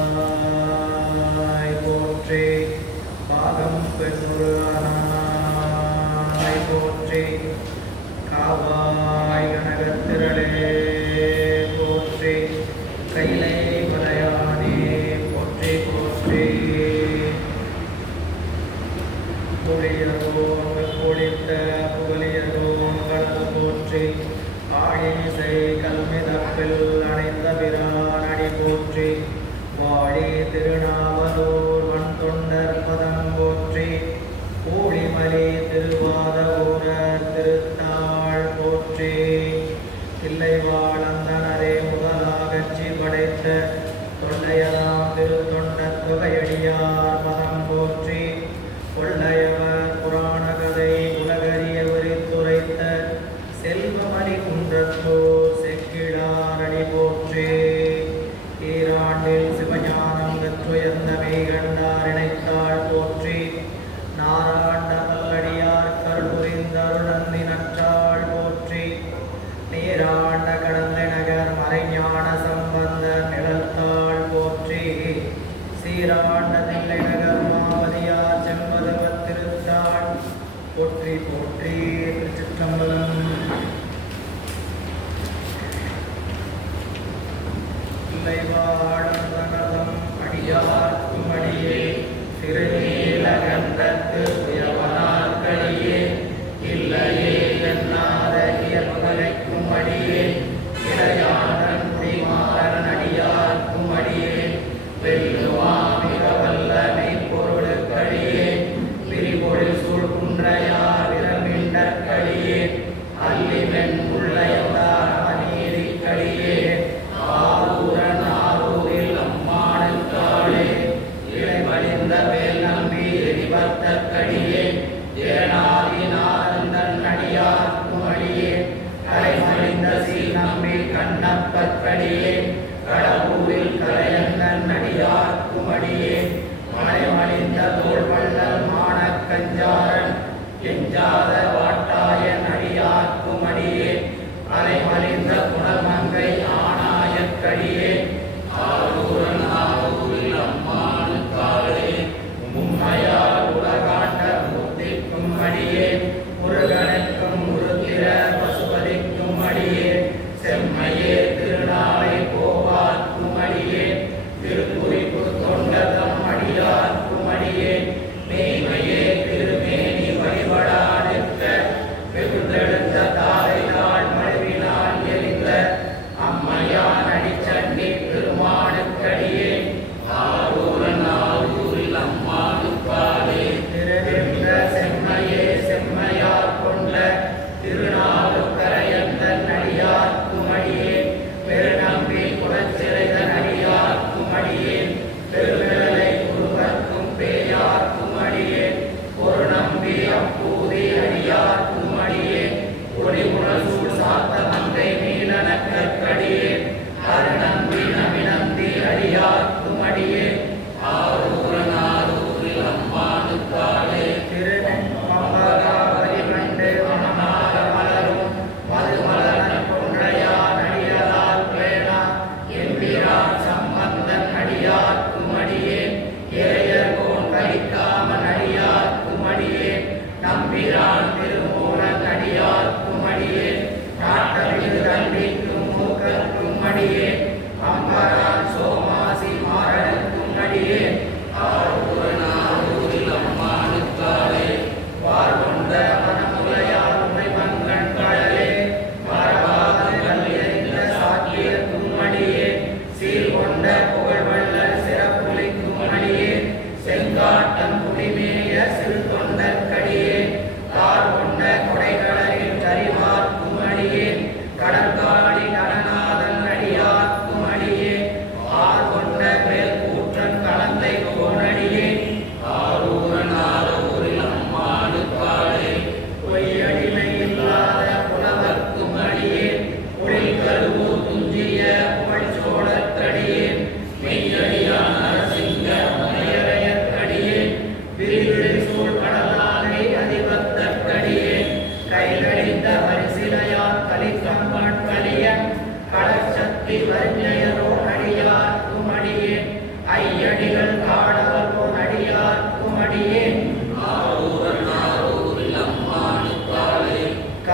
உடையந்தாய் போற்றி பாகம் பெண்ணுருவானாய் போற்றி காவாய் கனகத்திரளே போற்றி கைலை மலையானே போற்றி போற்றி பொழித்த புகழியதோம் கடல் போற்றி ஆழிசை கல்மிதப்பில் அணைந்த பிரான் அடி போற்றி வாழி திருநாவலூர் வன் தொண்டர் பதம் போற்றி கோழிமலி திருவாத ஊரர் திருத்தாள் போற்றி தில்லைவாழந்தனரே முதலாகச்சி படைத்த தொல்லையதாம் திருத்தொண்டர் தொகையடியார் பதம் போற்றி கொள்ளையவர் புராண கதை உலகறிய விரித்துரைத்த செல்வமணி குன்றத்தோர் செக்கிழாரடி போற்றி ஈராண்டில் சிவஞானம் கற்றுயர்ந்த மெய்கண்டார் இணைத்தாள் போற்றி நாராண்ட பல்லடியார் கருள்புரிந்தருளந்தி நற்றாள் போற்றி நீராண்ட கடந்தை நகர் மறைஞான சம்பந்தர் நிழல்தாள் போற்றி சீராண்ட தில்லை நகர் மாவதியார் செம்பதுவத் திருத்தாள் போற்றி போற்றி திருச்சிற்றம்பலம். தில்லைவாழந்தனதம் அடியார்க்கும் அடியே திருநீலகண்டத்து உயவனார்க்கடியே இல்லையே என்னாத இயற்பலைக்கும் அடியே இளையாடன் முடிமாறன் அடியார்க்கும் அடியே வெல்லுவாமிக வல்ல மெய்ப்பொருளுக்கடியே விரிபொழில் சூழ்குன்றையார் விரமிண்டற்கடியே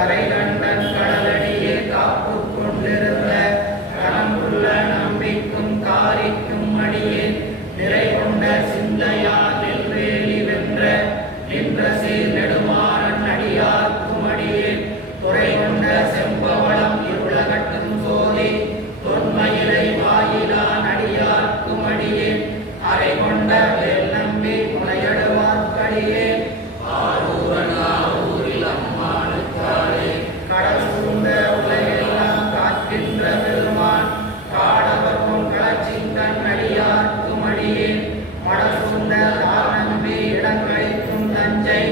கரை கண்டன் கடலடியே காப்பு கொண்டிருந்த கலம்புள்ள நம்பிக்கும் காரிக்கும் அடியேன் நிறை கொண்ட சிந்தையால் நெல்வேலி வென்ற நின்ற சீர் நெடுமாறன் அடியார்க்கும் அடியேன் துறை கொண்ட செம்பவளம் இருளகட்டும் சோதி தொன்மயிலை வாயிலான் அடியார்க்கும் அடியேன் அறை கொண்ட வேல் நம்பி முளையடுவார்க்கடியேன் ஆரூரன் ஆரூரில் அம்மானுக்காரே கடல் சூழ்ந்த உலகெல்லாம் காக்கின்ற பெருமான் காடவர்க்கும் களச்சிங்கன் அடியார்க்கும் அடியேன் மடல் சூழ்ந்த தார் நம்பி இடங்களிக்கும் தஞ்சை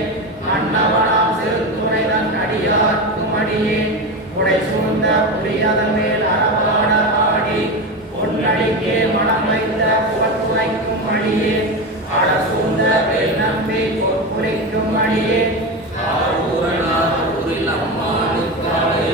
மன்னவனாம் சிறு துணைதன் அடியார்க்கும் அடியேன் உடை சூழ்ந்த புலியதன் மேல் அறபாட ஆடி பொன்னடிக்கே மனம் வைத்த புகழ்த்துறைக்கும் அடியேன் அட சூழ்ந்த வேல் நம்பி பொற்புரைக்கும் அடியேன் ஆரூரன் ஆரூரில் அம்மானுக்காரே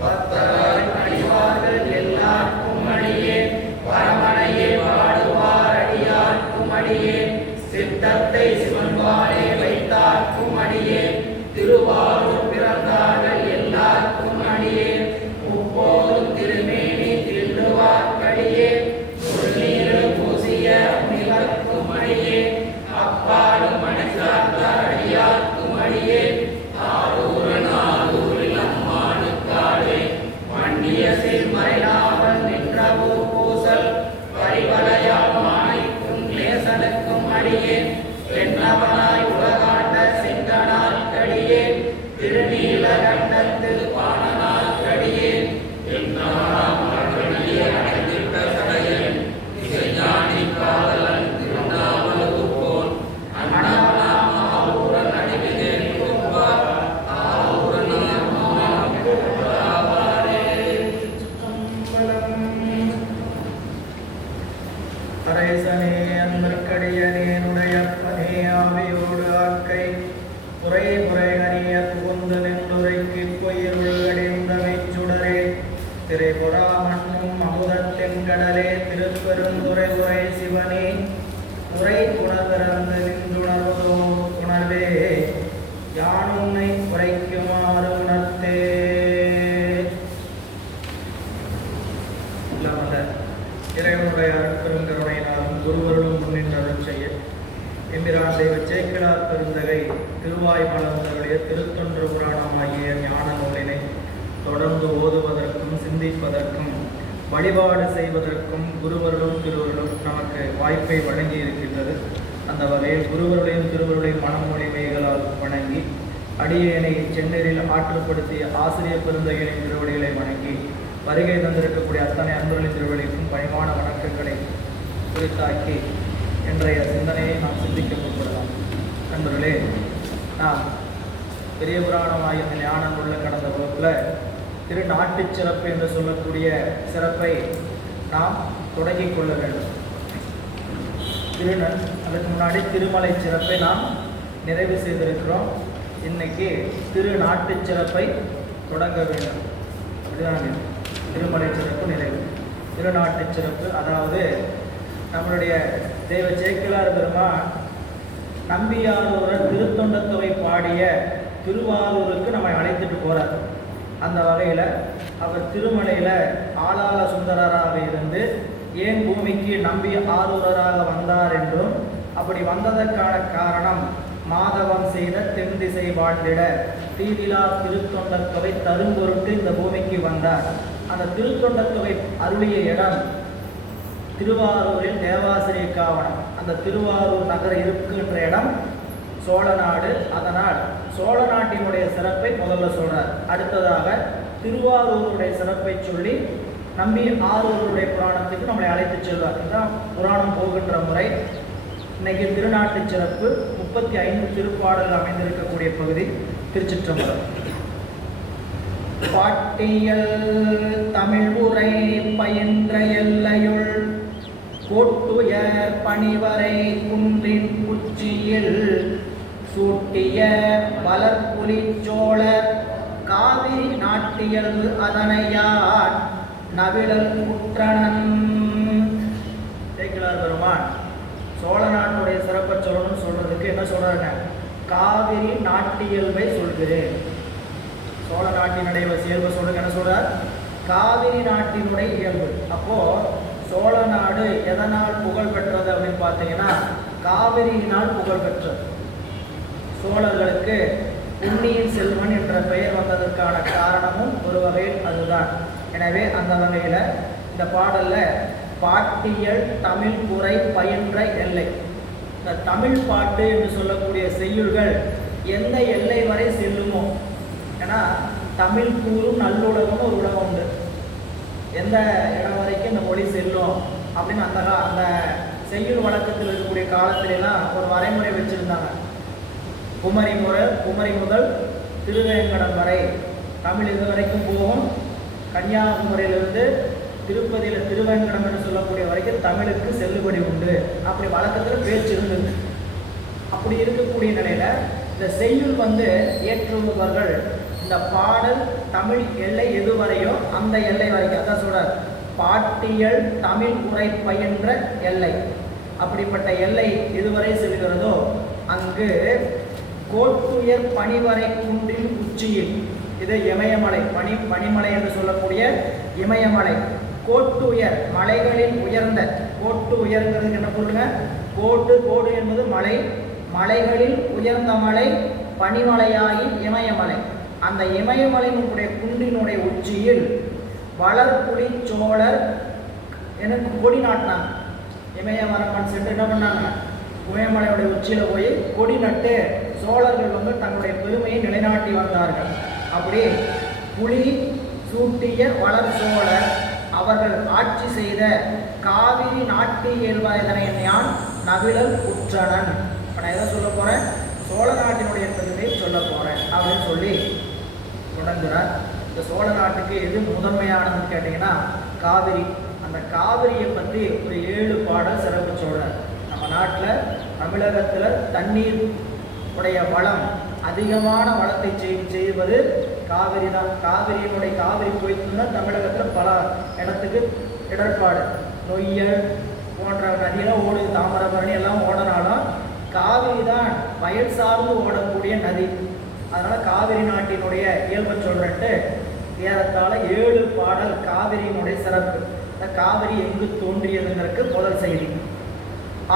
பக்தர்கள் அடிவார்கள் எல்லாருக்கும் அடியேன் பரமனையே பாடுவார் அடியார்க்கும் அடியேன் சித்தத்தை சிவன்பாலே வைத்தார்க்கும் அடியேன் திருவாரூர் பிறந்தார்கள் எல்லாருக்கும் அடியேன் முப்போதும் திருமேனி திருவார்க்கடியேன் சுழ்நீரு பூசிய முனிவர்க்கும் அடியேன் அப்பாடும் மனசார்ந்த அடியார்க்கும் அடியேன் ஆரூரன் ஆரூரில் அம்மானுக்காரே மண்டிய சீர்மறையாவல் நின்ற ஊர் பூசல் பரிவலையால் மாணிக்கும் நேசனுக்கும் அடியேன் என்னவனாய் உலகாண்ட சிங்கனால் கடியேன் திருநீலகண்டத்து பாணனால் கடியேன் என்னவனாம் அருளிய அடைந்திட்ட சடையன் இசைஞானி காதலன் திருநாவலூர்கோன் அண்ணாவனாம் ஆரூரன் அடிவிதேன் கொப்பார் ஆரூரன் ஆவாரே. அரேசனே அந்தற்கடியனேனுடையப்பனே ஆவியோடு ஆக்கை புரை புரை அறிய புகுந்து நின்றுரைக்கு பொயிருள்கடிந்த மெச்சுடரே திரைபுறா மண்ணும் அமுதத்தின் கடலே திருப்பெருந்துரை உரை சிவனே உரை புணர்ந்து நின்றுணர்வதோ உணர்வே யான் உன்னை குறைக்குமாறு உணர்த்தே. இறைவனுடைய அருட்பெருங்கருணையினாலும் குருவருளும் முன்னின்றருள் செய்ய எம்பிரான் தெய்வ சேக்கிழார் பெருந்தகை திருவாய் மலர்ந்தருடைய திருத்தொன்று புராணமாகிய ஞான நூலினை தொடர்ந்து ஓதுவதற்கும் சிந்திப்பதற்கும் வழிபாடு செய்வதற்கும் குருவருளும் திருவருளும் நமக்கு வாய்ப்பை வழங்கி இருக்கின்றது. அந்த வகையில் குருவருளையும் திருவருளையும் மனமொழிமைகளால் வணங்கி அடியேனை சென்னரில் ஆற்றுப்படுத்திய ஆசிரியர் பெருந்தகையின் திருவடிகளை வணங்கி வருகை தந்திருக்கக்கூடிய அத்தனை அன்பர்களின் திருவடிக்கும் பணிவான வணக்கங்களை குறித்தாக்கி இன்றைய சிந்தனையை நாம் சிந்திக்க முற்படலாம். நண்பர்களே, நாம் பெரிய புராணமாகிய இந்த ஞானம் உள்ள கடந்த வகுப்பில் திருநாட்டு சிறப்பு என்று சொல்லக்கூடிய சிறப்பை நாம் தொடங்கிக் கொள்ள வேண்டும். அதுக்கு முன்னாடி திருமலை சிறப்பை நாம் நிறைவு செய்திருக்கிறோம். இன்னைக்கு திருநாட்டு சிறப்பை தொடங்க வேண்டும். அப்படிதான் திருமலை சிறப்பு நிறைவு. திருநாட்டு சிறப்பு அதாவது நம்மளுடைய தெய்வ சேக்கிழார் பெருமான் நம்பியாரூரர் திருத்தொண்டத்தொகை பாடிய திருவாரூருக்கு நம்மை அழைத்துட்டு போறார். அந்த வகையில் அவர் திருமலையில் ஆளாள சுந்தரராக இருந்து ஏன் பூமிக்கு நம்பி ஆரூரராக வந்தார் என்றும் அப்படி வந்ததற்கான காரணம் மாதவம் செய்த தென் திசை வாழ்ந்திட தீவிலா திருத்தொண்டத்தொகை தரும் பொருட்டு இந்த பூமிக்கு வந்தார். அந்த திருத்தொண்டத்தொகை அருளிய இடம் திருவாரூரில் தேவாசிரிய காவனம். அந்த திருவாரூர் நகர் இருக்கின்ற இடம் சோழ நாடு. அதனால் சோழ நாட்டினுடைய சிறப்பை முதல்ல சொல்றார். அடுத்ததாக திருவாரூருடைய சிறப்பை சொல்லி நம்பி ஆரூருடைய புராணத்துக்கு நம்மளை அழைத்து செல்வார். இதுதான் புராணம் போகின்ற முறை. இன்னைக்கு திருநாட்டு சிறப்பு 35 திருப்பாடல் அமைந்திருக்கக்கூடிய பகுதி திருச்சிற்றம்பலம். பாட்டியல் தமிழ் உரை பயின்ற எல்லையுள் கோட்டுயர் பணிவரை குன்றின் உச்சியில் சூட்டிய வளர்ப்புலி சோழர் காவிரி நாட்டியல்பு அதனையார் நவிழல் குற்றனன். சேக்கிழார் பெருமான் சோழ நாட்டுடைய சிறப்பை சொல்லணும்னு சொல்றதுக்கு என்ன சொல்றாங்க? காவிரி நாட்டியல்பை சொல்கிறேன். சோழ நாட்டினுடைய இயல்பு சொல்லுங்க, என்ன சொல்றார்? காவிரி நாட்டினுடைய இயல்பு. அப்போ சோழ நாடு எதனால் புகழ் பெற்றது அப்படின்னு பார்த்தீங்கன்னா காவிரியினால் புகழ் பெற்றது. சோழர்களுக்கு பொன்னியின் செல்வன் என்ற பெயர் வந்ததற்கான காரணமும் ஒரு வகையில் அதுதான். எனவே அந்த வகையில் இந்த பாடல்ல பாட்டியல் தமிழ் குறை பயின்ற எல்லை, இந்த தமிழ் பாட்டு என்று சொல்லக்கூடிய செய்யுள்கள் எந்த எல்லை வரை செல்லுமோ, ஏன்னா தமிழ் கூறும் நல்லுலகம் ஒரு உலகம் உண்டு, எந்த இடம் வரைக்கும் இந்த மொழி செல்லும் அப்படின்னு அந்த செய்யுள் வழக்கத்தில் இருக்கக்கூடிய காலத்திலலாம் ஒரு வரைமுறை வச்சுருந்தாங்க. குமரி முதல் திருவேங்கடம் வரை தமிழ் இது வரைக்கும் போகும். கன்னியாகுமரியிலிருந்து திருப்பதியில் திருவேங்கடம் என்று சொல்லக்கூடிய வரைக்கும் தமிழுக்கு செல்லுபடி உண்டு, அப்படி வழக்கத்தில் பேச்சு இருந்தது. அப்படி இருக்கக்கூடிய நிலையில் இந்த செய்யுள் ஏற்றுபவர்கள் இந்த பாடல் தமிழ் எல்லை எது வரையோ அந்த எல்லை வரைக்கும், அதான் சொல்றார் பாட்டியல் தமிழ் உரை பயின்ற எல்லை. அப்படிப்பட்ட எல்லை எதுவரை செல்கிறதோ அங்கு கோட்டுயர் பனிவரை குன்றின் உச்சியில், இது இமயமலை, பனிமலை என்று சொல்லக்கூடிய இமயமலை, கோட்டுயர் மலைகளில் உயர்ந்த, கோட்டு உயர்ங்கிறதுக்கு என்ன சொல்லுங்க? கோடு என்பது மலை, மலைகளில் உயர்ந்த மலை பனிமலையாகி இமயமலை. அந்த இமயமலையினுடைய குன்றினுடைய உச்சியில் வளர்புலி சோழர் எனக்கு கொடி நாட்டினாங்க. இமயமரமன் சென்று என்ன பண்ணாங்க? இமயமலையுடைய உச்சியில் போய் கொடி நட்டு சோழர்கள் தங்களுடைய பெருமையை நிலைநாட்டி வந்தார்கள். அப்படி புலி சூட்டிய வளர் சோழர் அவர்கள் ஆட்சி செய்த காவிரி நாட்டி இயல்பாயதனை யான் நவிழல் உற்றனன். இப்போ நான் எதை சொல்ல போகிறேன்? சோழ நாட்டினுடைய பெருமையை சொல்ல போகிறேன் அப்படின்னு சொல்லி தொடங்குகிறார். இந்த சோழ நாட்டுக்கு எது முதன்மையானதுன்னு கேட்டிங்கன்னா காவிரி. அந்த காவிரியை பற்றி ஒரு 7 பாடல் சிறப்பு சொல்கிறார். நம்ம நாட்டில் தமிழகத்தில் தண்ணீர் உடைய வளம், அதிகமான வளத்தை செய்வது காவிரி தான். காவிரி போய்த்துன்னா தமிழகத்தில் பல இடத்துக்கு இடர்பாடு, நொய்யல் போன்ற நதியெல்லாம் ஓடுது, தாமிரபரணி எல்லாம் ஓடனாலும் காவிரி தான் வயல் சார்ந்து ஓடக்கூடிய நதி. அதனால் காவிரி நாட்டினுடைய இயல்பை சொல்றேன்ட்டு ஏறத்தாழ 7 பாடல் காவிரியினுடைய சிறப்பு. இந்த காவிரி எங்கு தோன்றியதுங்கிறதுக்கு முதல் செய்தி.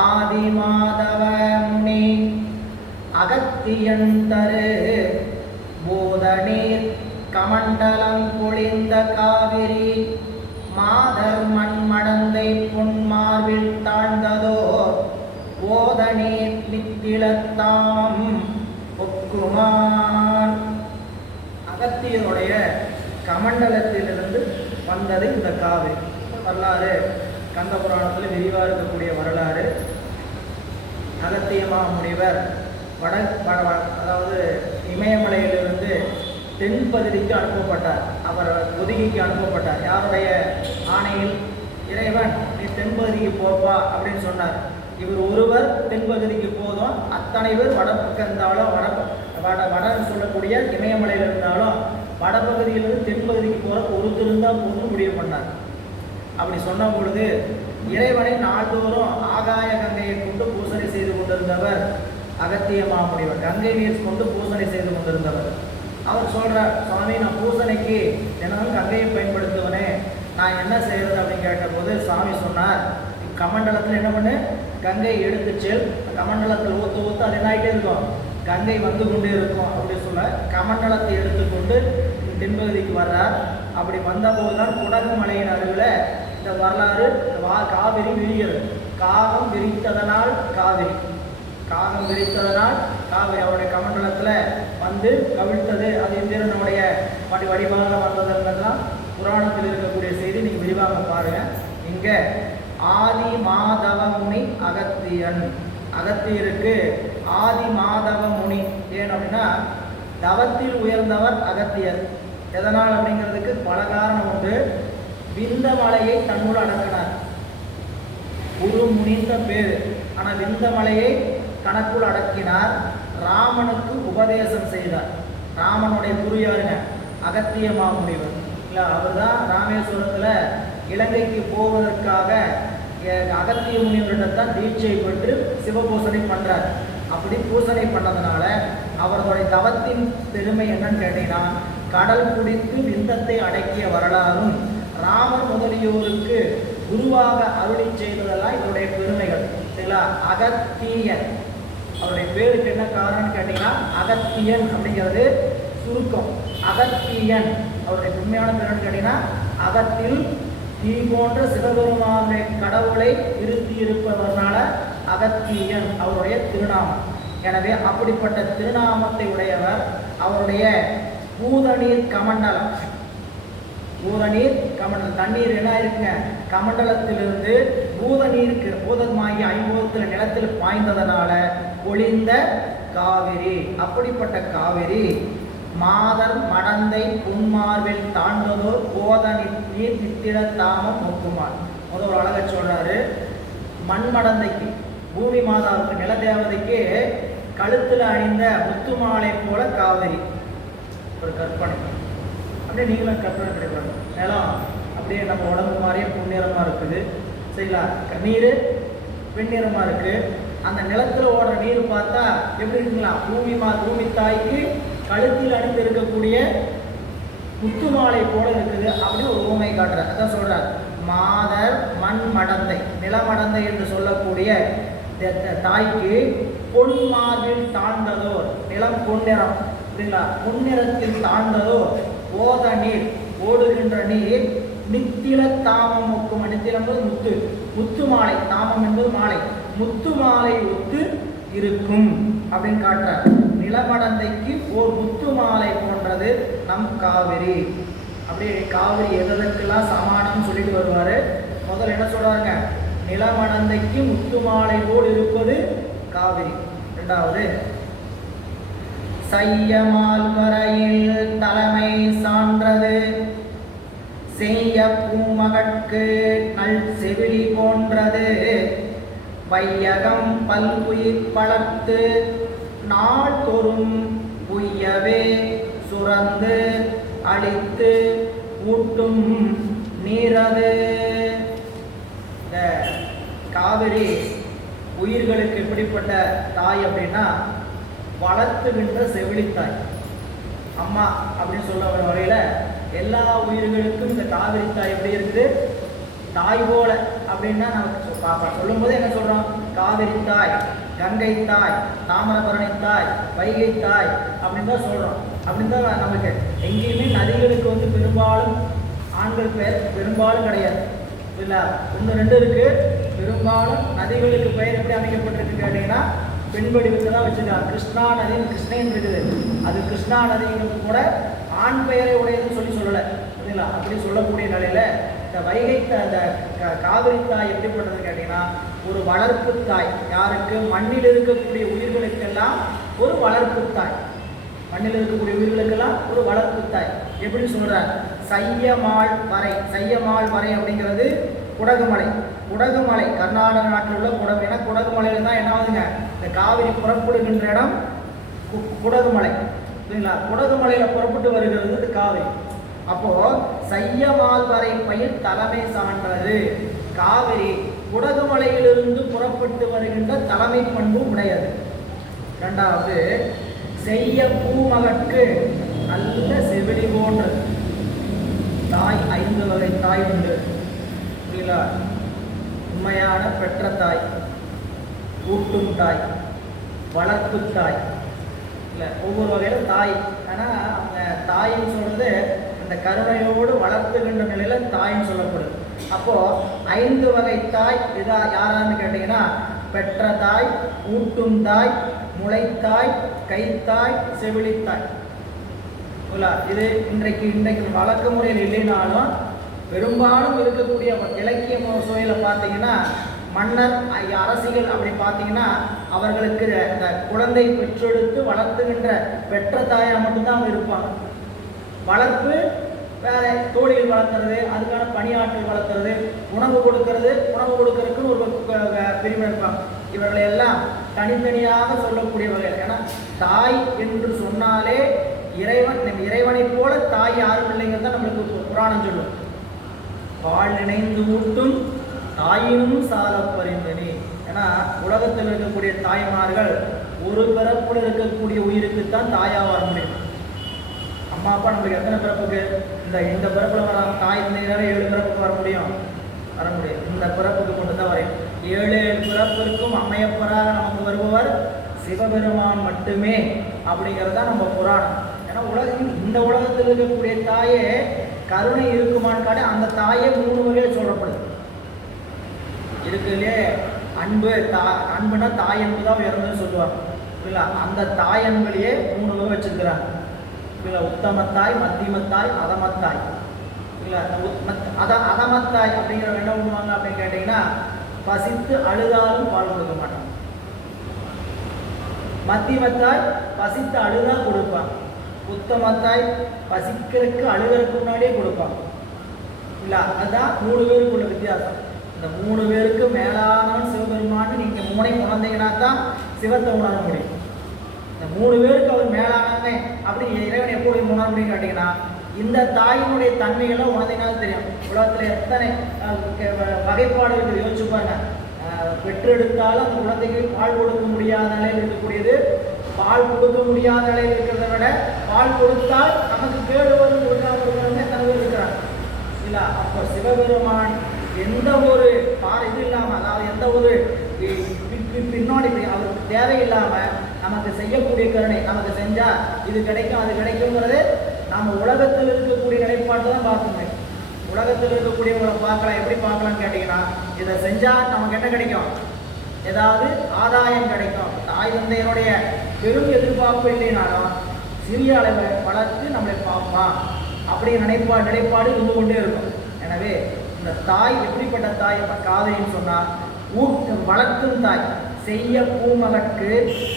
ஆதி மாதவ முனி அகத்தியன் தரு போதநீர் கமண்டலம் பொழிந்த காவிரி மாதர் மண் மடந்தை பொன்மார்பில் தாழ்ந்ததோ போதநீர் நித்திலத்தாம் ஒக்குமான். அகத்தியனுடைய கமண்டலத்திலிருந்து வந்தது இந்த காவிரி. வரலாறு கந்த புராணத்தில் விரிவாக இருக்கக்கூடிய வரலாறு. அகத்தியமா முனிவர் அதாவது இமயமலையிலிருந்து தென்பகுதிக்கு அனுப்பப்பட்டார். அவர் ஒதுகிக்கு அனுப்பப்பட்டார். யாருடைய ஆணையில்? இறைவன் நீ தென்பகுதிக்கு போப்பா அப்படின்னு சொன்னார். இவர் ஒருவர் தென்பகுதிக்கு போதும், அத்தனை பேர் வடப்பக்கம் இருந்தாலும் வடன்னு சொல்லக்கூடிய இமயமலையில் இருந்தாலும் வடபகுதியிலிருந்து தென்பகுதிக்கு போகிறக்கு ஒருத்தர் இருந்தால் போதும் முடிவு பண்ணார். அப்படி சொன்ன பொழுது இறைவனை நாள்தோறும் ஆகாய கங்கையை கொண்டு பூசணை செய்து கொண்டிருந்தவர் அகத்திய மாமுனிவர். கங்கை நீர் கொண்டு பூசணை செய்து கொண்டிருந்தவர். அவர் சொல்கிறார், சுவாமி நான் பூசணைக்கு தினமும் கங்கையை பயன்படுத்துவனே, நான் என்ன செய்கிறது அப்படின்னு கேட்டபோது சாமி சொன்னார், கமண்டலத்தில் என்ன பண்ணு, கங்கை எடுத்துச்சு, கமண்டலத்தில் ஊற்ற அது என்ன ஆகிட்டே இருக்கும், கங்கை வந்து கொண்டே இருக்கும் அப்படின்னு சொல்ல கமண்டலத்தை எடுத்துக்கொண்டு தென்பகுதிக்கு வர்றார். அப்படி வந்தபோது தான் குடகு மலையின் அருகில் இந்த வரலாறு காவிரி விரிகிறது. காகம் விரித்ததனால் காவிரி அவருடைய கமண்டலத்தில் வந்து கவிழ்த்தது. அது இந்திரனுடைய வடிவாக வந்ததுன்றதுலாம் புராணத்தில் இருக்கக்கூடிய செய்தி நீங்கள் விரிவாக பாருங்கள். இங்கே ஆதி மாதவ முனி அகத்தியன், அகத்தியருக்கு ஆதி மாதவ முனி ஏன் அப்படின்னா தவத்தில் உயர்ந்தவர் அகத்தியர். எதனால் அப்படிங்கிறதுக்கு பல காரணம் உண்டு. விந்த மலையை தன்னுள் அடக்கினார். குரு முனிந்த பேர், ஆனால் விந்த மலையை தனக்குள் அடக்கினார். ராமனுக்கு உபதேசம் செய்தார். ராமனுடைய குரு யாருங்க? அகத்திய மாமுனிவர். இல்லை, அவர் தான் ராமேஸ்வரத்தில் இலங்கைக்கு போவதற்காக அகத்திய முனிவரிடத்தான் தீட்சை பெற்று சிவபூசனை பண்ணுறார். அப்படி பூசனை பண்ணதுனால அவர்களுடைய தவத்தின் பெருமை என்னன்னு கேட்டீங்கன்னா கடல் குடித்து விந்தத்தை அடக்கிய வரலாறும், ராமர் முதலியோருக்கு குருவாக அருளி செய்ததெல்லாம் இதனுடைய பெருமைகள். சரிங்களா? அகத்தியன் அவருடைய பேருக்கு என்ன காரணம்னு கேட்டீங்கன்னா, அகத்தியன் அப்படிங்கிறது சுருக்கம். அகத்தியன் அவருடைய உண்மையான பேருன்னு கேட்டீங்கன்னா, அகத்தில் தீ போன்ற சிவபெருமானுடைய கடவுளை இருத்தி இருப்பதனால அகத்தியன் அவருடைய திருநாமம். எனவே அப்படிப்பட்ட திருநாமத்தை உடையவர். அவருடைய பூதநீர் கமண்டலம், பூதநீர் கமண்டலம், தண்ணீர் என்ன இருக்குங்க, கமண்டலத்திலிருந்து பூதநீருக்கு, பூதமாகி ஐம்பூதத்தில் நிலத்தில் பாய்ந்ததனால ஒளிந்த காவிரி. அப்படிப்பட்ட காவிரி மாதர் மடந்தை புன்மார்பில் தாண்டதோர் போதநீர் நித்திர தாமம் முக்குமார். முதல் ஒரு அழகை சொல்றாரு. மண்மடந்தைக்கு, பூமி மாதாவுக்கு, நிலதேவதைக்கு கழுத்தில் அணிந்த முத்து மாலை போல காவிரி. ஒரு கற்பனை, அப்படியே நீங்களும் கற்பனை கிடைப்பாங்க. நிலம் அப்படியே நம்ம உடம்பு மாதிரியே பொன்னிறமாக இருக்குது. சரிங்களா? நீர் வெண்ணிறமாக இருக்குது. அந்த நிலத்தில் ஓடுற நீர் பார்த்தா எப்படி இருக்குங்களா, பூமி தாய்க்கு கழுத்தில் அணிந்து இருக்கக்கூடிய முத்து மாலை போல இருக்குது அப்படின்னு ஒரு ஊமை காட்டுறார். அதான் சொல்றார், மாதர் மண் மடந்தை, நிலமடந்தை என்று சொல்லக்கூடிய தாய்க்கு பொன் மார்பில் தாழ்ந்ததோ, நிலம் பொன்னிறம், சரிங்களா, பொன்னிறத்தில் தாழ்ந்ததோ ஓத நீர், ஓடுகின்ற நீர் நித்தில தாமம் ஒக்கும். நித்திலம் என்பது முத்து, முத்து மாலை, தாமம் என்பது மாலை, முத்து மாலை ஒத்து இருக்கும் அப்படின்னு காட்டுறார். நிலமடந்தைக்கு ஓர் முத்து மாலை போன்றது நம் காவிரி. அப்படியே காவிரி எதற்கெல்லாம் சமானம் சொல்லிட்டு வருவாரு. முதல்ல என்ன சொல்றாங்க, நிலமடந்தைக்கு முத்து மாலை போல் இருப்பது காவிரி. இரண்டாவது, செய்யமால் வரையில் தலைமை சான்றது, செய்ய பூமகற்கு நல் செவிலி போன்றது, வையகம் பல்குயிர் வளர்த்து நாள்தோறும் புய்யவே சுரந்து அழித்து ஊட்டும் நீரது. இந்த காவிரி உயிர்களுக்கு எப்படிப்பட்ட தாய் அப்படின்னா, வளர்த்துகின்ற செவிலித்தாய், அம்மா அப்படின்னு சொல்ல வகையில் எல்லா உயிர்களுக்கும் இந்த காவிரி தாய் எப்படி இருக்குது, தாய் போல. அப்படின்னா நமக்கு சொல்லும் போது என்ன சொல்றோம், காவிரி தாய், கங்கை தாய், தாமிரபரணி தாய், வைகை தாய் அப்படின்னு தான் சொல்றோம். அப்படின்னு தான் நமக்கு எங்கேயுமே நதிகளுக்கு பெரும்பாலும் ஆண்கள் பெயர் பெரும்பாலும் கிடையாது. இல்லை, ஒன்று ரெண்டு இருக்கு. பெரும்பாலும் நதிகளுக்கு பெயர் எப்படி அமைக்கப்பட்டிருக்கு கேட்டீங்கன்னா, பெண் வடிவுக்கு தான் வச்சுருக்காங்க. கிருஷ்ணா நதி, கிருஷ்ணன் இருக்குது, அது கிருஷ்ணா நதிங்கிறது கூட ஆண் பெயரை உடையதுன்னு சொல்லலை. சரிங்களா? அப்படி சொல்லக்கூடிய நிலையில் இந்த வைகை அந்த காவிரி தாய் எப்படிப்பட்டதுன்னு கேட்டிங்கன்னா, ஒரு வளர்ப்பு தாய். யாருக்கு? மண்ணில் இருக்கக்கூடிய உயிர்களுக்கெல்லாம் ஒரு வளர்ப்பு தாய். மண்ணில் இருக்கக்கூடிய உயிர்களுக்கெல்லாம் ஒரு வளர்ப்பு தாய். எப்படி சொல்கிறார், செய்யமாள் வரை. செய்யமாள் வரை அப்படிங்கிறது குடகுமலை. குடகுமலை கர்நாடக நாட்டில் உள்ள குடகு. ஏன்னா குடகுமலையில் தான் என்ன ஆகுதுங்க, இந்த காவிரி புறப்படுகின்ற இடம் குடகுமலை. சரிங்களா? குடகுமலையில் புறப்பட்டு வருகிறது இந்த காவிரி. அப்போ செய்யமால் வரை பயில் தலைமை சான்றது. காவிரி குடகுமலையிலிருந்து புறப்பட்டு வருகின்ற தலைமை பண்பு உடையது. இரண்டாவது, செய்ய பூமகற்கு நல்ல செவிலி போன்றது. தாய் 5 வகை தாய் உண்டு. புரியலா? உண்மையான பெற்ற தாய், ஊட்டும் தாய், வளர்ப்பு தாய். இல்லை, ஒவ்வொரு வகையிலும் தாய். ஆனால் அவங்க தாயின்னு சொல்றது அந்த கருணையோடு வளர்த்துகின்ற நிலையில் தாயின்னு சொல்லப்படுது. அப்போது 5 வகை தாய் இதா யாரான்னு கேட்டிங்கன்னா, பெற்ற தாய், ஊட்டும் தாய், முளைத்தாய், கைத்தாய், செவிலித்தாய். இது இன்றைக்கு வழக்க முறையில் இல்லைனாலும் பெரும்பாலும் இருக்கக்கூடிய இலக்கிய சூழலில் பார்த்தீங்கன்னா, மன்னர் அரசியல் அப்படி பார்த்தீங்கன்னா அவர்களுக்கு இந்த குழந்தை பெற்றெடுத்து வளர்த்துகின்ற பெற்ற தாயாக மட்டும்தான் அவங்க இருப்பாங்க. வளர்ப்பு வேற, தோழிகள் வளர்த்துறது, அதுக்கான பணியாற்றல் வளர்த்துறது, உணவு கொடுக்கறதுக்குன்னு ஒரு பிரிவு இருப்பாங்க. இவர்களை எல்லாம் தனித்தனியாக சொல்லக்கூடிய வகையில். ஏன்னா தாய் என்று சொன்னாலே இறைவனை போல தாய் யாரும் இல்லைங்கிறது தான் நம்மளுக்கு புராணம் சொல்லும். பால் நினைந்து ஊட்டும் தாயினும் சால பரிந்தனி. ஏன்னா உலகத்தில் இருக்கக்கூடிய தாய்மார்கள் ஒரு பிறப்புல இருக்கக்கூடிய உயிருக்குத்தான் தாயாக வர முடியும். அம்மா அப்பா நம்மளுக்கு எத்தனை பிறப்புக்கு இந்த பிறப்பில் வர தாய் தந்தையினால 7 பிறப்புக்கு வர முடியும். இந்த பிறப்புக்கு கொண்டு தான் வரையும். 7 பிறப்பிற்கும் அம்மையப்பராக நமக்கு வருபவர் சிவபெருமான் மட்டுமே அப்படிங்கிறது தான் நம்ம புராணம். ஏன்னா இந்த உலகத்தில் இருக்கக்கூடிய தாயே கருணை இருக்குமான்னு காட்டி அந்த தாயே 3 வகையில் சொல்லப்படுது. இருக்குல்லையே அன்புனா தாய் அன்பு தான் உயர்ந்ததுன்னு சொல்லுவாங்க இல்லை. அந்த தாய் அன்புலையே 3 வகை வச்சிருக்கிறாங்க இல்லை. உத்தமத்தாய், மத்தியமத்தாய், அதமத்தாய் இல்லை. அதமத்தாய் அப்படிங்கிற என்ன பண்ணுவாங்க அப்படின்னு கேட்டிங்கன்னா, பசித்து அழுதாலும் பால் கொடுக்க மாட்டாங்க. மத்தியமத்தாய் பசித்து அழுதா கொடுப்பாங்க. உத்தமத்தாய் பசிக்கிறதுக்கு அழுகிறதுக்கு முன்னாடியே கொடுப்பாங்க இல்லை. அதுதான் 3 பேருக்குள்ள வித்தியாசம். இந்த 3 பேருக்கு மேலானவன் சிவபெருமான்னு நீங்கள் 3 குழந்தைங்கன்னா தான் சிவத்தை உணர முடியும். இந்த 3 பேருக்கு அவர் மேலானவனே அப்படி இறைவன் எப்படி உணர முடியும் கேட்டிங்கன்னா, இந்த தாயினுடைய தன்மைகளை உணர்ந்தீங்கன்னா தெரியும். உலகத்தில் எத்தனை வகைப்பாடு இருக்குது யோசிச்சு பாருங்க. பெற்றெடுத்தாலும் அந்த குழந்தைக்கு பால் கொடுக்க முடியாத நிலையில் இருக்கக்கூடியது, பால் கொடுக்க முடியாத நிலையில் இருக்கிறத விட பால் கொடுத்தால் நமக்கு கேடு வரும் எத்தனை பேர் இருக்கிறாங்க இல்லை. அப்போ சிவபெருமான் எந்த ஒரு இது இல்லாமல், அதாவது எந்த ஒரு பின்னாடி அவருக்கு தேவையில்லாமல் நமக்கு செய்யக்கூடிய கருணை, நமக்கு செஞ்சால் இது கிடைக்கும் அது கிடைக்குங்கிறது நம்ம உலகத்தில் இருக்கக்கூடிய நிலைப்பாட்டை தான் பார்க்க முடியும். உலகத்தில் இருக்கக்கூடியவங்களை பார்க்கலாம். எப்படி பார்க்கலாம்னு கேட்டிங்கன்னா, இதை செஞ்சால் நமக்கு என்ன கிடைக்கும், ஏதாவது ஆதாயம் கிடைக்கும். தாய் தந்தையனுடைய பெரும் எதிர்பார்ப்பு இல்லைனாலும் சிறிய அளவை வளர்த்து நம்மளை பார்ப்பான் அப்படிங்கிற நிலைப்பாடு இருந்து கொண்டே இருக்கும். எனவே இந்த தாய் எப்படிப்பட்ட தாய்? காதைன்னு சொன்னால் வளர்க்கும் தாய். செய்ய பூமகற்கு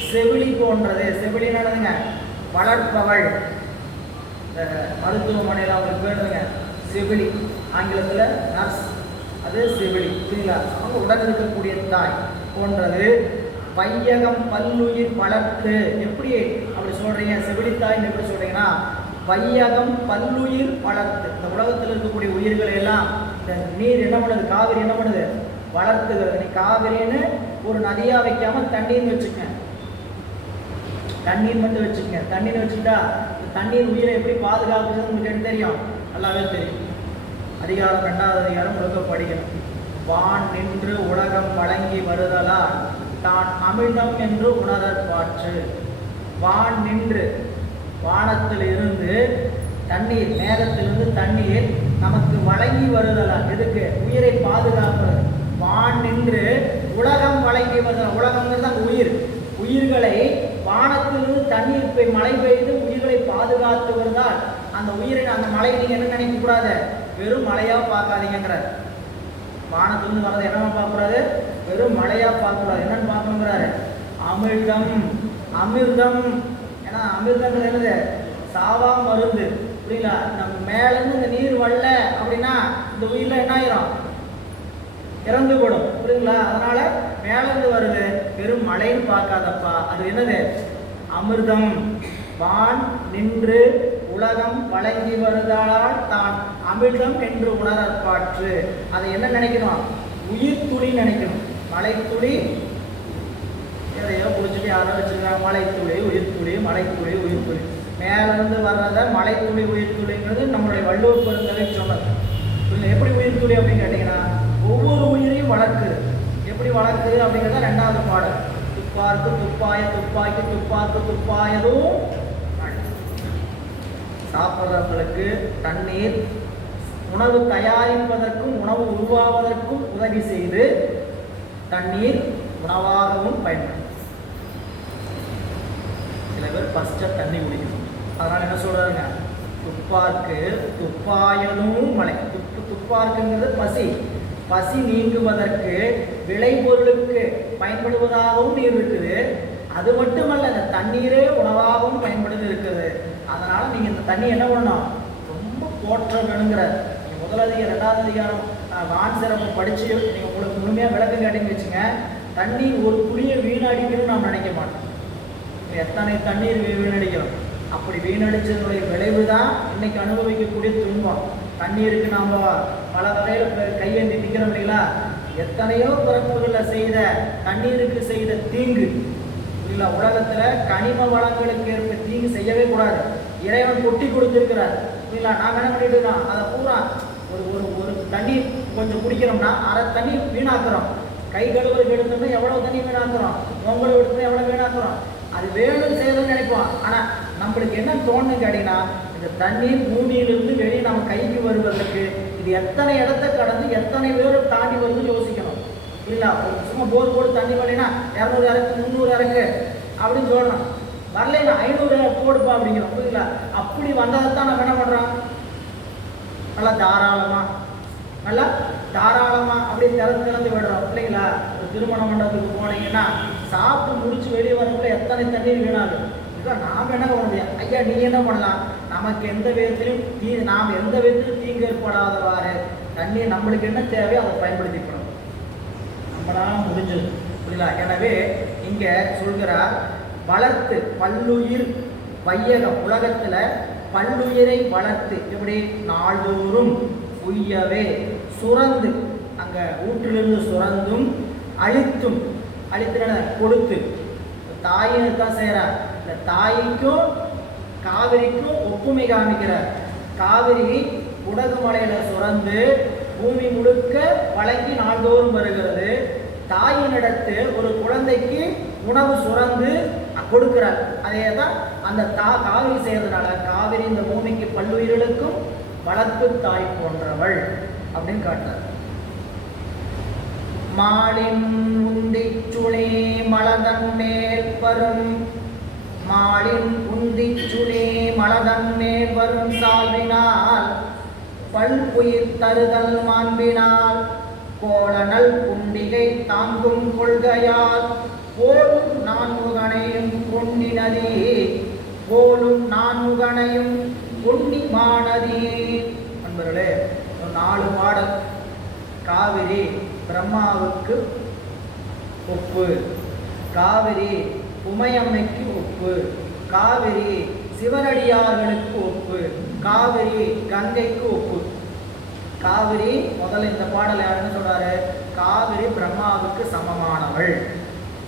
செவிலி போன்றது. செவிலி நடந்துங்க வளர்ப்பவள். இந்த மருத்துவமனையில் அவங்களுக்கு வேணுங்க செவிலி, ஆங்கிலத்தில் நர்ஸ், அது செவிலி சரிங்களா. அவங்க உடன் இருக்கக்கூடிய தாய் போன்றது. வையகம் பல்லுயிர் வளர்த்து. எப்படி அப்படி சொல்கிறீங்க செவிலித்தாய்ன்னு எப்படி சொல்கிறீங்கன்னா, வையகம் பல்லுயிர் வளர்த்து. இந்த உலகத்தில் இருக்கக்கூடிய உயிர்களை எல்லாம் இந்த நீர் என்ன பண்ணுது, காவிரி என்ன பண்ணுது, வளர்த்துகிறது. நீ காவிரின்னு ஒரு நதியாக வைக்காமல் தண்ணீர்னு வச்சுக்கங்க. தண்ணீர் மட்டும் வச்சுக்கங்க. தண்ணீர் வச்சுக்கிட்டா தண்ணீர் உயிரை எப்படி பாதுகாப்புறது உங்களுக்கு தெரியும், நல்லாவே தெரியும். அதிகாரம் 2வது அதிகாரம் முழுக்க படிக்கணும். வான் நின்று உலகம் வழங்கி வருதலால் தான் அமிழ்தம் என்று உணரற்பாற்று. வான் நின்று, வானத்தில் இருந்து தண்ணீர், மேகத்திலிருந்து தண்ணீர் நமக்கு வழங்கி வருதலால், எதுக்கு, உயிரை பாதுகாப்பது. வான் நின்று உலகம் வழங்கி வருதல். உலகங்கிறது அந்த உயிர்களை வானத்திலிருந்து தண்ணீர் மழை பெய்து உயிர்களை பாதுகாத்து வருதால் அந்த உயிரை, அந்த மழையை நீங்கள் என்ன நினைக்க கூடாது, வெறும் மழையாக பார்க்காதீங்கிறார். வானத்திலிருந்து வரதை என்னவா பார்க்கக்கூடாது, வெறும் மழையாக பார்க்கக்கூடாது. என்னன்னு பார்க்கணுங்கிறாரு, அமிர்தம். அமிர்தம் ஏன்னா அமிர்தங்கிறது என்னது, சாவா மருந்து புரியல. நம்ம மேலேருந்து இந்த நீர் வரல அப்படின்னா இந்த உயிரில் என்ன ஆயிரும், இறந்து போடும் புரியுங்களா. அதனால மேலேருந்து வருது, வெறும் மழைன்னு பார்க்காதப்பா, அது என்னது, அமிர்தம். வான் நின்று உலகம் வழங்கி வருதால் தான் அமிர்தம் என்று உணரற்பாற்று. அதை என்ன நினைக்கணும், உயிர் துளி நினைக்கணும். மழை துளி எதையோ குடிச்சிட்டு யாரோ வச்சுருக்காங்க, மழை துளி உயிர் துளி, மழை துளி உயிர் துளி. மேலேருந்து வர்றத மழை துளி உயிர் துளிங்கிறது நம்மளுடைய வள்ளுவர் பெருந்தகை சொன்னது. எப்படி உயிர் துளி அப்படின்னு கேட்டிங்கன்னா, ஒவ்வொரு உயிரையும் வளர்க்குது. எப்படி வளர்க்குது அப்படிங்கிறத 2வது பாடல். துப்பார்க்கு துப்பாய துப்பாக்கி துப்பார்க்கு துப்பாயதும். சாப்பிட்றவங்களுக்கு தண்ணீர், உணவு தயாரிப்பதற்கும் உணவு உருவாவதற்கும் உதவி செய்து தண்ணீர் உணவாகவும் பயன்படும். சில பேர் ஃபஸ்ட்டாக தண்ணி குடிக்கணும். அதனால் என்ன சொல்கிறாருங்க, துப்பார்க்கு துப்பாயனும் மழை. துப்பார்க்குங்கிறது பசி. பசி நீங்குவதற்கு விளைபொருளுக்கு பயன்படுவதாகவும் நீர் இருக்குது. அது மட்டுமல்ல, இந்த தண்ணீரே உணவாகவும் பயன்படுத்தி இருக்குது. அதனால் நீங்கள் இந்த தண்ணி என்ன பண்ணணும், ரொம்ப போற்ற வேணுங்கிற. நீங்கள் 1வது அதிகாரம் 2வது அதிகாரம் வான் சிறப்பு படித்து நீங்கள் உங்களுக்கு முழுமையாக விளக்கம் கேட்டீங்கன்னு வச்சுங்க, தண்ணீர் ஒரு துளியை வீணடிக்கணும்னு நாம் நினைக்க மாட்டோம். எத்தனை தண்ணீர் வீணடிக்கிறோம். அப்படி வீணடிச்சதுடைய விளைவு தான் இன்னைக்கு அனுபவிக்கக்கூடிய துன்பம். தண்ணீருக்கு நாம் பல வகையில் கையேந்தி நிற்கிறோம் இல்லைங்களா. எத்தனையோ பிறப்புகளில் செய்த தண்ணீருக்கு செய்த தீங்கு இல்லை. உலகத்தில் கனிம வளங்களுக்கு ஏற்ப தீங்கு செய்யவே கூடாது. இறைவன் கொட்டி கொடுத்துருக்கிறார். இல்லைங்களா? நாங்கள் என்ன பண்ணிட்டு இருக்கோம், அதை பூரா ஒரு ஒரு ஒரு தண்ணி கொஞ்சம் குடிக்கிறோம்னா அரை தண்ணி வீணாக்குறோம். கை கழுவுறதுக்கு எடுத்தோம்னா எவ்வளோ தண்ணி வீணாக்குறோம், பொங்கல் எடுத்தோம்னா எவ்வளோ வீணாக்குறோம். அது வேணும்னு செய்யணும்னு நினைப்போம். ஆனால் நம்மளுக்கு என்ன தோணுன்னு கேட்டிங்கன்னா, இந்த தண்ணீர் பூமியிலிருந்து வெளியே நம்ம கைக்கு வருவதற்கு இது எத்தனை இடத்த கடந்து எத்தனை பேர் தாண்டி வருதுன்னு யோசிக்கணும். இல்லை சும்மா போர் போட்டு தண்ணி வரலைன்னா 200 இறக்கு 300 இறக்கு அப்படின்னு சொல்லணும். வரலைன்னா 500 போடுப்பா அப்படிங்கிறோம். புரியுங்களா? அப்படி வந்ததை தான் நம்ம என்ன பண்ணுறோம், நல்லா தாராளமாக அப்படி திறந்து விடுறோம். இல்லைங்களா? ஒரு திருமண மண்டபத்துக்கு போனீங்கன்னா சாப்பிட்டு முடிச்சு வெளியே வரக்குள்ள எத்தனை தண்ணீர் வீணாகும். இதுதான் நாம் என்ன பண்ண முடியும். ஐயா நீ என்ன பண்ணலாம், நமக்கு எந்த விதத்திலும் நாம் எந்த விதத்திலும் தீங்கு ஏற்படாதவாறு தண்ணீர் நம்மளுக்கு என்ன தேவையோ அதை பயன்படுத்திக்கணும். நம்மளால் முடிஞ்சது. புரியல? எனவே இங்கே சொல்கிறார், வளர்த்து பல்லுயிர் வையகம், உலகத்தில் பல்லுயிரை வளர்த்து எப்படி நாள்தோறும் உய்யவே சுரந்து, அங்கே ஊற்றிலிருந்து சுரந்தும் அழித்தும், அழித்துன கொடுத்து தாயின்னு தான் செய்கிறார். இந்த தாய்க்கும் காவிரிக்கும் ஒப்புமை காமிக்கிறார். காவிரி குடகு மலையில் சுரந்து பூமி முழுக்க வழங்கி நாள்தோறும் வருகிறது. தாயினிடத்து ஒரு குழந்தைக்கு உணவு சுரந்து கொடுக்கிறார். அதே தான் அந்த காவிரி செய்யறதுனால காவிரி இந்த பூமிக்கு பல்லுயிர்களுக்கும் வளர்ப்பு தாய் போன்றவள் அப்படின்னு காட்டுறார். மாலின் உந்தி சுழே மலதன் மேல் வரும், மாலின் உந்தி சுழே மலதன் மேல் வரும் சால்வினால் பல்புயிர் தருதல் மாண்பினால் கோலனல் குண்டிகை தாங்கும் கொள்கையால் போலும் நான்முகனையும் பொன்னி நதி, போலும் நான்முகனையும் பொன்னி மாநதி. நண்பர்களே, 4 பாடல். காவிரி பிரம்மாவுக்கு ஒப்பு, காவிரி உமையம்மைக்கு ஒப்பு, காவிரி சிவனடியார்களுக்கு ஒப்பு, காவிரி கங்கைக்கு ஒப்பு. காவிரி முதல்ல இந்த பாடல் யாருன்னு சொல்றாரு, காவிரி பிரம்மாவுக்கு சமமானவள்.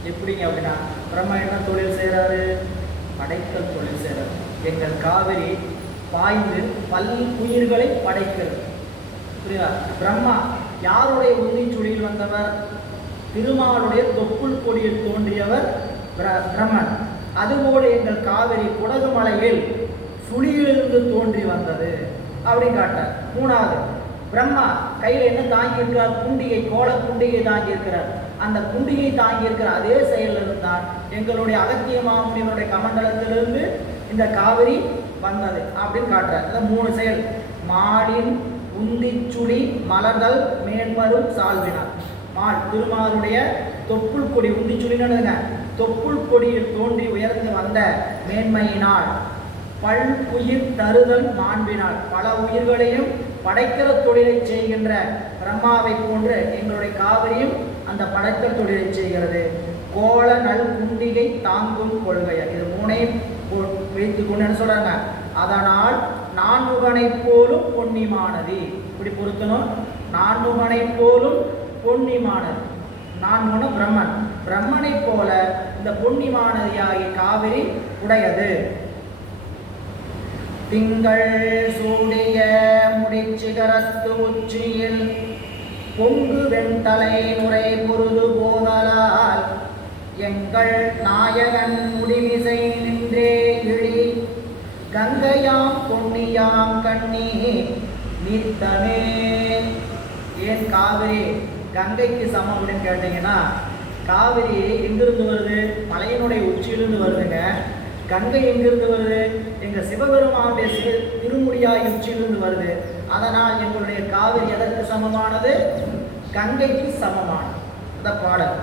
எப்படிங்க அப்படின்னா, பிரம்மா என்ன தொழில் செய்கிறாரு, படைத்தல் தொழில் செய்கிறார். எங்கள் காவிரி பாய்ந்து பல் உயிர்களை படைக்கிறது. புரியுதா? பிரம்மா யாருடைய உந்திச்சுழியில் வந்தவர், திருமாலுடைய தொப்புள் கொடியில் தோன்றியவர் பிரம்மன். அதுபோல எங்கள் காவிரி குடகு மலையில் சுழியிலிருந்து தோன்றி வந்தது அப்படின்னு காட்டார். 3வது, பிரம்மா கையில் என்ன தாங்கி இருக்கிறார், குண்டிகை, கோல குண்டிகை தாங்கி இருக்கிறார். அந்த குண்டிகை தாங்கி இருக்கிற அதே செயலில் தான் எங்களுடைய அகத்திய மாமுனிவருடைய கமண்டலத்திலிருந்து இந்த காவிரி வந்தது அப்படின்னு காட்டுறார். இந்த 3 செயல். மாடின் உந்திச்சுடி மலர்தல் மேன்மரும் சால்வினார். திருமாலுடைய தொப்புள் கொடி, உந்திச்சுடின்னு தொப்புள் கொடியில் தோன்றி உயர்ந்து வந்த மேன்மையினால், பல் உயிர் தருதல் மாண்பினால், பல உயிர்களையும் படைக்கிற தொழிலை செய்கின்ற பிரம்மாவை போன்று எங்களுடைய காவிரியும் அந்த படைத்தல் தொழிலை செய்கிறது. கோல நல் குண்டிகை தாங்கும் கொள்கை. இது 3ஐயும் வைத்துக் கொண்டு என்ன சொல்றாங்க, அதனால் நான்முகனை போலும் பொன்னிமானதி. இப்படி பொருத்தணும். நான்முகனை போலும் பொன்னிமானதி. நான்முகன பிரம்மன், பிரம்மனை போல இந்த பொன்னிமானதியாகிய காவிரி உடையது. திங்கள் சூடிய முடிச்சிகரத்து உச்சியில் பொங்கு வெண்தலை முறை பொருது போதலால் எங்கள் நாயகன் முடிமிசை நின்றே இழி கங்கையாம் பொன்னியாம் கண்ணி நித்தமே. ஏன் காவிரி கங்கைக்கு சமம் அப்படின்னு கேட்டீங்கன்னா, காவிரி எங்கிருந்து வருது, மலையினுடைய உச்சியிலிருந்து வருதுங்க. கங்கை எங்கிருந்து வருது, எங்கள் சிவபெருமானுடைய திருமுடியாய் உச்சியிலிருந்து வருது. அதனால் எங்களுடைய காவிரி எதற்கு சமமானது, கங்கைக்கு சமமானது. அந்த பாடல்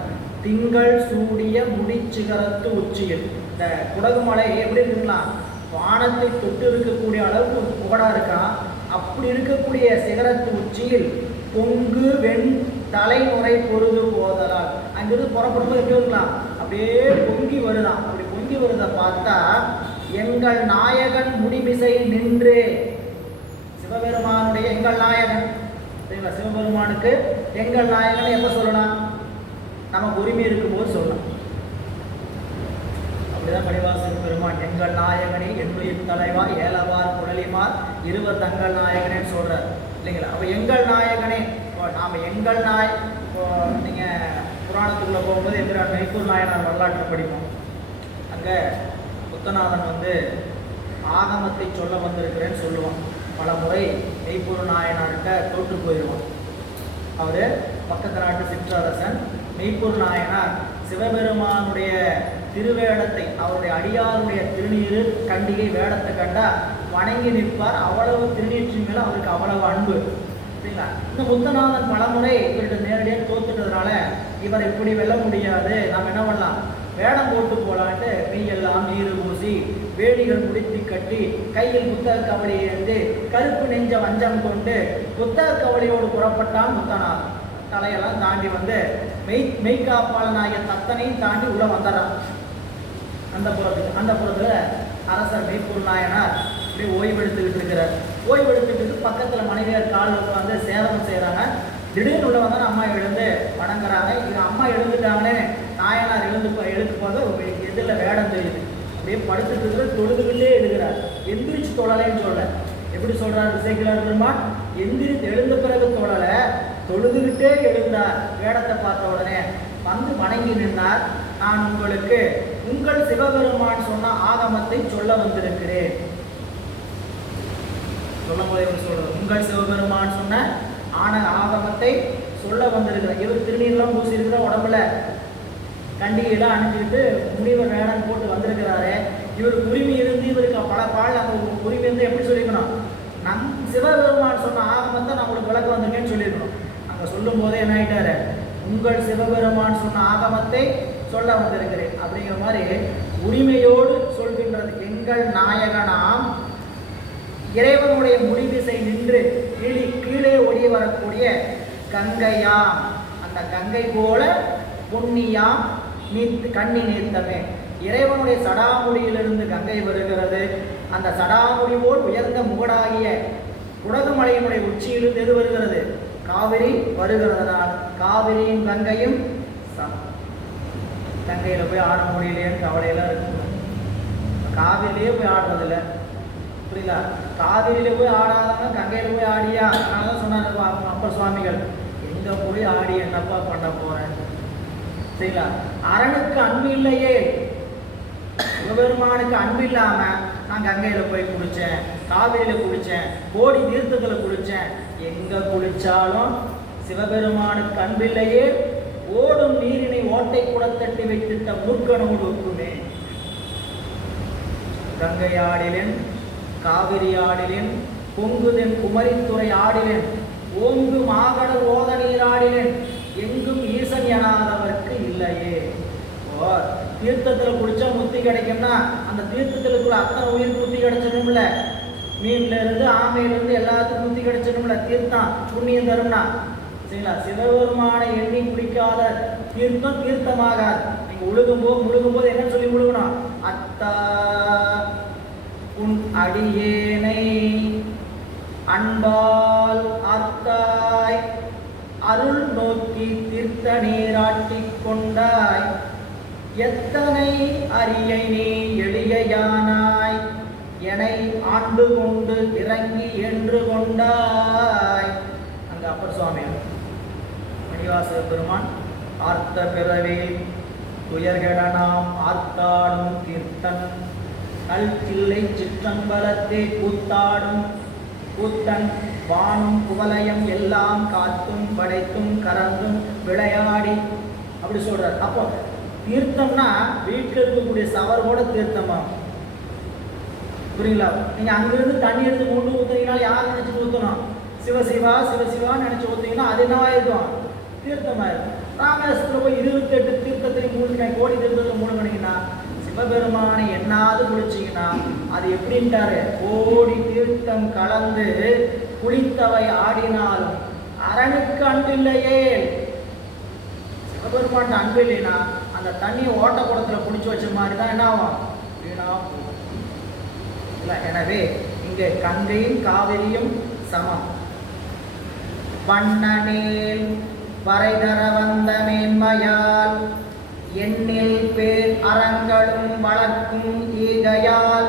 திங்கள் சூடிய முடிச்சிகரத்து உச்சியில். இந்த குடகு மலை எப்படி இருக்குங்களா, வானத்தை தொட்டு இருக்கக்கூடிய அளவுக்கு புகழா இருக்கா. அப்படி இருக்கக்கூடிய சிகரத்து உச்சியில் பொங்கு வெண் தலைமுறை பொருது போதலால், அங்கிருந்து புறப்படும்போது எப்படி இருக்கலாம், அப்படியே பொங்கி வருதான். அப்படி பொங்கி வருதை பார்த்தா எங்கள் நாயகன் முடிமிசை நின்று, சிவபெருமானுடைய எங்கள் நாயகன், சிவபெருமானுக்கு எங்கள் நாயகன் எப்போ சொல்லலாம், நமக்கு உரிமை இருக்கும்போது சொல்லலாம். அப்படிதான் மணிவாசன் பெருமான் எங்கள் நாயகனே என்னுயிர் தலைவா ஏலவார் குழலிமார் இருவர் தங்கள் நாயகனேன்னு சொல்றார் இல்லைங்களா. அப்போ எங்கள் நாயகனே, நாம் எங்கள் நீங்கள் புராணத்துக்குள்ளே போகும்போது எதிரான மெய்ப்பூர் நாயனார் வரலாற்றை படிப்போம். அங்கே புத்தநாதன் ஆகமத்தை சொல்ல வந்திருக்கிறேன்னு சொல்லுவான். பல முறை மெய்ப்பூர் நாயனார்கிட்ட தோற்று போயிடுவான். அவர் பக்கத்து நாட்டு சிற்றரசன். மெய்ப்பூர் நாயனார் சிவபெருமானுடைய திருவேடத்தை, அவருடைய அடியாருடைய திருநீர் கண்டிகை வேடத்தை கண்டா வணங்கி நிற்பார். அவ்வளவு திருநீற்றின் மேலே அவருக்கு அவ்வளவு அன்பு. சரிங்களா. இந்த முத்தநாதன் பலமுறை இவர்கிட்ட நேரடியாக தோத்துட்டதுனால இவர் இப்படி வெல்ல முடியாது, நாம் என்ன பண்ணலாம், வேடம் போட்டு போலான்ட்டு மெய்யெல்லாம் நீர் பூசி வேடிகள் முடித்து கட்டி கையில் புத்தக கவலையை இருந்து கருப்பு நெஞ்ச வஞ்சம் கொண்டு புத்தக கவலையோடு புறப்பட்டான் முத்தநாதன். தலையெல்லாம் தாண்டி மெய்காப்பாளனாகிய தத்தனையும் தாண்டி உள்ள வந்துடுறான் அந்த புறத்தில் அரசர் மெய்ப்பூர் நாயனார் இப்படி ஓய்வெடுத்துக்கிட்டு இருக்கிறார். ஓய்வெடுத்துக்கிட்டு பக்கத்தில் மனைவியார் காலில் உட்காந்து சேதனம் செய்கிறாங்க. திடீர்னு உள்ள வந்தால் அம்மா எழுந்து வணங்குறாங்க. இது அம்மா எழுந்துட்டாங்கன்னு நாயனார் எழுந்து போது எதில் வேடம் தெரியுது. அப்படியே படுத்துட்டு இருக்கிற தொழுதுகிட்டே எழுதுகிறார். எந்திரிச்சு தொழலைன்னு சொல்ல. எப்படி சொல்றாரு விசைக்கிழார் பெருமான்? எழுந்த பிறகு தொழலை, தொழுதுகிட்டே எழுந்தார். வேடத்தை பார்த்த உடனே வந்து வணங்கி நின்றார். நான் உங்களுக்கு உங்கள் சிவபெருமான் சொன்ன ஆகமத்தை சொல்ல வந்திருக்கிறேன். சொல்லும் போது எப்படி சொல்றது? உங்கள் சிவபெருமான் சொன்ன ஆகமத்தை சொல்ல வந்திருக்கிறேன். இவர் திருநீர்லாம் பூசி இருக்கிற உடம்புல கண்டிகையெல்லாம் அனுப்பிட்டு முனிவர் வேடம் போட்டு வந்திருக்கிறாரு. இவர் உரிமை இருந்து இவருக்கு பல பால் அந்த உரிமை இருந்து எப்படி சொல்லியிருக்கணும்? நம் சிவபெருமான் சொன்ன ஆகமத்தை நான் உங்களுக்கு விளக்க வந்திருக்கேன்னு சொல்லியிருக்கணும். அங்கே சொல்லும் போதே என்ன ஆயிட்டாரு? உங்கள் சிவபெருமான் சொன்ன ஆகமத்தை சொல்ல வந்திருக்கிறேன் அப்படிங்கிற மாதிரி உரிமையோடு சொல்கின்றது. எங்கள் நாயகனாம் இறைவனுடைய முடிவிசை நின்று கீழே ஒளி வரக்கூடிய கங்கையாம், அந்த கங்கை போல பொன்னியாம் கண்ணி நீர்த்தமே. இறைவனுடைய சடாமுடியிலிருந்து கங்கை வருகிறது. அந்த சடாமுடி போல் உயர்ந்த முகடாகிய குடகுமலையினுடைய உச்சியிலிருந்து எது வருகிறது? காவிரி வருகிறதுனால் காவிரியும் கங்கையும் சமம். கங்கையில் போய் ஆட முடியலையேன்னு கவலையெல்லாம் இருக்கு. காவிரிலேயே போய் ஆடுறதில்லை, புரியுதா? காவிரியில போய் ஆடாதவங்க கங்கையில் போய் ஆடியா? அதனால தான் சொன்னார் அப்பர் சுவாமிகள், எங்கே போய் ஆடி என்னப்பா பண்ண போகிறேன்? சரிங்களா. அரணுக்கு அன்பு இல்லையே, சிவபெருமானுக்கு அன்பு இல்லாமல் நான் கங்கையில் போய் குளித்தேன், காவிரியில் குளித்தேன், கோடி தீர்த்தத்தில் குளித்தேன். எங்கே குளித்தாலும் சிவபெருமானுக்கு அன்பில்லையே. ஓடும் நீரினை ஓட்டை கூட தட்டி வைத்திட்ட மூர்க்கனோடு ஒப்புமே. கங்கை ஆடிலேன், காவிரி ஆடிலேன், பொங்குதென் குமரித்துறை ஆடிலேன், ஓங்கு மாகடல் ஓத நீர் ஆடிலேன், எங்கும் ஈசன் எனாதவர்க்கு இல்லையே. தீர்த்தத்தில் குடிச்சா முத்தி கிடைக்கும்னா அந்த தீர்த்தத்திலுக்குள்ள அத்தனை உயிர் முத்தி கிடைச்சிடும்ல. மீன்ல இருந்து ஆமையிலிருந்து எல்லாத்துக்கும் முத்தி கிடைச்சிடும்ல. தீர்த்தம் புண்ணியம் தரும்னா. சரிங்களா. சிவபெருமானை எண்ணி குடிக்காத தீர்த்தம் தீர்த்தமாகாது. நீங்க முழுகும்போது என்ன சொல்லி முழுகணும்? அத்தா உன் அடியேனை அன்பால் ஆர்த்தாய், அருள் நோக்கி தீர்த்த நீராட்டிக் கொண்டாய், எத்தனை அரியை நீ எளியானாய், என்னை ஆண்டு கொண்டு இறங்கி என்று கொண்டாய். அங்க அப்பர் சுவாமி மணிவாசக பெருமான் ஆர்த்த பிறவே துயர்கெடனாம் ஆர்த்தாடும் கீர்த்தன் நல் தில்லை சிற்றம்பலத்தே கூத்தாடும் கூத்தன் வானும் குவலயம் எல்லாம் காத்தும் படைத்தும் கறந்தும் விளையாடி அப்படி சொல்றார். அப்போ தீர்த்தம்னா வீட்டில் இருக்கக்கூடிய சவர் கூட தீர்த்தமா, புரியுங்களா? நீங்க அங்கிருந்து தண்ணி எடுத்து கொண்டு ஊத்துறீங்கன்னா யார் நினைச்சு ஊற்றணும்? சிவசிவா சிவசிவா நினைச்சு ஊத்தீங்கன்னா அது என்னவா இருக்கும்? தீர்த்தமா இருக்கும். ராமேஸ்வரத்தில் போய் 28 தீர்த்தத்தையும் மூழ்கினேன், கோடி தீர்த்தத்தை மூழ்கினீங்கன்னா சிவபெருமானை என்னாவது குளிச்சிங்கன்னா அது எப்படின்ட்டாரு? கோடி தீர்த்தம் கலந்து குளித்தவை ஆடினாலும் அரணுக்கு அன்பில்லையே. சிவபெருமான் அன்பு இல்லைன்னா அந்த தண்ணியை ஓட்ட குடத்தில் பிடிச்சி வச்ச மாதிரி தான் என்ன ஆகும்? வீணா போகும். இல்லை, எனவே இங்கே கங்கையும் காவிரியும் சமம். வண்ணனேல் வரைதர வந்த மேன்மையால் எண்ணில் பேர் அறங்களும் வளர்க்கும் ஈகையால்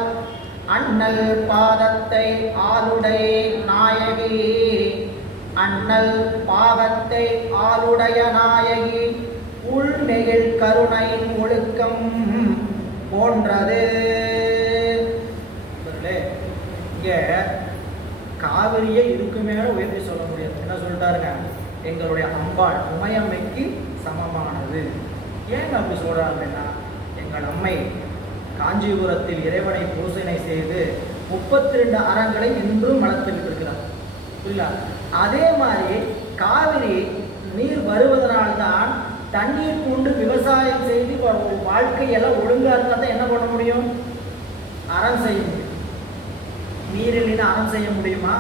அண்ணல் பாதத்தை ஆளுடை நாயகி அண்ணல் பாதத்தை ஆளுடைய நாயகி உள்நெகிழ் கருணையின் ஒழுக்கம் போன்றது. இங்க காவிரியை இதுக்கு மேல உயர்த்தி சொல்ல முடியாது. என்ன சொல்லிட்டாருங்க, எங்களுடைய அம்பாள் உமையம்மைக்கு சமமானது. ஏன் அப்படி சொல்றாங்கன்னா, எங்கள் அம்மை காஞ்சிபுரத்தில் இறைவனை பூசனை செய்து 32 அறங்களை இன்றும் வளர்த்துக்கிட்டு இருக்கிறார். புரியல? அதே மாதிரி காவிரி நீர் வருவதனால்தான் தண்ணீர் கொண்டு விவசாயம் செய்து வாழ்க்கையெல்லாம் ஒழுங்கா இருந்தால் தான் என்ன பண்ண முடியும்? அறம் செய்ய முடியும். நீர் இல்லைன்னா அறம் செய்ய முடியுமா?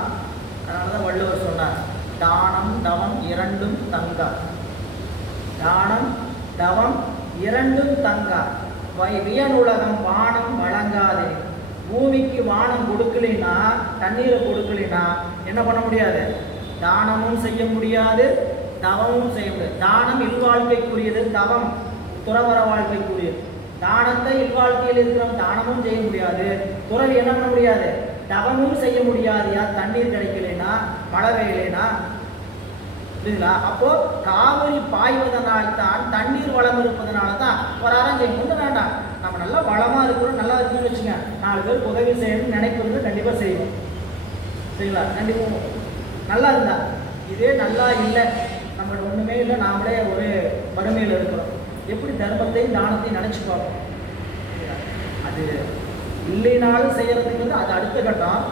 அதனாலதான் வள்ளுவர் சொன்னார், தானம் தவம் இரண்டும் தங்கா. தானம் தவம் இரண்டும் தங்கா. வியனுலகம் வானம் வழங்காதே. பூமிக்கு வானம் கொடுக்கலைன்னா, தண்ணீரை கொடுக்கலைன்னா என்ன பண்ண முடியாது? தானமும் செய்ய முடியாது, தவமும் செய்ய முடியாது. தானம் இல்வாழ்க்கைக்குரியது, தவம் துறவர வாழ்க்கைக்குரியது. தானத்தை இல்வாழ்க்கையில் இருக்கிறவன் தானமும் செய்ய முடியாது, துறவி என்ன பண்ண முடியாது? தவமும் செய்ய முடியாது. யார் தண்ணீர் கிடைக்கலைன்னா, மழை பெய்யலைன்னா. புரியுதுங்களா? அப்போ காவிரி பாய்வதனால்தான், தண்ணீர் வளம் இருப்பதனால தான் ஒரு அறம் செய்யும். ஒன்றும் வேண்டாம், நம்ம நல்லா வளமா இருக்கிறோம், நல்லா இருக்குன்னு வச்சுங்க, 4 பேருக்கு உதவி செய்யணும்னு நினைக்கிறது கண்டிப்பா செய்வோம். சரிங்களா? கண்டிப்பா நல்லா இருந்தா. இதே நல்லா இல்லை, நம்மகிட்ட ஒண்ணுமே இல்லை, நாமளே ஒரு வறுமையில் இருக்கிறோம், எப்படி தர்மத்தையும் தானத்தையும் நினைச்சு பார்ப்போம்? அது இல்லைனாலும் செய்யறதுக்கு அது அடுத்த கட்டம்.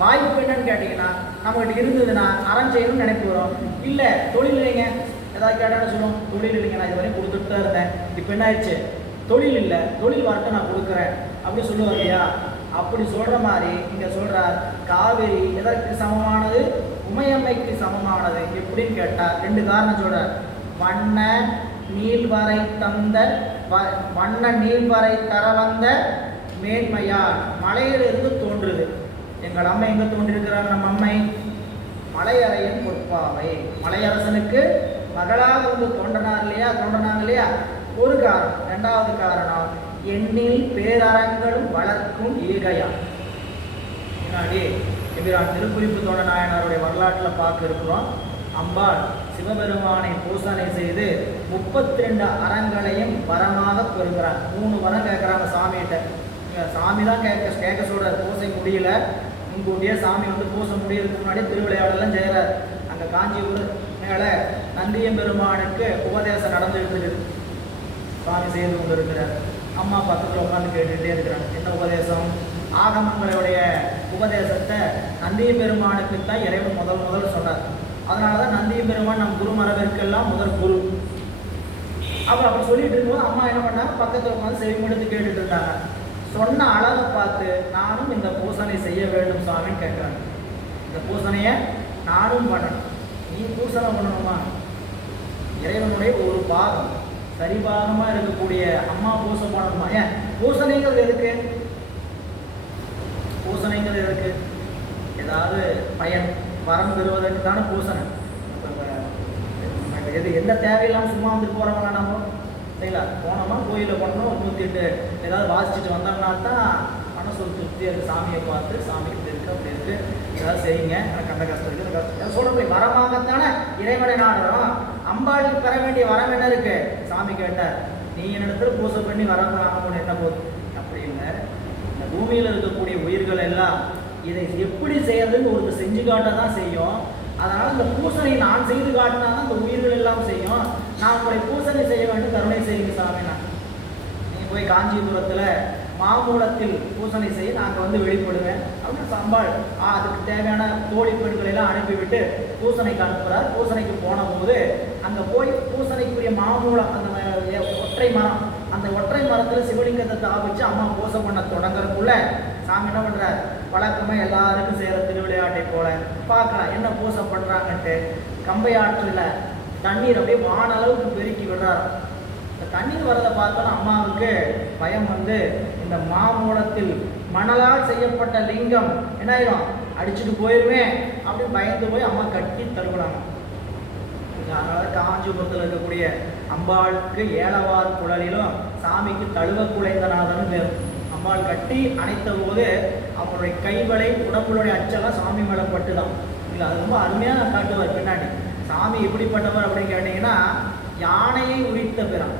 வாய்ப்பு என்னன்னு கேட்டீங்கன்னா, நம்மகிட்ட இருந்ததுன்னா அறம் செய்யணும்னு நினைப்பு வரும். இல்லை தொழில் இல்லைங்க, ஏதாவது கேட்டாலும் சொல்லுவோம், தொழில் இல்லைங்க, நான் இது வரையும் கொடுத்துட்டு தான் இருந்தேன், இப்போ என்ன ஆயிடுச்சு? தொழில் இல்லை, தொழில் வரட்டும் நான் கொடுக்குறேன் அப்படி சொல்லுவார் இல்லையா? அப்படி சொல்ற மாதிரி இங்க சொல்றார், காவிரி எதற்கு சமமானது? உமையம்மைக்கு சமமானது. எப்படின்னு கேட்டா 2 காரணம் சொல்றார். வண்ண நீள்வரை தந்த வண்ண நீள்வரை தர வந்த மேன்மையால். மலையிலிருந்து தோன்றுது. எங்கள் அம்மை எங்க தோன்றிருக்கிறார்? நம்ம அம்மை மலையறையின் பொற்பாவை. மலையரசனுக்கு மகளாக வந்து தோன்றினாங்க இல்லையா? ஒரு காரணம். 2வது காரணம், எண்ணில் பேரறங்களும் வளர்க்கும் ஈகையா. முன்னாடி எம்பிரான் திருக்குறிப்பு தோழ நாயனாருடைய வரலாற்றில் பார்க்க இருக்கிறோம். அம்பாள் சிவபெருமானை பூசனை செய்து 32 அறங்களையும் வரமாக பெறுகிறார். 3 வரம் கேட்குறாங்க சாமிகிட்ட. சாமி தான் கேட்க சொல்ற, பூசை முடியல, முன்கூட்டியே சாமி வந்து பூசை முடியறதுக்கு முன்னாடியே திருவிளையாடலாம் செய்கிறார். அங்கே காஞ்சிபுரம் மேலே நந்தியம்பெருமானுக்கு உபதேசம் நடந்துட்டு இருக்குது. சுவாமி செய்து கொண்டு இருக்கிறார். அம்மா பக்கத்தில் உட்காந்து கேட்டுகிட்டே இருக்கிறாங்க. என்ன உபதேசம்? ஆகமங்களுடைய உபதேசத்தை நந்தியம்பெருமானுக்கு தான் இறைவன் முதல் சொன்னார். அதனால தான் நந்தியம்பெருமான் நம் குரு மரபிற்கெல்லாம் முதல் குரு. அப்புறம் அப்படி சொல்லிட்டு இருக்கும்போது அம்மா என்ன பண்ணாங்க, பக்கத்தில் உட்காந்து செவி முடித்து கேட்டுட்டு இருந்தாங்க. சொன்ன அளவை பார்த்து, நானும் இந்த பூசனை செய்ய வேண்டும் சாமின்னு கேட்குறாங்க. இந்த பூசனையை நானும் பண்ணணும். நீ பூசனை பண்ணணுமா? இறைவனுடைய ஒரு பாகம், சரிபாகமாக இருக்கக்கூடிய அம்மா பூசை பண்ணணுமா? ஏன் பூசனைங்கிறது எதுக்கு? பூசனைங்கிறது எதுக்கு? ஏதாவது பயன் வரம் பெறுவதற்கு தானே பூசனை. எந்த தேவையில்லாமல் சும்மா வந்துட்டு போகிறவங்க நம்ம சரிங்களா? போனோமா கோயிலில் போனோம்னா ஒரு 108 ஏதாவது வாசிச்சுட்டு வந்தோம்னா தான் மனசு ஒரு திருப்தி. அது சாமியை பார்த்து, சாமிக்கு இருக்கு அப்படி இருக்கு, ஏதாவது செய்யுங்க, எனக்கு அந்த கஷ்டம் இருக்குது, அந்த கஷ்டம் சொல்கிறோம். வரமாகத்தானே இறைவனை நாடுறோம். அம்பாளுக்கு பெற வேண்டிய வரம் என்ன இருக்கு? சாமி கேட்டார், நீ என்னிடத்துல பூசை பண்ணி வரம் வாங்கணும்னு என்ன போகுது அப்படின்னு. இந்த பூமியில் இருக்கக்கூடிய உயிர்கள் எல்லாம் இதை எப்படி செய்யறதுன்னு ஒருத்தர் செஞ்சு காட்ட தான் செய்யும். அதனால் இந்த பூசனை நான் செய்து காட்டினா தான் இந்த உயிர்கள் எல்லாம் செய்யும். நான் உங்களை பூசனை செய்ய வேண்டும், கருணை செய்யுங்க சாமி. நீங்கள் போய் காஞ்சிபுரத்தில் மாமூலத்தில் பூசனை செய்ய நாங்கள் வந்து வெளிப்படுவேன் அப்படின்னு சம்பாள் அதுக்கு தேவையான தோழி பெண்களை எல்லாம் அனுப்பிவிட்டு பூசனைக்கு அனுப்புகிறார். பூசனைக்கு போன போது அங்கே போய் பூசனைக்குரிய மாமூலம், அந்த ஒற்றை மரம், அந்த ஒற்றை மரத்தில் சிவலிங்கத்தை தாவிச்சு அம்மா பூசை பண்ண தொடங்குறதுக்குள்ள சாமி என்ன பண்ணுறார்? வழக்கமாக எல்லாருக்கும் செய்கிற திருவிளையாட்டை போல பார்க்கலாம் என்ன பூசை பண்ணுறாங்கன்ட்டு. கம்பை ஆற்றில் தண்ணீர் அப்படியே வானளவுக்கு பெருக்கி விடுறாரு. இந்த தண்ணீர் வரதை பார்த்தோன்னா அம்மாவுக்கு பயம் வந்து, இந்த மாமூலத்தில் மணலால் செய்யப்பட்ட லிங்கம் என்ன ஆயிடும், அடிச்சுட்டு போயிடுவேன் அப்படின்னு பயந்து போய் அம்மா கட்டி தருகிறாங்க. அதனால காஞ்சிபுரத்தில் இருக்கக்கூடிய அம்பாளுக்கு ஏலவார் குழலிலும் சாமிக்கு தழுவ குலைந்தநாதனும் பேர். அம்பாள் கட்டி அணைத்த போது அவங்களுடைய கைவளை உடம்புடைய அச்செல்லாம் சாமி மேலே பட்டுதான். இல்லை, அது ரொம்ப அருமையாக நான் காட்டுவார் பின்னாடி. சாமி எப்படிப்பட்டவர் அப்படின்னு கேட்டீங்கன்னா, யானையை உரித்த பிறான்.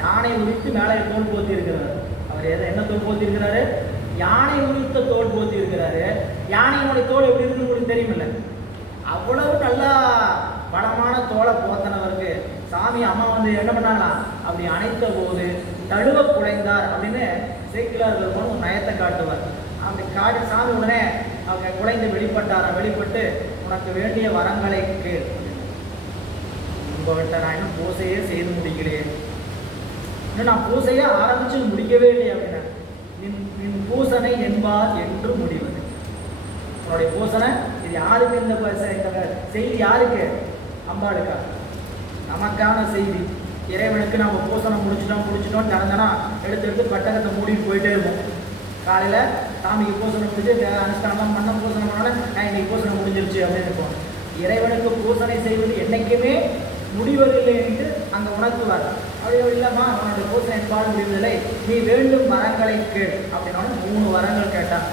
யானை உரித்து மேலே தோல் போத்தி இருக்கிறார். அவர் என்ன தோல் போத்தி இருக்கிறாரு? யானை உரித்த தோல் போத்தி இருக்கிறாரு. யானையினுடைய தோல் எப்படி இருக்குன்னு உங்களுக்கு தெரியுமில்ல? அவ்வளவு நல்லா பலமான தோலை போத்தனவருக்கு சாமி அம்மா வந்து என்ன பண்ணாங்களாம், அப்படி அணைத்த போது தழுவ குலைந்தார் அப்படின்னு சேக்கிலார் பெருமான் ஒரு நயத்தை காட்டுவார். அப்படி காட்டி சாமி உடனே அவங்க குலைந்து வெளிப்பட்டாரா, வெளிப்பட்டு உனக்கு வேண்டிய வரங்களை கேள், உங்கள்கிட்ட நான் இன்னும் பூசையே செய்து முடிக்கலையே, இன்னும் நான் பூசையே ஆரம்பிச்சு முடிக்கவே இல்லையே அப்படின்னா, நின் பூசனை என்பார் என்று முடிவது. உன்னுடைய பூசனை இது யாருக்கு? இந்த செய்தி யாருக்கு? அம்பாளுக்கா? நமக்கான செய்தி. இறைவனுக்கு நம்ம பூசனை முடிச்சிட்டோம் திறந்தனா எடுத்து பட்டகத்தை மூடிட்டு போயிட்டே இருப்போம். காலையில் சாமிக்கு பூசனை முடிச்சு அனுஷ்டானம் பண்ண பூசனை பண்ணாலும் நான் இன்னைக்கு பூசனை முடிஞ்சிருச்சு அப்படின்னு இருப்போம். இறைவனுக்கு பூசனை செய்வது என்றைக்குமே முடிவதில்லை என்று அங்கே உணர்த்துவார். அப்படி இல்லைம்மா, அவனுடைய பூசனை என்பால் முடிவதில்லை, நீ வேண்டும் வரங்களை கேள் அப்படின்னாலும் 3 வரங்கள் கேட்டான்.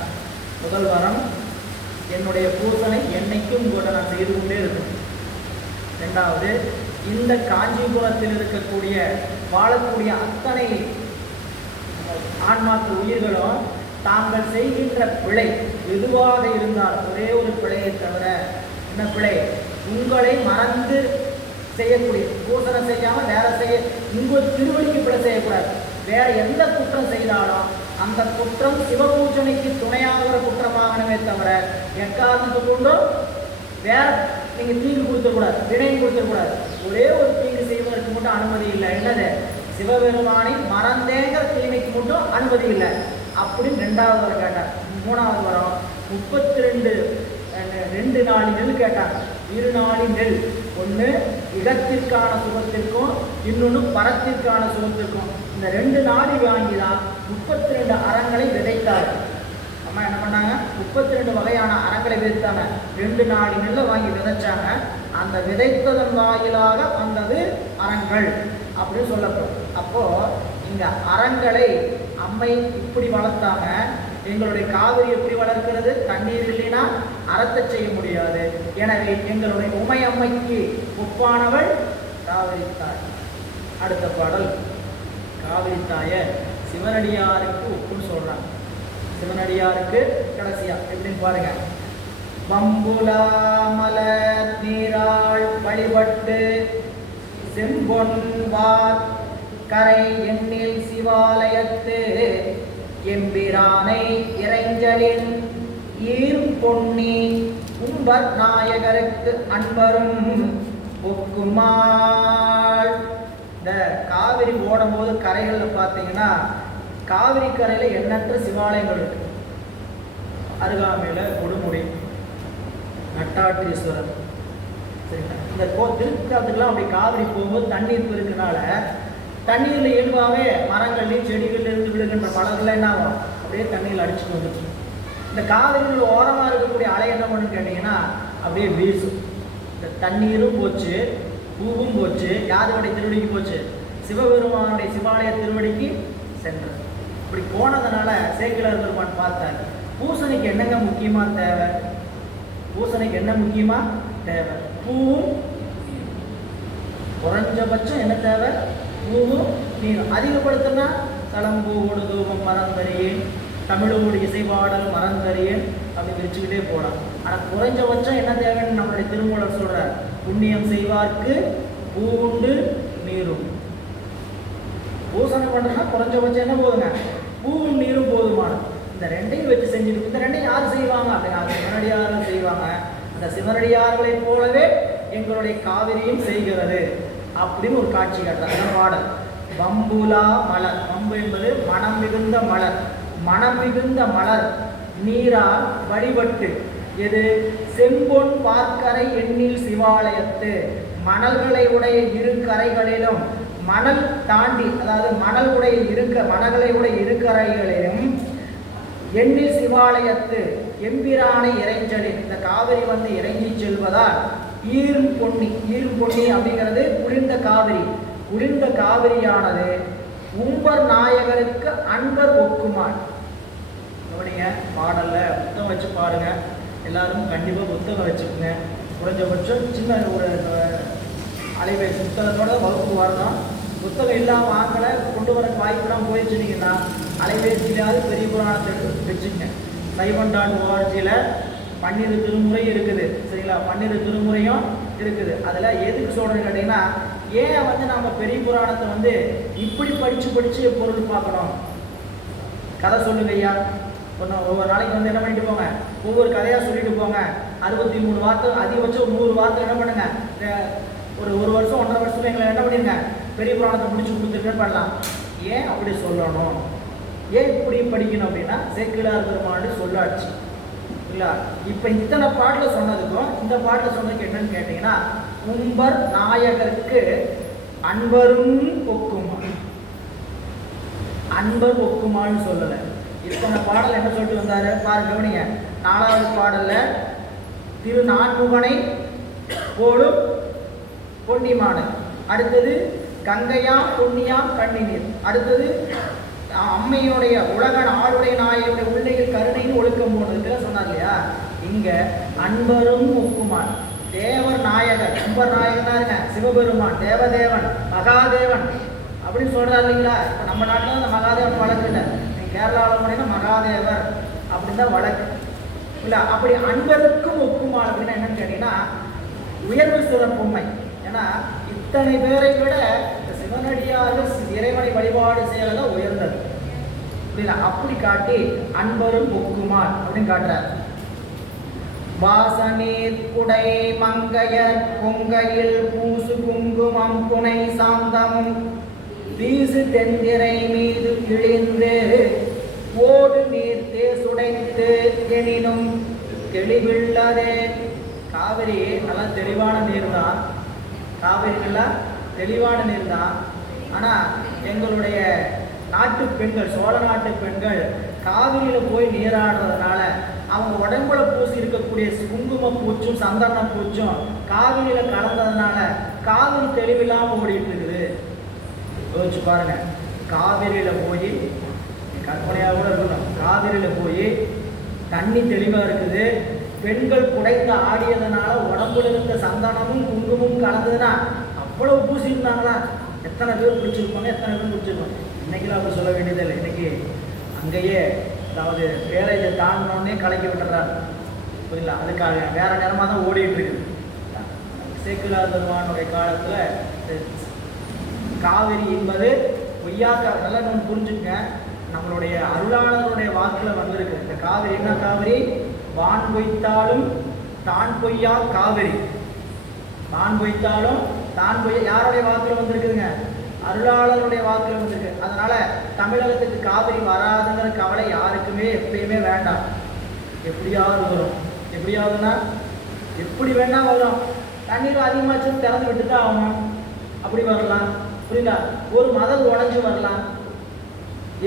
முதல் வரம், என்னுடைய பூசனை என்னைக்கும் கூட நான் செய்து கொண்டே இருக்கும். 2வது, இந்த காஞ்சிபுரத்தில் இருக்கக்கூடிய வாழக்கூடிய அத்தனை ஆன்மாக்கு உயிர்களும் தாங்கள் செய்கின்ற பிழை எதுவாக இருந்தால், ஒரே ஒரு பிழையை தவிர, என்ன பிழை? உங்களை மறந்து செய்யக்கூடிய, பூசனை செய்யாமல் வேற செய்ய, உங்கள் திருவடிக்கு பிழை செய்யக்கூடாது. வேற எந்த குற்றம் செய்தாலும் அந்த குற்றம் சிவபூஜனைக்கு துணையாகிற குற்றமாகவே தவிர எக்காரணத்து கொண்டும் வேற நீங்கள் தீங்கு கொடுத்துக்கூடாது, வினையும் கொடுத்துக்கூடாது. ஒரே ஒரு தீங்கு செய்வதற்கு மட்டும் அனுமதி இல்லை. என்னது? சிவபெருமானை மறந்தேங்கிற தீமைக்கு மட்டும் அனுமதி இல்லை அப்படின்னு 2வது வரம் கேட்டார். 3வது வரம் 32 நாளின் நெல் கேட்டாங்க. 2 நாளின் நெல், ஒன்று இடத்திற்கான சுகத்திற்கும் இன்னொன்று பரத்திற்கான சுகத்திற்கும். இந்த 2 நாடி வாங்கி தான் 32 அறங்களை விதைத்தார்கள். அம்மா என்ன பண்ணாங்க? 32 வகையான அறங்களை விதைத்தாங்க. 2 நாடி நெல்லை வாங்கி விதைச்சாங்க. அந்த விதைத்ததன் வாயிலாக வந்தது அறங்கள் அப்படின்னு சொல்லப்படும். அப்போது இங்கே அறங்களை அம்மை இப்படி வளர்த்தாங்க. எங்களுடைய காவிரி எப்படி வளர்க்கிறது? தண்ணீர் இல்லைன்னா அறத்தை செய்ய முடியாது. எனவே எங்களுடைய உமை அம்மைக்கு ஒப்பானவள் காவிரி தாய். அடுத்த பாடல், காவிரி தாயை சிவனடியாருக்கு ஒப்புன்னு சொல்றாங்க. சிவனடியாருக்கு கடைசியா எப்படின்னு பாருங்க. பம்புலா மலர் நீராள் வழிபட்டு செம்பொன் வார் கரை எண்ணில் சிவாலயத்து எம்பிரானை இறைஞ்சலின் ஈர் பொன்னி உம்பர் நாயகருக்கு அன்பரும் ஒக்குமாள். இந்த காவிரி ஓடும்போது கரைகளில் பார்த்தீங்கன்னா, காவிரி கரையில் எண்ணற்ற சிவாலயங்கள் இருக்கு. அருகாமையில் கொடுமுடி, நட்டாற்றீஸ்வரர், சரிங்களா? இந்த திருக்காலத்துக்குலாம் அப்படி காவிரி போகும்போது தண்ணீர் பெருக்குனால தண்ணீரில் இயல்பாகவே மரங்கள்லையும் செடிகள்ல இருந்து விழுகின்ற மலர்கள் என்ன ஆகும்? அப்படியே தண்ணீரில் அடிச்சுட்டு வந்துச்சு. இந்த காவிரியில் ஓரமாக இருக்கக்கூடிய அலை என்ன பண்ணுன்னு கேட்டிங்கன்னா அப்படியே வீசும். இந்த தண்ணீரும் போச்சு, பூவும் போச்சு. யாருடைய திருவடிக்கு போச்சு? சிவபெருமானுடைய சிவாலய திருவடிக்கு சென்றது. இப்படி போனதுனால சேக்கிழார் பெருமான் பார்த்தார், பூசணைக்கு என்னங்க முக்கியமாக தேவை? பூசணைக்கு என்ன முக்கியமாக தேவை? பூவும், குறைஞ்சபட்சம் என்ன தேவை? பூவும் நீரும். அதிகப்படுத்தினா தளம்பூவோடு தூபம் மறந்தறியேன், தமிழோடு இசைப்பாடல் மறந்தறியேன், அப்படி வச்சுக்கிட்டே போகலாம். ஆனால் குறைஞ்சபட்சம் என்ன தேவைன்னு நம்மளுடைய திருமூலர் சொல்கிறார், புண்ணியம் செய்வார்க்கு பூவுண்டு நீரும். பூசணை பண்ணுறதுனா குறைஞ்சபட்சம் என்ன போதுங்க? பூவும் நீரும் போதுமானது. இந்த 2ஐயும் வச்சு செஞ்சுட்டு, இந்த 2ஐயும் யார் செய்வாங்க அப்படின்னா சிவனடியார்கள் செய்வாங்க. அந்த சிவனடியார்களை போலவே எங்களுடைய காவிரியும் செய்கிறது அப்படின்னு ஒரு காட்சி காட்டுறாங்க. பாடல் பம்புலா மலர். பம்பு என்பது மனம் மிகுந்த மலர். மனம் மிகுந்த மலர் நீரால் வழிபட்டு, எது? செம்பொன் பார்க்கரை எண்ணில் சிவாலயத்து, மணல்களை உடைய 2 கரைகளிலும், மணல் தாண்டி, அதாவது மணல்களை உடைய 2 கரைகளிலும் எண்ணில் சிவாலயத்து எம்பிரானை இறைஞ்சலின், இந்த காவிரி வந்து இறங்கி செல்வதால் ஈரும் பொன்னி. ஈரும் பொன்னி அப்படிங்கிறது குளிர்ந்த காவிரி. குளிர்ந்த காவிரியானது உம்பர் நாயகருக்கு அன்பர் ஒக்குமான். கவனிங்க, பாடல்ல புத்தகம் வச்சு பாருங்க. எல்லாரும் கண்டிப்பாக புத்தகம் வச்சுக்கோங்க. குறைஞ்சபட்சம் சின்ன ஒரு அலைபேசி புத்தகத்தோட வகுப்பு வரணும். புத்தகம் இல்லாமல் வாங்கலை, கொண்டு வர வாய்ப்புலாம் போயிடுச்சுனீங்கன்னா அலைபேசியிலாவது பெரிய புராணத்தை வச்சுக்கங்க. சைவன்.org பன்னிரு திருமுறை இருக்குது, சரிங்களா? 12 திருமுறையும் இருக்குது. அதில் எதுக்கு சொல்கிறேன்னு கேட்டிங்கன்னா, ஏன் நம்ம பெரிய புராணத்தை இப்படி படித்து பொருள் பார்க்கணும்? கதை சொல்லுங்க ஐயா, ஒவ்வொரு நாளைக்கு என்ன பண்ணிட்டு போங்க, ஒவ்வொரு கதையாக சொல்லிட்டு போங்க. 63 வார்த்தை, அதிகபட்சம் 100 வார்த்தை என்ன பண்ணுங்க, ஒரு வருஷம் 1.5 வருஷத்துல எங்களை என்ன பண்ணிருங்க, பெரிய புராணத்தை முடிச்சு கொடுத்துட்டு பண்ணலாம். ஏன் அப்படி சொல்லணும், ஏன் இப்படி படிக்கணும் அப்படின்னா, சேக்கிழார் பெருமாள் சொல்லாச்சு இல்லை. இப்போ இத்தனை பாட்டில் சொன்னதுக்கும் இந்த பாட்டில் சொன்னதுக்கு என்னன்னு கேட்டீங்கன்னா, உம்பர் நாயகருக்கு அன்பரும் ஒக்குமான். அன்பர் ஒக்குமான்னு சொல்லலை. இத்தனை பாடல் என்ன சொல்லிட்டு வந்தாரு பாருங்க, கவனிங்க. 4வது பாடல்ல திரு நான்முகனை போடும் பொன்னிமானன், அடுத்தது கங்கையாம் பொன்னியாம் கண்ணினீர், அடுத்தது அம்மையுடைய உலக ஆளுடைய நாயுடைய உள்ளையில் கருணைன்னு ஒழுக்கம் போனதுக்கு சொன்னார் இல்லையா. இங்க அன்பரும் ஒக்குமான், தேவர் நாயகர், அன்பர் நாயகன் தான் இருங்க, சிவபெருமான், தேவதேவன், மகாதேவன் அப்படின்னு சொல்றாரு இல்லைங்களா. இப்போ நம்ம நாட்டில் அந்த மகாதேவன் வழக்கு இல்லை, கேரளாவில் போனீங்கன்னா மகாதேவர் அப்படின்னு தான் வழக்கு இல்லை. அப்படி அன்பருக்கும் ஒக்குமான் அப்படின்னா என்னன்னு கேட்டீங்கன்னா, உயர்வு சிறப்புமை. ஏன்னா இத்தனை பேரை விட சிவனடியார்கள் இறைவனை வழிபாடு செய்யறத உயர்ந்தது புரியல. அப்படி காட்டி அன்பரும் ஒக்குமான் அப்படின்னு காட்டுறார். வாசநீர் குடை மங்கையர் பொங்கையில் பூசு குங்குமம் புனை சாந்தமும் வீசு தென்திரை மீது கிழிந்து ஓடு நீர் தேசுடைத்து எனினும் தெளிவில்லதே. காவிரி நல்லா தெளிவான நீர் தான், காவிரிக்கெல்லாம் தெளிவான நீர் தான். ஆனால் எங்களுடைய நாட்டு பெண்கள், சோழ நாட்டு பெண்கள் காவிரியில் போய் நீராடுறதுனால அவங்க உடம்புல பூசி இருக்கக்கூடிய குங்கும பூச்சும் சந்தன பூச்சும் காவிரியில் கலந்ததுனால காவிரி தெளிவில்லாமல் ஓடிட்டு இருக்குது. யோசிச்சு பாருங்க, காவிரியில் போய் கற்பனையாக கூட இருக்கணும், காவிரியில் போய் தண்ணி தெளிவாக இருக்குது, பெண்கள் குடைந்து ஆடியதுனால உடம்புல இருந்த சந்தனமும் குங்குமமும் கலந்ததுன்னா அவ்வளவு பூசி இருந்தாங்களா, எத்தனை பேர் பிடிச்சிருப்பாங்க, எத்தனை பேர் பிடிச்சிருப்பாங்க. இன்னைக்கெல்லாம் அப்படி சொல்ல வேண்டியதில்லை. இன்னைக்கு அங்கேயே அதாவது வேலையை தாண்டினோடனே கலக்கி விட்டுறாங்க புரியல. அதுக்காக வேற நேரமாக தான் ஓடிட்டு இருக்குது. சேக்கிழார் பெருமானுடைய காலத்தில் காவிரி என்பது பொய்யாக்கா, நல்லா நம்ம புரிஞ்சுக்கங்க, நம்மளுடைய அருளாளருடைய வாக்கில் வந்திருக்கு. இந்த காவிரி என்ன காவிரி, வான் பொய்த்தாலும் தான் பொய்யா காவிரி, வான் பொய்த்தாலும் தான் பொய்யா யாருடைய வாக்கில் வந்திருக்குதுங்க, அருளாளருடைய வாக்கில் வந்திருக்கு. அதனால தமிழகத்துக்கு காவிரி வராதுங்கிற கவலை யாருக்குமே எப்பயுமே வேண்டாம். எப்படியாவது வரும், எப்படியாவதுன்னா எப்படி வேணா வரும். தண்ணீர் அதிகமாச்சு திறந்து விட்டு தான் ஆகணும், அப்படி வரலாம் புரியுதா. ஒரு மதம் உடஞ்சி வரலாம்,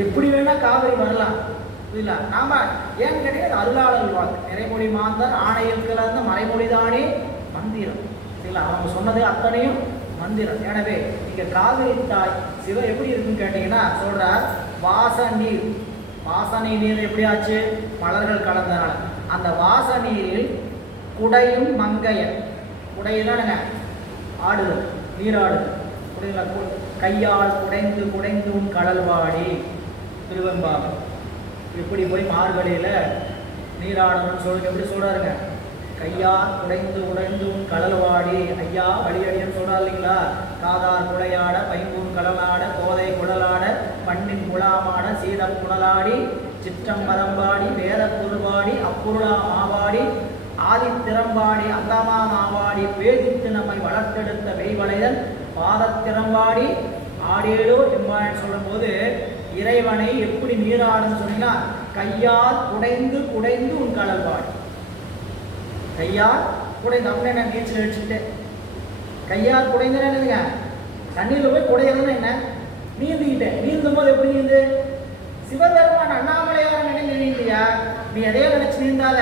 எப்படி வேணா காவிரி வரலாம் புரியல. நாம ஏன்னு கேட்டீங்க, அருளாளர் வாக்கு, நிறைமொழி மாந்தர் ஆணையில் கலந்த மறைமொழிதானே மந்திரம் சரிங்களா. அவங்க சொன்னது அத்தனையும் மந்திரம். எனவே இங்க காவிரி தாய் சிவ எப்படி இருக்குன்னு கேட்டீங்கன்னா சொல்றார், வாச நீர், வாசனை நீர் எப்படி ஆச்சு, மலர்கள் கலந்தனால. அந்த வாச நீரில் குடையும் மங்கையர், குடையிலானுங்க ஆடுதல், நீராடுதல் புரியுங்களா. கையால் குடைந்து குடைந்து உன் கடல்வாடி திருவெம்பாகம். எப்படி போய் மார்கழியில் நீராடணும்னு சொல்லுங்க, எப்படி சொல்கிறாருங்க, கையார் குடைந்து உடைந்து உன் கடல்வாடி. ஐயா வழியடின்னு சொல்கிறார் இல்லைங்களா. காதார் குடையாட பைம்பூன் கடலாட கோதை குடலாட பண்ணின் குழாமாட சீதம் குணலாடி சிற்றம்பரம்பாடி வேத பொருள்பாடி அப்புருளா மாவாடி ஆதித்திறம்பாடி அந்தமா மாவாடி பேதித்து நம்மை வளர்த்தெடுத்த வெய்வளைதன் பாதத்திறம்பாடி ஆடேடோ எம்பான்னு சொல்லும் போது இறைவனை எப்படி நீராடுன்னு சொன்னீங்கன்னா, கையால் குடைந்து குடைந்து உன் கடல்வாடி. கையால் குடைந்து அப்படின்னா என்ன, நீச்சல் அடிச்சுட்டு கையால் குடைந்துன்னா என்னதுங்க, தண்ணியில் போய் குடையிறதுன்னா என்ன, நீந்திக்கிட்டேன். நீந்தும் போது எப்படி நீந்து, சிவபெருமான் அண்ணாமலையார் நினைஞ்சு நீந்தியா, நீ அதே நினைச்சு நீந்தாத.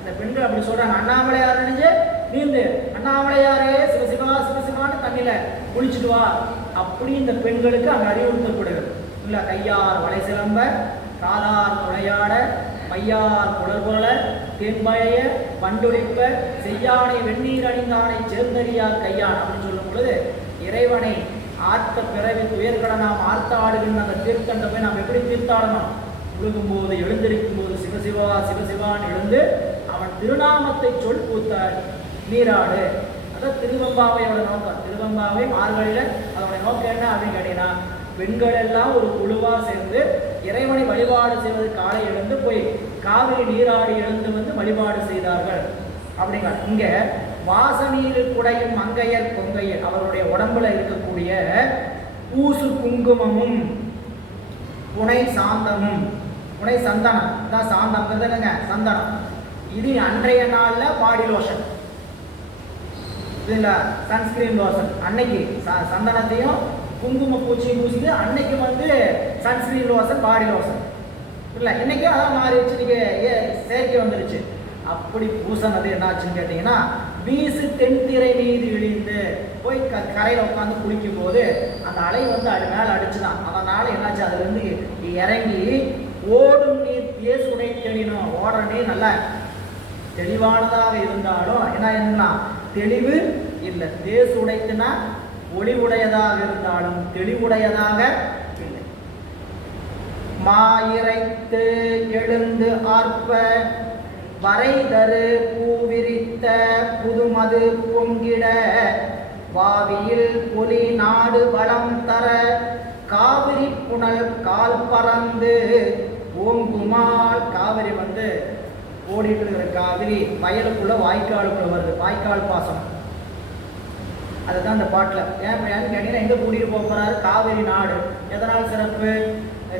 இந்த பெண்கள் அப்படி சொல்றாங்க, அண்ணாமலையார் நினைஞ்சு நீந்து, அண்ணாமலையாரே சிவசிவா சிவசிவான்னு தண்ணியில குளிச்சுட்டு வா அப்படி இந்த பெண்களுக்கு அங்கே அறிவுறுத்தப்படுகிறது இல்லை. கையார் வளை சிலம்ப, காலார் குழையாட, மையார் குடற்புரள, தென்பழைய பண்டொழிப்ப, செய்யானை வெந்நீர் அணிந்தானை சேர்ந்தறியார் கையான் அப்படின்னு சொல்லும் பொழுது இறைவனை ஆர்த்த பிறவி துயர்களை நாம் ஆர்த்தாடுகின்ற அந்த தீர்த்தண்டமே நாம் எப்படி தீர்த்தாடணும்? முழுகும்போது எழுந்திருக்கும் போது சிவசிவா சிவசிவான் எழுந்து அவன் திருநாமத்தை சொல் கூத்தாள் நீராடு. அதான் திருவம்பாவையோட நோக்கம். திருவம்பாவை மார்கழியில் அதோட நோக்கம் என்ன அப்படின்னு கேட்டீங்கன்னா, பெண்கள் எல்லாம் ஒரு குழுவாக சேர்ந்து இறைவனை வழிபாடு செய்வது. காலை எழுந்து போய் காவிரி நீராடி எழுந்து வந்து வழிபாடு செய்தார்கள் அப்படிங்க. இங்கே வாசநீர் குடையும் மங்கையர் கொங்கையர் அவருடைய உடம்புல இருக்கக்கூடிய பூசு குங்குமமும் புனை சாந்தமும், புனை சந்தனம் தான் சாந்தம் என்னங்க சந்தனம். இது அன்றைய நாளில் பாடி லோஷன், இதில் சன்ஸ்கிரீன் லோஷன். அன்னைக்கு சந்தனத்தையும் குங்கும பூச்சியும் பூசிட்டு அன்னைக்கு வந்து சன்ஸ்கிரீன் லோஷன் பாடி லோஷன் இல்லை. இன்னைக்கு அதான் மாறிடுச்சு, இன்னைக்கு செயற்கை வந்துடுச்சு. அப்படி பூசனது என்னாச்சுன்னு கேட்டிங்கன்னா, வீசு தென்திரை மீது இழிந்து போய் கரையில் உட்காந்து குளிக்கும் போது அந்த அலை வந்து அது மேலே அடிச்சுதான். அதனால் என்னாச்சு, அதுலேருந்து இறங்கி ஓடும் நீர் பேசுடை தெளினும். ஓடுற நீர் நல்லா தெளிவானதாக இருந்தாலும் என்ன தெளிவு இல்லை. தேசு உடைத்துனா ஒளிவுடையதாக இருந்தாலும் தெளிவுடையதாக இல்லை. மாயிரைத்து எழுந்து ஆர்ப்ப வரைதரு பூவிரித்த புதுமது பொங்கிட வாவியில் பொலி நாடு வளம் தர காவிரி புனல் கால் பறந்து ஓங்குமால். காவிரி வந்து ஓடிட்டு இருக்கிற காவிரி வயலுக்குள்ள வாய்க்காலுக்குள்ள வருது. வாய்க்கால் பாசனம் அதுதான் அந்த பாட்டில். ஏன்னு கேட்டீங்கன்னா, எங்கே கூட்டிகிட்டு போக போகிறாரு? காவிரி நாடு. எதனால் சிறப்பு?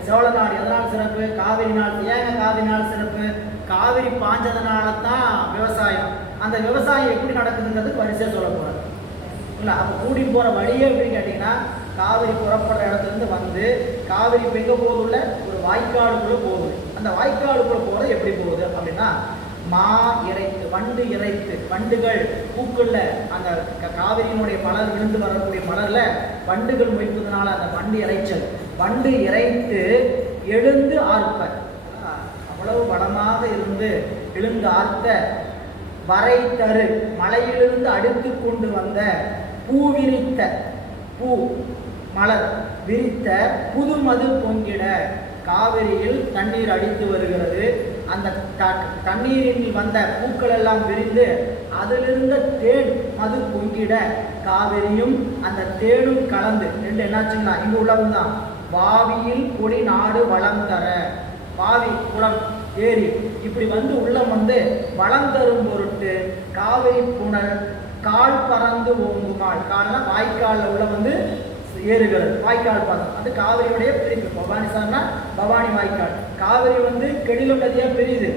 சோழ நாடு. எதனால் சிறப்பு? காவிரி நாடு. ஏங்க காவிரி நாடு சிறப்பு? காவிரி பாஞ்சதுனால தான் விவசாயம். அந்த விவசாயம் எப்படி நடக்குதுங்கிறது வரிசையாக சொல்ல போகிறார் இல்லை. அப்போ கூட்டிகிட்டு போகிற வழியே எப்படின்னு கேட்டிங்கன்னா, காவிரி புறப்படுற இடத்துலேருந்து வந்து காவிரி இப்போ எங்கே போகுதுள்ள ஒரு வாய்க்காலுக்குள்ளே போகுது. அந்த வாய்க்காலுக்குள்ளே போகிறது எப்படி போகுது அப்படின்னா, மா இறைத்து வண்டு இறைத்து, வண்டுகள் பூக்கள்ல அந்த காவிரியினுடைய மலர் விழுந்து வரக்கூடிய மலர்ல வண்டுகள் மொய்ப்பதனால அந்த வண்டு இறைச்சல். வண்டு இறைத்து எழுந்து ஆர்ப்ப, அவ்வளவு பலமாக இருந்து எழுந்து ஆர்த்த வரை தரு மலையிலிருந்து அடுத்து கொண்டு வந்த பூ விரித்த, பூ மலர் விரித்த புது மது பொங்கிட. காவிரியில் தண்ணீர் அடித்து வருகிறது. அந்த தண்ணீரில் வந்த பூக்கள் எல்லாம் விரிந்து அதிலிருந்த தேன் மது பொங்கிட காவிரியும் அந்த தேனும் கலந்து ரெண்டு என்னாச்சுங்களா இங்கே உள்ளவங்க தான். வாவியில் கொடி நாடு வளம் தர, வாவி குளம் ஏரி இப்படி வந்து உள்ளம் வந்து வளம் தரும் பொருட்டு காவிரி புனல் கால் பறந்து ஓங்குமாள். கால்னா வாய்க்காலில் உள்ள வந்து ஏறுகிறது. வாய்க்கால் பாசனம் அது காவிரியுடைய பிரிப்பு. பவானி சார்னா பவானி வாய்க்கால். காவிரி வந்து கெடிலம் நதியாக பிரியுது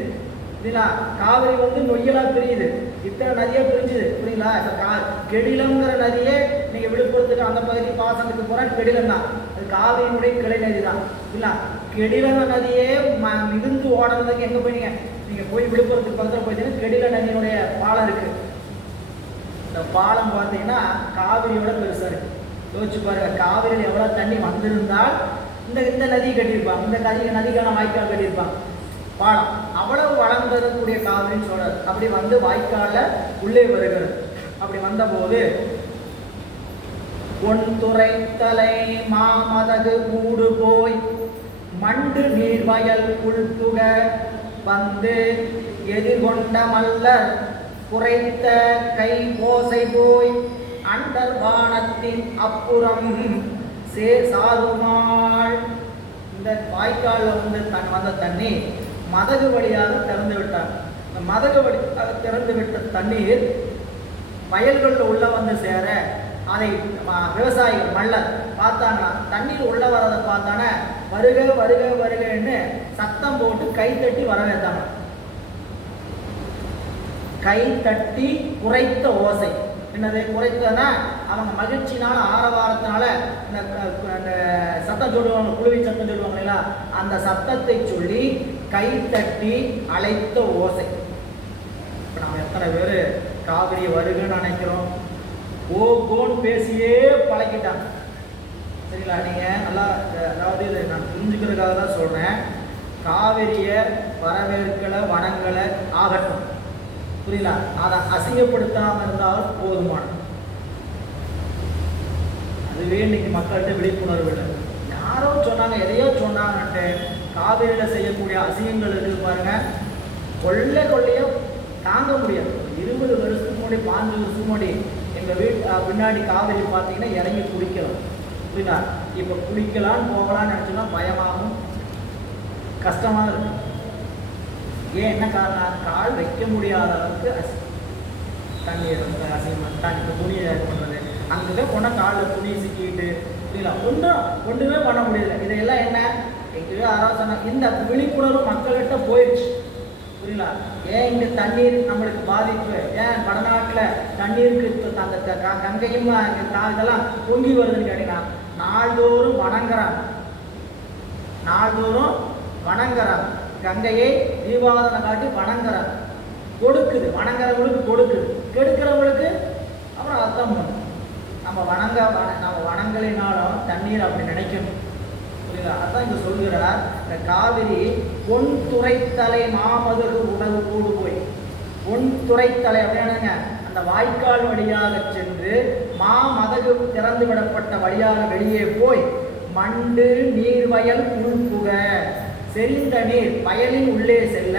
இல்லைங்களா. காவிரி வந்து நொய்யலாக பிரியுது. இத்தனை நதியாக பிரிஞ்சுது புரியுங்களா. இப்போ கெடிலம்ங்கிற நதியே நீங்கள் விழுப்புரத்துக்கு அந்த பகுதி பாசனத்துக்கு போகிற கெடிலம் தான். அது காவிரியினுடைய கிளை நதி தான் இல்லை. கெடில நதியே மிகுந்து ஓடுறதுக்கு எங்கே போயிங்க? நீங்கள் போய் விழுப்புரத்துக்கு பக்கத்தில் போயிட்டீங்கன்னா கெடில நதியினுடைய பாலம் இருக்குது. இந்த பாலம் பார்த்தீங்கன்னா காவிரியோட பெருசாக இருக்குது. யோசிச்சு பாருங்க, காவிரியில் எவ்வளோ தண்ணி வந்திருந்தால் இந்த நதி கட்டியிருப்பாங்க, இந்த நதிக்கான வாய்க்கால் கட்டியிருப்பாங்க. பாலம் அவ்வளவு வளர்ந்தக்கூடிய காவிரின்னு சொல்றாரு. அப்படி வந்து வாய்க்காலில் உள்ளே வருகிறது. அப்படி வந்தபோது பொன்துறை தலை மாமதகு மூடு போய் மண்டு நீர்வயல் உள்துக வந்து எதிர்கொண்ட மல்லர் குறைத்த கை ஓசை போய் அண்டர் வானத்தின் அப்புறம் சாருமாள். இந்த வாய்க்காலில் வந்து வந்த தண்ணி மதகு வழியாக திறந்து விட்டார். இந்த மதகு வழியாக திறந்து விட்ட தண்ணீர் வயல்களில் உள்ள வந்து சேர அதை விவசாயிகள் மல்லர் பார்த்தாங்கன்னா தண்ணீர் உள்ள வரதை பார்த்தானே வருக வருக வருகன்னு சத்தம் போட்டு கைத்தட்டி வரவேற்றாங்க. கை தட்டி குறைத்த ஓசை. என்னது குறைத்ததுன்னா அவங்க மகிழ்ச்சினால ஆரவாரத்தினால இந்த சத்தம் சொல்லுவாங்க, குழுவி சத்தம் சொல்லுவாங்க இல்லைங்களா, அந்த சத்தத்தை சொல்லி கை தட்டி அழைத்த ஓசை. இப்போ நம்ம எத்தனை பேர் காவிரி வருகன்னு நினைக்கிறோம். ஓ கோன்னு பேசியே பழகிட்டாங்க. சரிங்களா? நீங்கள் நல்லா அதாவது இது நான் புரிஞ்சுக்கிறதுக்காக தான் சொல்கிறேன். காவிரியை வரவேற்கலை வனங்களை ஆகட்டும், புரியல, அதை அசிங்கப்படுத்தாமல் இருந்தால் போதுமானது. அதுவே இன்னைக்கு மக்கள்கிட்ட விழிப்புணர்வு இல்லை. யாரோ சொன்னாங்க, எதையோ சொன்னாங்கன்ட்டு காவிரியில் செய்யக்கூடிய அசிங்கங்கள் இருக்குது பாருங்க, கொள்ளையோ தாங்க முடியாது. 20 வருஷத்துக்கு முன்னாடி 5 வருஷத்துக்கு முன்னாடி எங்கள் பின்னாடி காவிரி பார்த்தீங்கன்னா இறங்கி குடிக்கலாம், புரியுதா? இப்போ குடிக்கலான்னு போகலான்னு நினச்சோன்னா பயமாகவும் கஷ்டமாக இருக்கும். ஏன் என்ன காரணம்? கால் வைக்க முடியாத அளவுக்கு தண்ணீர் அசிங்கமாக தண்ணி துணியை பண்ணுறது, அங்கே போனால் காலில் துணி சிக்கிட்டு, புரியல, ஒன்றுமே பண்ண முடியல. இதையெல்லாம் என்ன எங்கேயோ யாராவது சொன்னாங்க. இந்த விழிப்புணர்வு மக்கள்கிட்ட போயிடுச்சு, புரியல. ஏன் இங்கே தண்ணீர் நம்மளுக்கு பாதிப்பு, ஏன் வடநாட்டில் தண்ணீருக்கு அந்த கங்கையும் இதெல்லாம் பொங்கி வருதுன்னு கேட்டீங்கன்னா, நாள்தோறும் வணங்குறாங்க. கங்கையை தீபாவளி காட்டி வணங்குறாங்க. கொடுக்குது, வணங்குறவங்களுக்கு கொடுக்குது, கெடுக்கிறவங்களுக்கு அப்புறம் அர்த்தம் பண்ணும். நம்ம வணங்கலினாலும் தண்ணீர் அப்படி நினைக்கணும், புரியுதா? அதான் இங்கே சொல்கிறார். இந்த காவிரி பொன் துறைத்தலை மாமதுகு உணவு கூடு போய், பொன் துறைத்தலை அப்படின்னாங்க அந்த வாய்க்கால் வழியாக சென்று மாமதகு திறந்து விடப்பட்ட வழியாக வெளியே போய் மண்டு நீர்வயல் உள்புக, செறிந்த நீர் வயலின் உள்ளே செல்ல,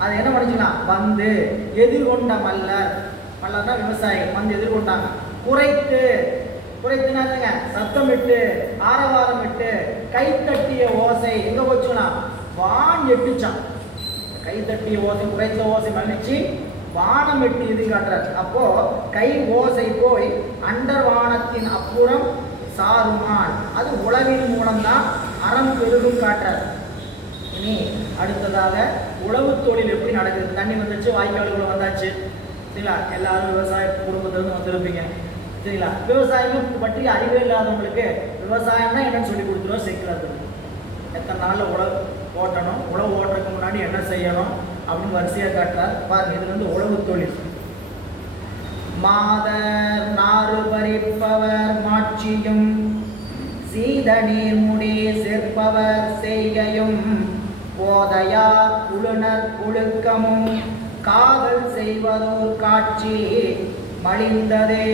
அதை என்ன பண்ணிச்சுன்னா வந்து எதிர்கொண்ட மல்லர்னா விவசாயிகள் வந்து எதிர்கொண்டாங்க. குறைத்துனாங்க சத்தமிட்டு ஆரவாரமிட்டு கைத்தட்டிய ஓசை எங்க போச்சுன்னா வான் எட்டுச்சான். கைத்தட்டிய ஓசை குறைத்த ஓசை மன்னிச்சு வானம் எட்டி இது காட்டுறாரு. அப்போ கை ஓசை போய் அண்டர் வானத்தின் அப்புறம் சாருமான், அது உழவின் மூலம்தான் அறம் பெருகும் காட்டுறாரு. இனி அடுத்ததாக உழவு தொழில் எப்படி நடக்குது? தண்ணி வந்துச்சு, வாய்க்கால்கள் வந்தாச்சு, சரிங்களா? எல்லாரும் விவசாய குடும்பத்திலிருந்து வந்திருப்பீங்க, சரிங்களா? விவசாயம் பற்றி அறிவே இல்லாதவங்களுக்கு விவசாயம்னா என்னன்னு சொல்லி கொடுத்துருவோம். செக்குலர் எத்தனை நாளில் உழவு ஓட்டணும், உழவு ஓட்டுறதுக்கு முன்னாடி என்ன செய்யணும் அப்படின்னு வரிசையாக காட்டுறார் பாருங்க. இது வந்து உழவு தொழில். மாதர் நாறு பறிப்பவர் மாட்சியும் சீத நீர்முடி சேர்ப்பவர் செய்கையும் போதையார் உளுனர் ஒழுக்கமும் காதல் செய்வதோர் காட்சி மலிந்ததே.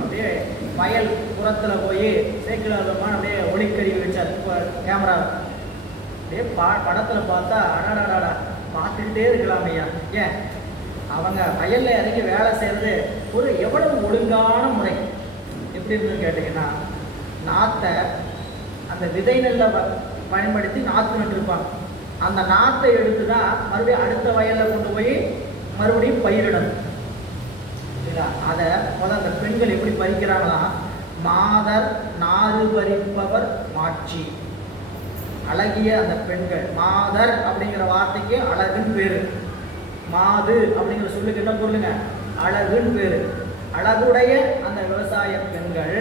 அப்படியே வயல் புறத்தில் போய் சேக்கிலாதமான அப்படியே ஒளிக்கருவி வச்சார் கேமரா. அப்படியே படத்தில் பார்த்தா அடாடாடா பார்த்துக்கிட்டே இருக்கலாம் ஐயா. ஏன் அவங்க வயலில் இறங்கி வேலை செய்கிறது ஒரு எவ்வளவு ஒழுங்கான முறை. எப்படி இருக்குன்னு கேட்டிங்கன்னா, நாற்றை அந்த விதை நெல்லை பயன்படுத்தி நாற்று நட்டுருப்பாங்க. அந்த நாற்றை எடுத்து தான் மறுபடியும் அடுத்த வயலில் கொண்டு போய் மறுபடியும் பயிரிடணும். இல்லைங்களா? அதை முதல்ல அந்த பெண்கள் எப்படி பறிக்கிறாங்களா, மாதர் நாறு பறிப்பவர் மாட்சி, அழகிய அந்த பெண்கள். மாதர் அப்படிங்கிற வார்த்தைக்கு அழகுன்னு பேரு. மாது அப்படிங்கிற சொல்லுக்கு என்ன பொருளுங்க? அழகுன்னு பேரு. அழகுடைய அந்த விவசாய பெண்கள்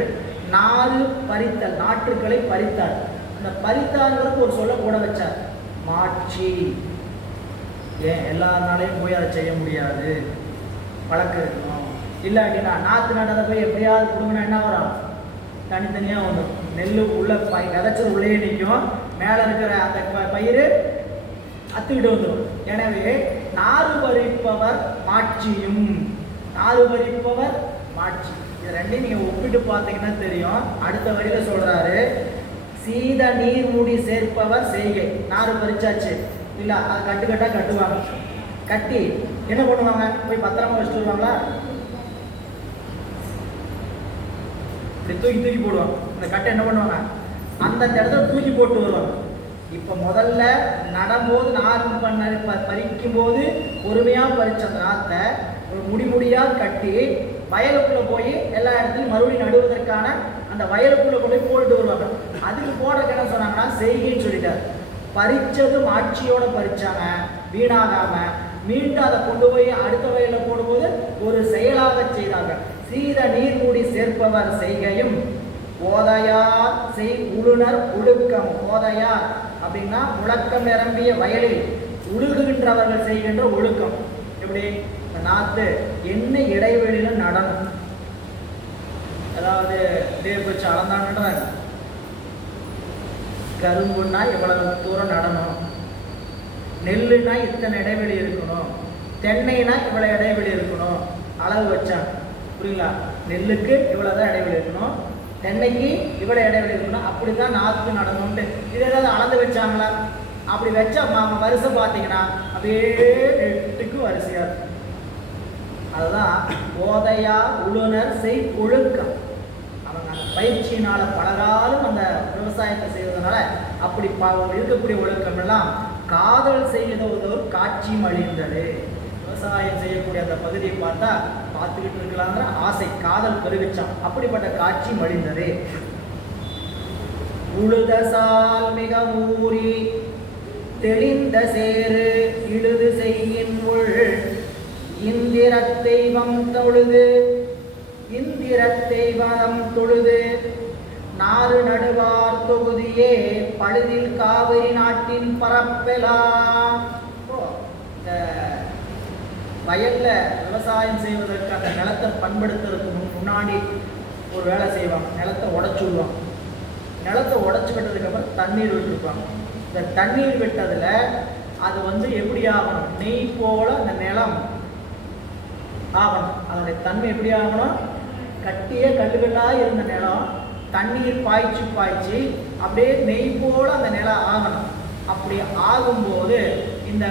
நாறு பறித்தல், நாற்றுக்களை பறித்தார். அந்த பறித்தார்களுக்கு ஒரு சொல்ல கூட வச்சார், மாட்சி. ஏன் எல்லாருனாலையும் போய் அதை செய்ய முடியாது, வழக்கம் இருக்கணும். இல்லாட்டினா நாற்று நட்டதை போய் எப்படியாவது கொடுங்கன்னா என்ன வரும்? தனித்தனியாக வந்துடும். நெல் உள்ள விதைச்சது உள்ளே நிற்கும், மேலே இருக்கிற அந்த பயிர் அத்துக்கிட்டு வந்துடும். எனவே நாறு பறிப்பவர் மாட்சியும், நாறு பறிப்பவர் மாட்சி, இது ரெண்டையும் நீங்கள் ஒப்பிட்டு பார்த்தீங்கன்னா தெரியும். அடுத்த வரியில சொல்றாரு, சீத நீர்முடி சேர்ப்பவர் செய்கை. நாறு பறிச்சாச்சு இல்லை, அதை கட்டுக்கட்டாக கட்டுவாங்க. கட்டி என்ன பண்ணுவாங்க? போய் பத்திரமா வச்சுட்டு வருவாங்களா? தூக்கி போடுவாங்க. இந்த கட்டை என்ன பண்ணுவாங்க? அந்தந்த இடத்துல தூக்கி போட்டு வருவாங்க. இப்போ முதல்ல நடும்போது நார் பறிக்கும் போது பொறுமையாக பறிச்ச அந்த நாற்றை ஒரு முடியாக கட்டி வயலுக்குள்ளே போய் எல்லா இடத்துலையும் மறுபடியும் நடுவதற்கான அந்த வயலுக்குள்ளே கொண்டு போய் போட்டு வருவாங்க. அதுக்கு போடுறதுக்கு என்ன சொன்னாங்கன்னா செய்கின்னு சொல்லிட்டார். பறிச்சது ஆட்சியோட பறிச்சாங்க, வீணாகாம மீண்டும் அதை கொண்டு போய் அடுத்த வயலில் போடும்போது ஒரு செயலாக செய்தாங்க. சீத நீர்மூடி சேர்ப்பவர் செய்கையும் போதையார் செய் உழுனர் ஒழுக்கம். போதையார் அப்படின்னா முழக்கம் நிரம்பிய வயலில் உழுகுகின்றவர்கள் செய்கின்ற ஒழுக்கம். எப்படி? இந்த நாற்று என்ன இடைவெளியில் நடணும், அதாவது டேப் வச்சு அளந்தான்றாங்க. கரும்புன்னா எவ்வளவு தூரம் நடணும், நெல்லுனா இத்தனை இடைவெளி இருக்கணும், தென்னைனா இவ்வளோ இடைவெளி இருக்கணும், அளவு வச்சாங்க. புரியுங்களா? நெல்லுக்கு இவ்வளோதான் இடைவெளி இருக்கணும், தென்னைக்கு இவ்வளோ இடைவெளி இருக்கணும், அப்படி தான் நாற்று நடணும்ட்டு. இது ஏதாவது அளந்து வச்சாங்களா? அப்படி வச்ச வரிசை பார்த்தீங்கன்னா அப்படியே நெட்டுக்கு வரிசையாக இருக்கும். அதுதான் ஓதையா உழுனர் செய் ஒழுக்கம். அவங்க அந்த பயிற்சியினால் பலகாலம் அந்த விவசாயத்தை செய்வதனால அப்படி இருக்கக்கூடிய ஒழுக்கம் எல்லாம் காதல் செய்ததோர் காட்சி மழிந்தது. விவசாயம் செய்யக்கூடிய அந்த பகுதியை பார்த்தா பார்த்துக்கிட்டு இருக்கலாங்கிற ஆசை, காதல் பெருகிச்சான். அப்படிப்பட்ட காட்சி மழிந்தது. உழுதசால் மிக ஊறி தெளிந்த சேரு இழுது செய்யின் உள் இந்திரத் தெய்வம் தொழுது இந்திரத் தெய்வம் தொழுது நாறு நடுவார் தொகுதியே பழுதில் காவிரி நாட்டின் பரப்பெலாம். வயல்ல விவசாயம் செய்வதற்கு அந்த நிலத்தை பண்படுத்துறதுக்கு முன்னாடி ஒரு வேலை செய்வாங்க. நிலத்தை உடச்சி விடுவாங்க. நிலத்தை உடச்சி விட்டதுக்கப்புறம் தண்ணீர் விட்டுருப்பாங்க. இந்த தண்ணீர் விட்டதில் அது எப்படி ஆகணும், நெய் போல அந்த நிலம் ஆகணும். அதனுடைய தன்மை எப்படி ஆகணும், கட்டிய கல்லுகளாக இருந்த நிலம் தண்ணீர் பாய்ச்சி பாய்ச்சி அப்படியே நெய் போல அந்த நிலம் ஆகணும். அப்படி ஆகும்போது இந்த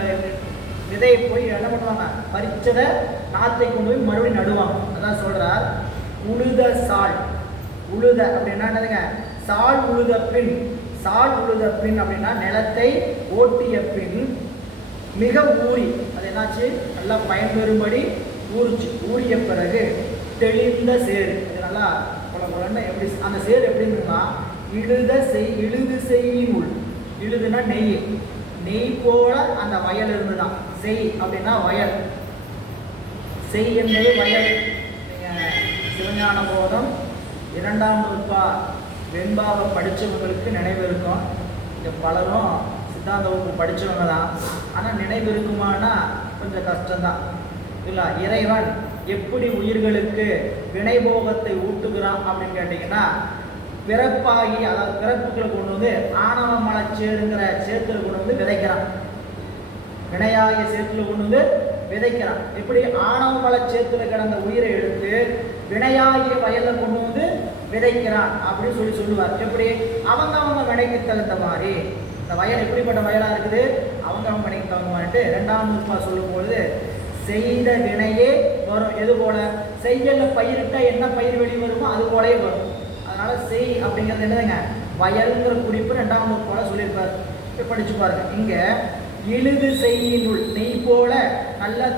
விதையை போய் என்ன பண்ணுவாங்க, பறிச்சதை நாற்றை கொண்டு போய் மறுபடியும் நடுவாங்க. அதான் சொல்றார் உழுத சால். உழுத அப்படின்னா என்னதுங்க, சால் உழுத பின். சால் உழுத பின் அப்படின்னா நிலத்தை ஓட்டிய பின் மிக ஊறி, அது என்னாச்சு, நல்லா பயன்பெறும்படி ஊறிச்சு. ஊறிய பிறகு தெளிந்த சேரு. இது நல்லா குழம்புலன்னு எப்படி அந்த சேரு எப்படின்னா இழுது செய்யின் உள். இழுதுன்னா நெய். நெய் போல அந்த வயல் இருந்துதான். செய் அப்படின்னா வயல். செய் என்பது வயல். சிவஞான போதம் 2ஆம் வகுப்பா வெண்பாவை படித்தவங்களுக்கு நினைவு இருக்கும். இங்கே பலரும் சித்தாந்த வகுப்பு படித்தவங்க தான். ஆனால் நினைவு இருக்குமானா கொஞ்சம் கஷ்டம்தான் இல்லை. இறைவன் எப்படி உயிர்களுக்கு வினைபோகத்தை ஊட்டுகிறான் அப்படின்னு கேட்டிங்கன்னா, பிறப்பாகி அதாவது பிறப்புகளை கொண்டு வந்து ஆணவ மலச்சேருங்கிற சேத்துல கொண்டு வந்து விதைக்கிறான். வினையாகிய சேத்துல கொண்டு வந்து விதைக்கிறான். இப்படி ஆணவ மலச்சேத்துல கிடந்த உயிரை எடுத்து வினையாகிய வயலை கொண்டு வந்து விதைக்கிறான் அப்படின்னு சொல்லுவார். எப்படி அவங்க வினைக்கு தகுந்த மாதிரி இந்த வயல் எப்படிப்பட்ட வயலாக இருக்குது, அவங்க வினைக்கு தகுந்த மாதிரிட்டு 2ஆம் வகுப்பா சொல்லும்பொழுது செய்த வினையே வரும். எது போல செய்யல பயிரிட்டா என்ன பயிர் வெளி வருமோ அது போலே வரும். அதனால செய் அப்படிங்கிறது என்னதுங்க, வயல்ங்கிற குறிப்பு 2ஆம் வகுப்போல சொல்லியிருப்பார். படிச்சு பாருங்க. இங்க இழுது செய்யினுள் நெய் போல நல்ல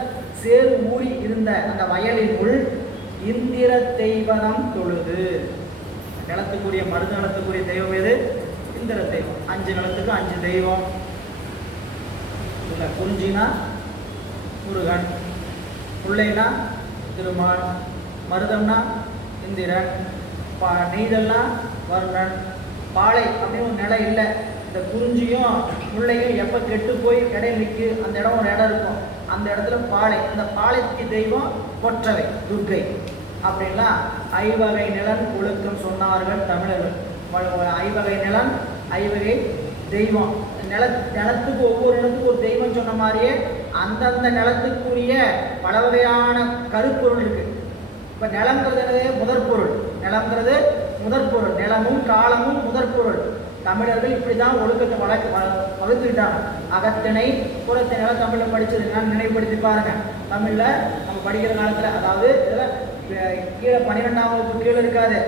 சேறு ஊறி இருந்த அந்த வயலினுள் இந்திர தெய்வனம் தொழுது. நிலத்துக்குரிய மருது நிலத்துக்குரிய தெய்வம் எது, இந்திர தெய்வம். 5 நிலத்துக்கு 5 தெய்வம் இல்லை. குறிஞ்சினா முருகன், முல்லைனா திருமால், மருதம்னா இந்திரன், நெய்தல்னா வருணன், பாலை அப்படின்னு ஒரு நிலம் இல்லை. இந்த குறிஞ்சியும் முல்லையும் எப்போ கெட்டு போய் இடையில நிற்கு, அந்த இடம் ஒரு இடம் இருக்கும், அந்த இடத்துல பாலை. அந்த பாலைக்கு தெய்வம் கொற்றவை துர்க்கை. அப்படின்லாம் ஐவகை நிலன் ஒழுக்கம் சொன்னார்கள் தமிழர்கள். ஐவகை நிலன் ஐவகை தெய்வம். நிலத்துக்கு ஒவ்வொரு நிலத்துக்கு ஒரு தெய்வம் சொன்ன மாதிரியே அந்தந்த நிலத்துக்குரிய பல வகையான கருப்பொருள் இருக்கு. இப்போ நிலங்கிறது முதற்பொருள். நிலங்கிறது முதற்பொருள். நிலமும் காலமும் முதற்பொருள். தமிழர்கள் இப்படி தான் ஒழுக்கத்தை வகுத்துக்கிட்டாங்க. அகத்திணை புறத்திணை தமிழில் படித்தது நான் நினைவுபடுத்தி பாருங்க. தமிழில் நம்ம படிக்கிற காலத்தில், அதாவது கீழே 12ஆம் வகுப்பு கீழே இருக்காது,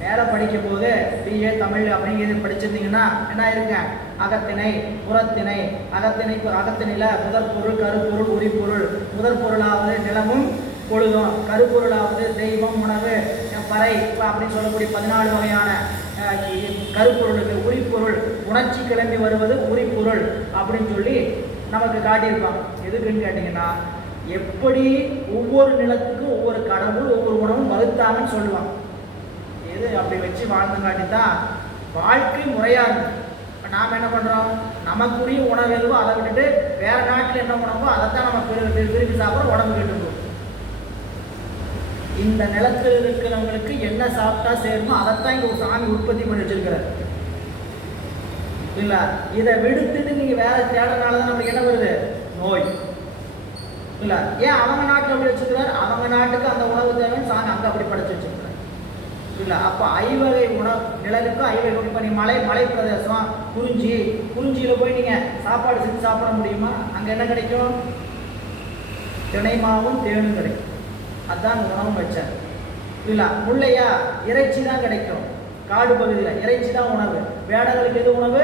மேலே படிக்கும் போது பிஏ தமிழ் அப்படிங்கிறது படிச்சிருந்தீங்கன்னா என்ன இருங்க, அகத்திணை புறத்திணை. அகத்திணையில் முதற்பொருள் கருப்பொருள் உரிப்பொருள். முதற்பொருளாவது நிலமும் பொழுதும், கருப்பொருளாவது தெய்வம் உணவு பறை அப்படின்னு சொல்லக்கூடிய 14 வகையான கருப்பொருளுக்கு உரிப்பொருள். உணர்ச்சி கிளம்பி வருவது உரிப்பொருள் அப்படின்னு சொல்லி நமக்கு காட்டியிருப்பாங்க. எதுக்குன்னு கேட்டிங்கன்னா, எப்படி ஒவ்வொரு நிலத்துக்கும் ஒவ்வொரு கடவுள் ஒவ்வொரு உணவும் வகுத்தாங்கன்னு சொல்லுவாங்க. எது அப்படி வச்சு வாழ்ந்தங்காட்டி தான் வாழ்க்கை முறையாக இருக்குது. இப்போ நாம் என்ன பண்ணுறோம், நமக்குரிய உணவு எதுவோ அதை விட்டுட்டு வேறு நாட்டில் என்ன உணவோ அதைத்தான் நம்ம விரும்பி சாப்பிட்றோம். உடம்பு கெட்டு போகும். இந்த நிலத்தில் இருக்கிறவங்களுக்கு என்ன சாப்பிட்டா சேருமோ அதைத்தான் இங்கே ஒரு சாமி உற்பத்தி பண்ணி வச்சிருக்கிறார். இல்லை, இதை விடுத்துட்டு நீங்கள் வேற தேடனால தான் நமக்கு என்ன வருது? நோய். இல்லை, ஏன் அவங்க நாட்டில் அப்படி வச்சுக்கிறார்? அவங்க நாட்டுக்கு அந்த உணவு தேவைன்னு சாமி அங்கே அப்படி படைச்சு வச்சிருக்கிறார். இல்லை, அப்போ ஐவகை உணவு நிழலுக்கும் ஐவகை. இப்போ நீ மலை பிரதேசம் குறிஞ்சியில் போய் நீங்கள் சாப்பாடு செஞ்சு சாப்பிட முடியுமா? அங்கே என்ன கிடைக்கும்? தினைமாவும் தேனும் கிடைக்கும். அதுதான் உணவும் வச்சார். இல்லை, முல்லையா இறைச்சி தான் கிடைக்கும். காடு பகுதியில் இறைச்சி தான் உணவு. வேடங்களுக்கு எது உணவு?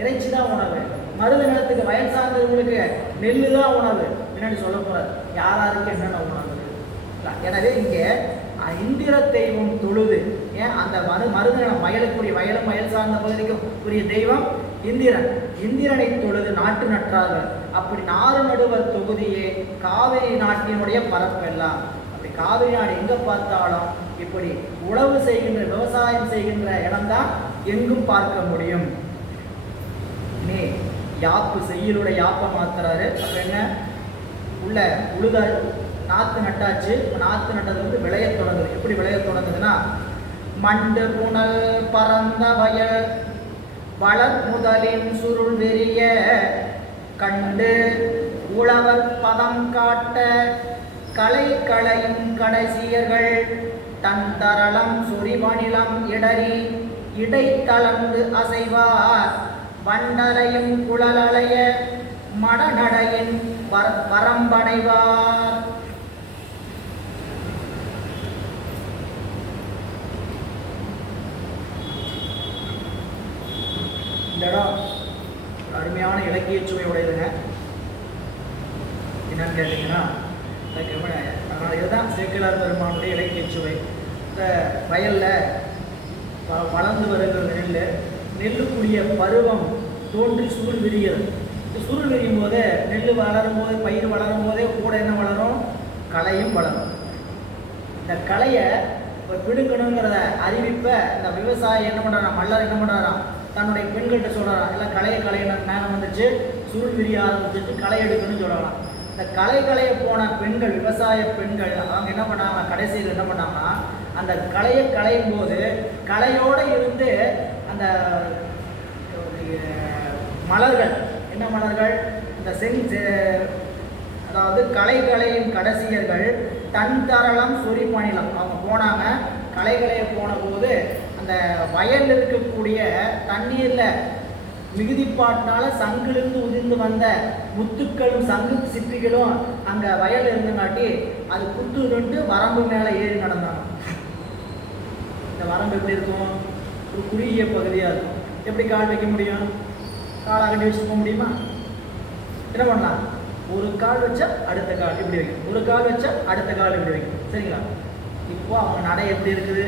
இறைச்சி தான் உணவு. மருது நிலத்துக்கு வயல் சார்ந்தவங்களுக்கு நெல்லு தான் உணவு. பின்னாடி சொல்ல போறாரு யாராருக்கு என்னென்ன உணவு. எனவே இங்கே இந்திர தெய்வம் தொழுது. ஏன் அந்த மருது நிலம் வயலுக்குரிய வயலும் வயல் சார்ந்த பகுதிக்கும் உரிய தெய்வம் இந்திரன். இந்திரனை தொழுது நாட்டு நற்றார்கள். அப்படி நாறு நடுவர் தொகுதியே காவிரி நாட்டினுடைய பரப்பெல்லாம். அப்படி காவிரி நாடு எங்க பார்த்தாலும் இப்படி உழவு செய்கின்ற விவசாயம் செய்கின்ற இடம்தான் எங்கும் பார்க்க முடியும். நீ யாப்பு செய்யலுடைய யாப்பை மாத்துறாரு. அப்புறம் என்ன உள்ள உழுத நாற்று நட்டாச்சு. நாற்று நட்டது விளைய தொடங்குது. எப்படி விளைய தொடங்குதுன்னா, மண்டு புனல் பரந்த வயல் வளர் முதலின் சுருள் வெறிய கண்டு உழவர் பதம் காட்ட கலை களையும் கடைசியர்கள் தன் தரளம் சுரிமணிலம் இடறி இடை தளர்ந்து அசைவார் வண்டலையும் குழலலைய மடநடையின் வரம்படைவார். இந்த இடம் அருமையான இலக்கிய சுவை உடையதுங்க. என்னன்னு கேட்டீங்கன்னா, அதனால் இதுதான் சேக்கிழார் பெருமானுடைய இலக்கிய சுவை. இந்த வயலில் வளர்ந்து வருகிற நெல்லுக்குரிய பருவம் தோன்றி சுருள் விரிகிறது. சுருள் விரியும் போதே நெல் வளரும் போது, பயிர் வளரும் போதே கூட என்ன வளரும்? களையும் வளரும். இந்த களையை பிடுங்கணுங்கிறத அறிவிப்பை இந்த விவசாயி என்ன பண்ணுறாராம், மல்லர் என்ன பண்ணுறாராம், தன்னுடைய பெண்கள்கிட்ட சொல்கிறாராம். எல்லாம் களைய நேரம் வந்துச்சு, சுருள் விரிய ஆரம்பிச்சிட்டு களை எடுக்கணும்னு சொல்லலாம். இந்த களைய போன பெண்கள், விவசாய பெண்கள், அவங்க என்ன பண்ணாங்க, கடைசியில் என்ன பண்ணாங்கன்னா, அந்த களையை களையும் போது களையோடு இருந்து அந்த மலர்கள், என்ன மலர்கள், இந்த அதாவது களையும் கடைசியர்கள் தன் தரளம் சொரிமணிலம் அவங்க போனாங்க. களைகளைய போன போது அந்த வயலில் இருக்கக்கூடிய தண்ணீரில் மிகுதிப்பாட்டினால சங்கிலிருந்து உதிர்ந்து வந்த முத்துக்களும் சங்கு சிப்பிகளும் அங்கே வயல் இருந்துங்காட்டி அது குத்துட்டு வரம்பு மேலே ஏறி நடந்தாங்க. இந்த வரம்பு எப்படி இருக்கும்? ஒரு குறுகிய பகுதியாக இருக்கும். எப்படி கால் வைக்க முடியும்? கால் அகண்டி வச்சுட்டு போக முடியுமா? என்ன பண்ணலாம்? ஒரு கால் வச்சா அடுத்த கால் இப்படி வைக்கும், ஒரு கால் வச்சா அடுத்த கால் இப்படி வைக்கும். சரிங்களா? இப்போ அவங்க நடை எப்படி இருக்குது?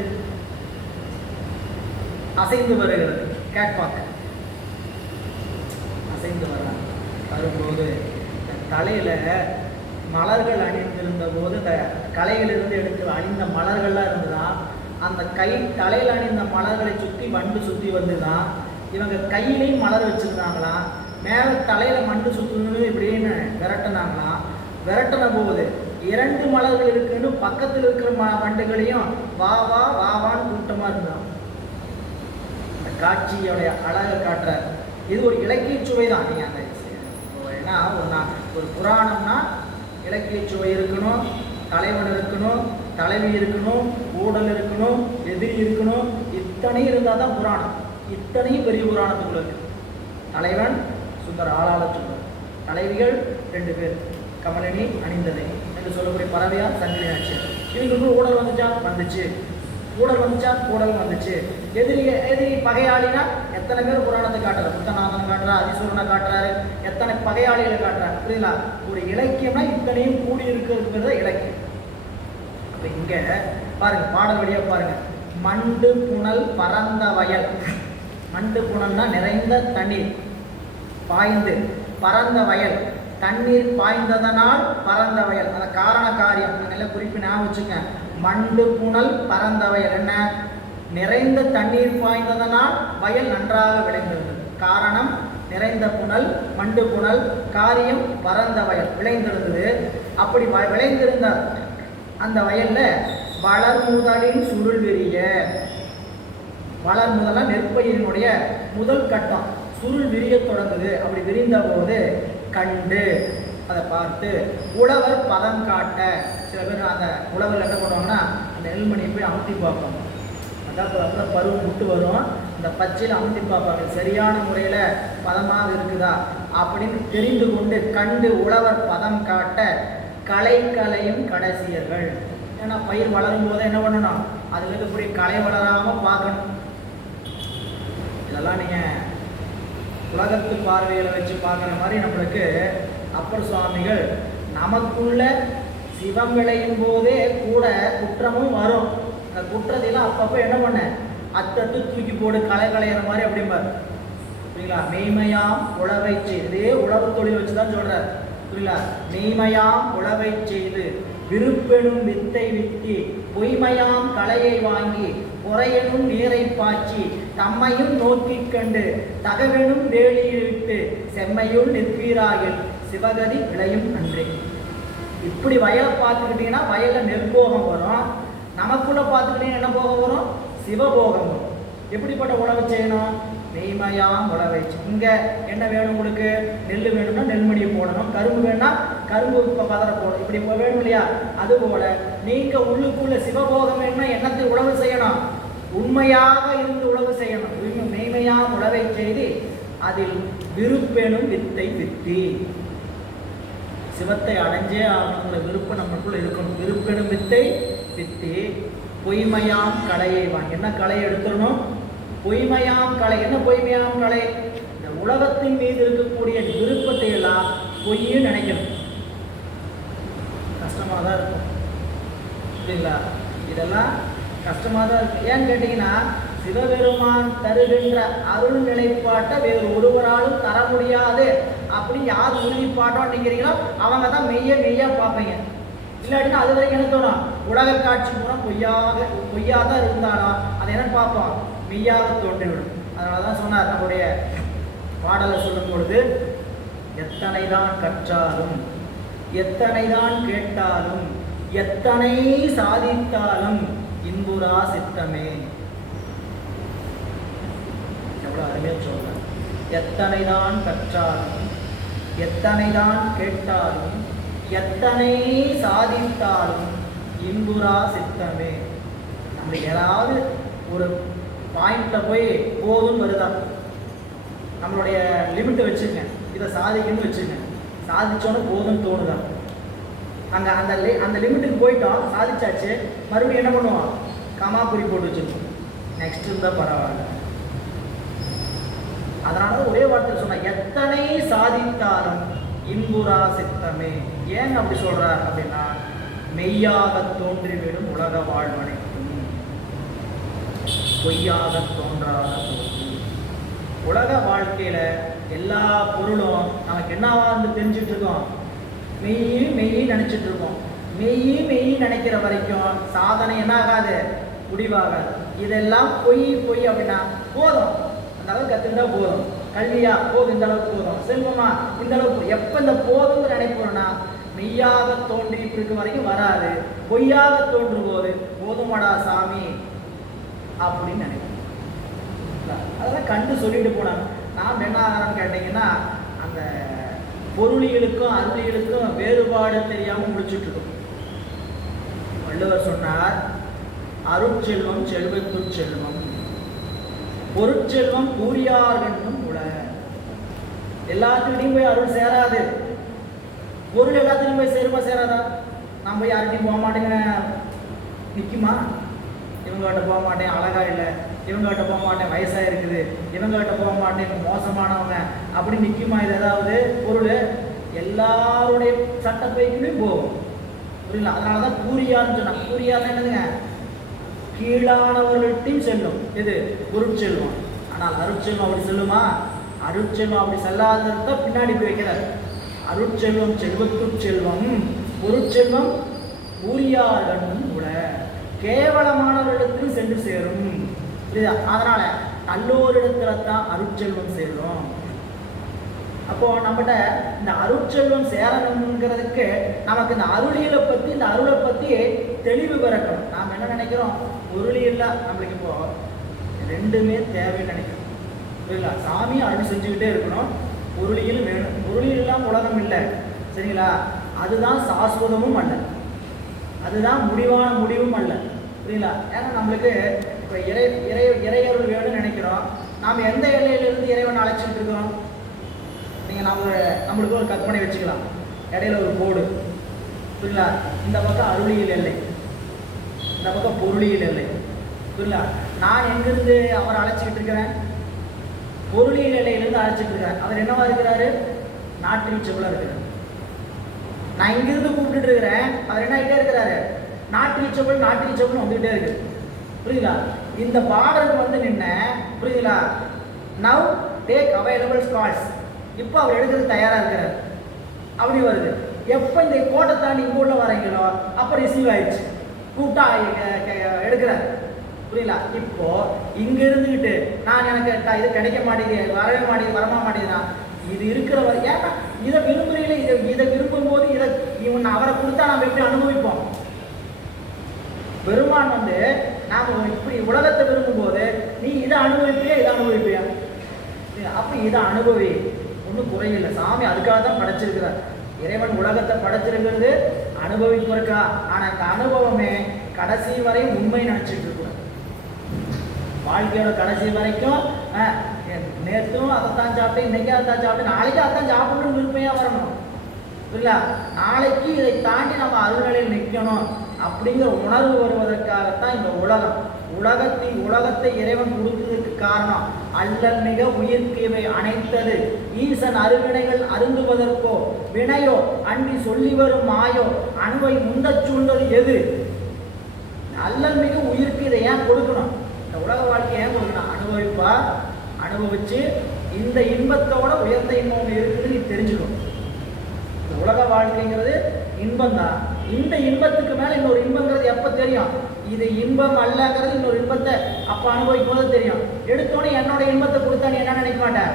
அசைந்து வருகிறது. கேட்பாங்க அசைந்து வர்றாங்க. வரும்போது தலையில் மலர்கள் அணிந்திருந்த போது இந்த கலைகளிலிருந்து எடுத்து அணிந்த மலர்கள்லாம் இருந்துதான் அந்த தலையில் அணிந்த மலர்களை சுற்றி வண்டு சுற்றி வந்துதான். இவங்க கையிலையும் மலர் வச்சுருந்தாங்களாம். மேலே தலையில் மண்டு சுற்றுன்னு இப்படின்னு விரட்டினாங்களாம். விரட்டின போது 2 மலர்கள் இருக்குன்னு பக்கத்தில் இருக்கிற வண்டுகளையும் வாவான்னு கூட்டமாக இருந்தான். அந்த காட்சியோடைய அழகை காட்டுறார். இது ஒரு இலக்கிய சுவை தான். நீங்கள் அந்த ஏன்னா ஒரு புராணம்னா இலக்கிய சுவை இருக்கணும், தலைவன் இருக்கணும், தலைவி இருக்கணும், ஊடல் இருக்கணும், எதிரி இருக்கணும். இத்தனையும் இருந்தால் தான் புராணம். இத்தனையும் பெரிய புராணத்துக்குள்ள இருக்கு. தலைவன் சுந்தர் ஆளாள சுந்தர், தலைவிகள் 2 பேர், கமலினி அணிந்ததை என்று சொல்லக்கூடிய பறவையார் சங்கிலி ஆச்சு. இவங்களுக்கு ஊடல் வந்துச்சு, ஊடல் வந்துச்சு. எதிரி பகையாளினா எத்தனை பேர் புராணத்தை காட்டுறாரு? முத்தநாதன் காட்டுறாரு, அதிசூரனை காட்டுறாரு, எத்தனை பகையாளிகளை காட்டுறாரு. புரியுங்களா? ஒரு இலக்கியம்னா இத்தனையும் கூடி இருக்கிறது இலக்கியம். அப்போ இங்கே பாருங்க, பாடல் வழியாக பாருங்க. மண்டு புனல் பரந்த வயல். மண்டு புனல்னா நிறைந்த தண்ணீர் பாய்ந்து, பரந்த வயல் தண்ணீர் பாய்ந்ததனால் பரந்த வயல். அந்த காரண காரியம் நல்லா குறிப்பு ஞாபகம் வச்சுக்க. மண்டு புனல் பரந்த வயல் என்ன? நிறைந்த தண்ணீர் பாய்ந்ததனால் வயல் நன்றாக விளைந்திருந்தது. காரணம் நிறைந்த புனல், மண்டு புனல், காரியம் பரந்த வயல் விளைந்திருந்தது. அப்படி விளைந்திருந்த அந்த வயல்ல வளர்முதலின் சுருள் விரிய. வளர்முதல்னா நெற்பயிரினுடைய முதல் கட்டம் சுருள் விரிய தொடங்குது. அப்படி விரிந்த போது கண்டு அதை பார்த்து உழவர் பதம் காட்ட. சில பேர் அந்த உழவர் என்ன பண்ணுவாங்கன்னா அந்த நெல்மணியை போய் அமுத்தி பார்ப்பாங்க. அதான் பருவம் விட்டு வரும், அந்த பச்சையில் அமுத்தி பார்ப்பாங்க சரியான முறையில் பதமாக இருக்குதா அப்படின்னு தெரிந்து கொண்டு கண்டு உழவர் பதம் காட்ட களை களையும் கடைசியர்கள். ஏன்னா பயிர் வளரும் போது என்ன பண்ணணும், அதில் இருக்கக்கூடிய களை வளராமல் பார்க்கணும். இதெல்லாம் நீங்கள் உலகத்து பார்வையில் வச்சு பார்க்குற மாதிரி நம்மளுக்கு அப்பர் சுவாமிகள் நமக்குள்ள சிவம் விளையும் போதே கூட குற்றமும் வரும். அந்த குற்றத்தையெல்லாம் அப்பப்போ என்ன பண்ண அத்தத்து தூக்கி போடு களை களையிற மாதிரி அப்படிம்பார். புரியுங்களா? மெய்மையாம் உழவை செய்து, உழவு தொழில் வச்சு தான் சொல்கிறார். புரியல? மெய்மையாம் உழவை செய்து விருப்பெனும் வித்தை வித்தி பொய்மையாம் களையை வாங்கி பொறையனும் நீரை பாய்ச்சி தம்மையும் நோக்கி கண்டு தகவெனும் வேலியில் விட்டு செம்மையுள் நிற்பீராகில் சிவகதி விளையும் அன்றே. இப்படி வயலை பார்த்துக்கிட்டீங்கன்னா வயலில் நெற்போகம் வரும், நமக்குள்ள பார்த்துக்கிட்டீங்கன்னா என்ன போகம் வரும், சிவபோகம் வரும். எப்படிப்பட்ட உழவு செய்யணும், மெய்மையாம் உழவை. இங்கே என்ன வேணும் உங்களுக்கு, நெல் வேணும்னா நெல்மணியை போடணும், கரும்பு வேணும்னா கரும்பு பதற போடணும், இப்படி வேணும் இல்லையா? அதுபோல நீங்கள் உள்ளுக்குள்ள சிவபோகம் வேணும்னா என்னத்தை உழவு செய்யணும், உண்மையாக இருந்து உழவு செய்யணும். மெய்மையாக உழவை செய்து அதில் விருப்பெனும் வித்தை வித்தி. சிவத்தை அடைஞ்சே ஆகணுங்கிற விருப்பம் நம்மளுக்குள்ள இருக்கணும். விருப்பெனும் வித்தை வித்தி பொய்மையாம் கலையை வாங்கி. என்ன கலையை எடுத்துடணும், பொய்மையாம் கலை. என்ன பொய்மையாம் கலை, இந்த உலகத்தின் மீது இருக்கக்கூடிய விருப்பத்தை எல்லாம் பொய்யும் நினைக்கணும். கஷ்டமாக தான் இருக்கும் இல்லைங்களா? இதெல்லாம் கஷ்டமாக தான் இருக்கும். ஏன்னு கேட்டிங்கன்னா சிவபெருமான் தருகின்ற அருள் நிலைப்பாட்டை வேறு ஒருவராலும் தர முடியாது அப்படின்னு யார் உறுதிப்பாட்டோன்னு நினைக்கிறீங்களோ அவங்க தான் மெய்யா பார்ப்பீங்க. இல்லாட்டினா அது வரைக்கும் என்ன தோணும், உலக காட்சி மூலம் பொய்யாக தான் இருந்தாலும் அதை என்ன பார்ப்போம், மெய்யாக தோன்றிவிடும். அதனால தான் சொன்னார் நம்முடைய பாடலை சொல்லும் பொழுது, எத்தனை தான் கற்றாலும் எத்தனை தான் கேட்டாலும் எத்தனை சாதித்தாலும் இன்புறா சித்தமே. எவ்வளோ அருமையாக சொல்றார். எத்தனை தான் கற்றாலும் எத்தனை தான் கேட்டாலும் எத்தனை சாதித்தாலும் இன்புறா சித்தமே. நம்ம ஏதாவது ஒரு பாயிண்ட்ல போய் போதும் வருதா, நம்மளுடைய லிமிட்டை வச்சுங்க, இதை சாதிக்கணும்னு வச்சுங்க, சாதிச்சோன்னு போதும்னு தோணுதா, அங்கே அந்த லிமிட்டுக்கு போயிட்டோம், சாதிச்சாச்சு, மறுபடியும் என்ன பண்ணுவோம், கமா குறி போட்டு வச்சுருக்கோம், நெக்ஸ்ட் இருந்தால் பரவாயில்ல. அதனால ஒரே வார்த்தை சொன்ன, எத்தனை சாதித்தாலும் இன்புறா சித்தமே. ஏன் அப்படி சொல்றார் அப்படின்னா, மெய்யாக தோன்றிவிடும் உலக வாழ்வனைக்கும் பொய்யாக தோன்றாத போது. உலக வாழ்க்கையில எல்லா பொருளும் நமக்கு என்னவா இருந்து தெரிஞ்சுட்டு இருக்கோம், மெய் நினைச்சிட்டு இருக்கோம். மெய் நினைக்கிற வரைக்கும் சாதனை என்ன ஆகாது, முடிவாகாது. இதெல்லாம் பொய் அப்படின்னா போதும், அந்த அளவுக்கு கற்றுக்கிட்டா போதும். கல்வியா போதும், இந்த அளவுக்கு போதும். செல்வமா இந்த அளவுக்கு. எப்போ இந்த போதும் நினைப்போம்னா மெய்யாக தோன்றிட்டு இருக்க வரைக்கும் வராது. பொய்யாக தோன்றும் போது போதுமாடா சாமி அப்படின்னு நினைப்போம். அதெல்லாம் கண்டு சொல்லிட்டு போனாங்க. நாம் என்ன ஆகிறோம்னு கேட்டிங்கன்னா, அந்த பொருளிகளுக்கும் அருளிகளுக்கும் வேறுபாடு தெரியாமல் முடிச்சுட்டு இருக்கோம். வள்ளுவர் சொன்னார், அருட்செல்வம் செல்வத்துள் செல்வம், பொருட்செல்வம் கூறியார்கண்ணும் உள. எல்லாத்துக்கிட்டையும் போய் அருள் சேராது. பொருள் எல்லாத்துலையும் போய் சேருமா சேராதா? நான் போய் யார்கிட்டையும் போக மாட்டேங்க, நிற்குமா? இவங்ககிட்ட போக மாட்டேன், அழகா இல்லை, இவங்ககிட்ட போக மாட்டேன், வயசாக இருக்குது, இவங்ககிட்ட போக மாட்டேன், இவங்க மோசமானவங்க அப்படி நிற்குமா? இது ஏதாவது பொருள் எல்லாருடைய சட்டப்பைக்குமே போகும். புரியல? அதனால தான் கூறியார்னு சொன்னாங்க. கூறியார்னு என்னதுங்க, கீழானவர்கள்ட்டையும் செல்லும். இது பொருட்செல்வம். ஆனால் அருட்செல்வம் அப்படி செல்லுமா? அருட்செல்வம் அப்படி செல்லாததை பின்னாடி போய் வைக்கிறார். அருட்செல்வம் செல்வத்துள் செல்வம், பொருட்செல்வம் கூறியார்கண்ணும் உள. கேவலமானவர்களிடத்திலும் சென்று சேரும். புரியுதா? அதனால நல்லோரிடத்துல தான் அருட்செல்வம் சேரும். அப்போ நம்மகிட்ட இந்த அருட்செல்வம் சேரணுங்கிறதுக்கு நமக்கு இந்த அருளியலை பற்றி, இந்த அருளை பற்றி தெளிவு பிறக்கணும். நாம் என்ன நினைக்கிறோம், பொருளியல்ல நம்மளுக்கு இப்போ ரெண்டுமே தேவைன்னு நினைக்கிறோம். புரியல? சாமி அருள் செஞ்சுக்கிட்டே இருக்கணும், பொருளியல் வேணும். பொருளியெல்லாம் உலகம் இல்லை, சரிங்களா? அதுதான் சாஸ்வதமும் அல்ல, அதுதான் முடிவான முடிவும் அல்ல. புரியல? ஏன்னா நம்மளுக்கு இப்போ இறையருள் வேணும்னு நினைக்கிறோம். நாம் எந்த எல்லையிலிருந்து இறைவனை அழைச்சிட்டு இருக்கோம்? நீங்கள் நம்மளுக்கு ஒரு கற்பனை வச்சுக்கலாம், இடையில ஒரு கோடு. புரியல? இந்த பக்கம் அருளியல் எல்லை, இந்த பக்கம் பொருளியல் எல்லை. புரியல? நான் எங்கிருந்து அவரை அழைச்சிக்கிட்டு இருக்கிறேன்? பொருளியல் எல்லையிலிருந்து அழைச்சிட்டு இருக்கிறேன். அவர் என்னவா இருக்கிறாரு? நாட்டு ரீச்சபிளா இருக்கிறார். நான் இங்கிருந்து கூப்பிட்டு இருக்கிறேன், அவர் என்ன ஆகிட்டே இருக்கிறாரு? நாட் ரீச்சபிள் வந்துகிட்டே இருக்கு. புரியுதா? இந்த பார்டருக்கு வந்து நின்ன, புரியுதுங்களா? Now take available calls. இப்போ அவர் எடுக்கிறது தயாரா இருக்கிறார். அப்படி வருது. எப்போ இந்த கோட்டை தாண்டி இங்க உள்ள வரீங்களோ அப்போ ரிசீவ் ஆயிடுச்சு, கூப்பிட்டா எடுக்கிறார். புரியல? இப்போ இங்க இருந்துகிட்டு நான் எனக்கு இது கிடைக்க மாட்டேங்குது, வரமா மாட்டேங்குதுன்னா இது இருக்கிற ஏன்னா இதை விரும்புறீங்களே, இதை விரும்பும் போது இவன் அவரை கொடுத்தா நம்ம எப்படி அனுபவிப்போம்? பெருமான் வந்து நாம இப்படி உலகத்தை விரும்பும் போது நீ இதை அனுபவிப்பியா? அப்ப இதை அனுபவி, ஒன்றும் குறையில்லை. சாமி அதுக்காக தான் படைச்சிருக்கிறார். இறைவன் உலகத்தை படைச்சிருக்கிறது அனுபவிப்பதற்கா. ஆனா அந்த அனுபவமே கடைசி வரை உண்மை நினைச்சிட்டு இருக்கிறோம். வாழ்க்கையோட கடைசி வரைக்கும் நேற்றும் அதைத்தான் சாப்பிட்டேன், இன்னைக்கு அதைத்தான் சாப்பிட்டேன், நாளைக்கு அதைத்தான் சாப்பிடணும்னு விருப்பையா வரணும். இல்ல, நாளைக்கு இதை தாண்டி நம்ம அருள்நிலையில் நிற்கணும் அப்படிங்கிற உணர்வு வருவதற்காகத்தான் இந்த உலகத்தை இறைவன் கொடுத்ததுக்கு காரணம் அல்லல் மிக உயிர்க்கு இவை அனைத்தது ஈசன் அருவினைகள் அருந்துவதற்கோ வினையோ அன்றி சொல்லி வரும் மாயோ அணுவை முந்தச் சூழ்ந்தது எது? அல்லல் மிக உயிர்க்கு இதை ஏன் கொடுக்கணும்? இந்த உலக வாழ்க்கை ஏன் கொடுக்கணும்? அனுபவிச்சு இந்த இன்பத்தோட உயர்ந்த இன்பம் இருக்குதுன்னு நீ தெரிஞ்சுக்கணும். இந்த உலக வாழ்க்கைங்கிறது இன்பம் தான். இந்த இன்பத்துக்கு மேல இன்னொரு இன்பங்கிறது எப்ப தெரியும்? இது இன்பம் அல்லங்கிறது இன்னொரு இன்பத்தை அப்ப அனுபவிக்கும் போது தெரியும். எடுத்தோடனே என்னோட இன்பத்தை கொடுத்தா நீ என்ன நினைக்க மாட்டேன்?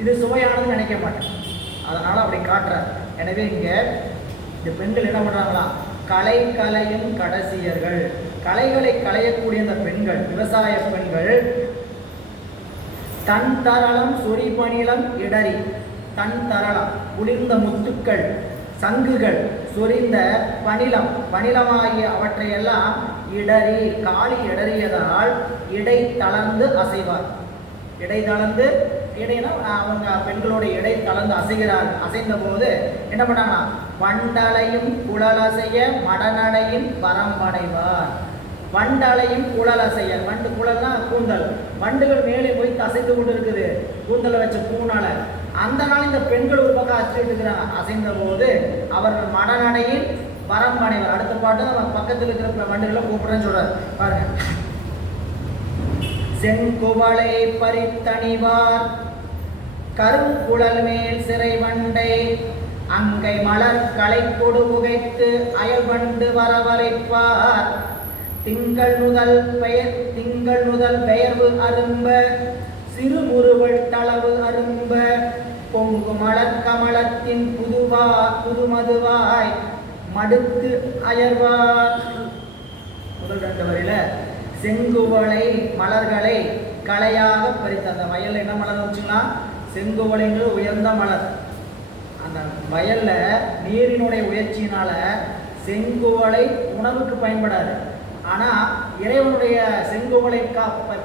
இது சுவையானதுன்னு நினைக்க மாட்டேன். அதனால அப்படி காட்டுற. எனவே இங்க இந்த பெண்கள் என்ன பண்றாங்களா? கலையும் கடைசியர்கள், கலைகளை களையக்கூடிய இந்த பெண்கள், விவசாய பெண்கள், தன் தரளம் சொறி பணிலம் இடறி, தன் தரளம் குளிர்ந்த முத்துக்கள், சங்குகள், சொரிந்த பணிலமாகிய அவற்றையெல்லாம் இடறி, காலி இடறியதால் இடை தளர்ந்து அசைவார். இடைனா அவங்க பெண்களுடைய இடை தளர்ந்து அசைந்த போது என்ன பண்ணாங்க? வண்டலையும் குழலசைய மடநடையின் வரம்படைவார். வண்டலையும் குழலசைய, வண்டு குழல்னா கூந்தல், வண்டுகள் மேலே போய் அசைந்து கொண்டு இருக்குது கூந்தலை வச்ச பூனால. அந்த நாள் இந்த பெண்கள் ஒரு பக்கம் அசைட்டு இருக்கிறாங்க. அசைந்த போது அவர்கள் மடநடையில் வரம்படைவார். அடுத்த பாட்டு நம்ம பக்கத்தில் இருக்கிற வண்டுகளை கூப்பிடுறேன்னு சொல்றாரு பாருங்க. செங்குவளை பறித்தணிவார் கருங்குழல் மேல் சிறை வண்டை அங்கை மலர் களை கொடு புகைத்து அயல் வண்டு வரவழைப்பார். திங்கள் முதல் பெயர்வு அரும்ப சிறுமுறுவள் தளவு அரும்ப பொங்கு மலர் கமலத்தின் புதுமதுவாய் மடுத்து அயர்வார். முதல் 2 வரியில செங்குவளை மலர்களை களையாக பறித்த, அந்த வயல்ல என்ன மலர் வச்சுக்கலாம்? செங்குவளைங்கிறது உயர்ந்த மலர். அந்த வயல்ல நீரினுடைய உயர்ச்சியினால செங்குவளை உணவுக்கு பயன்படாது. ஆனா இறைவனுடைய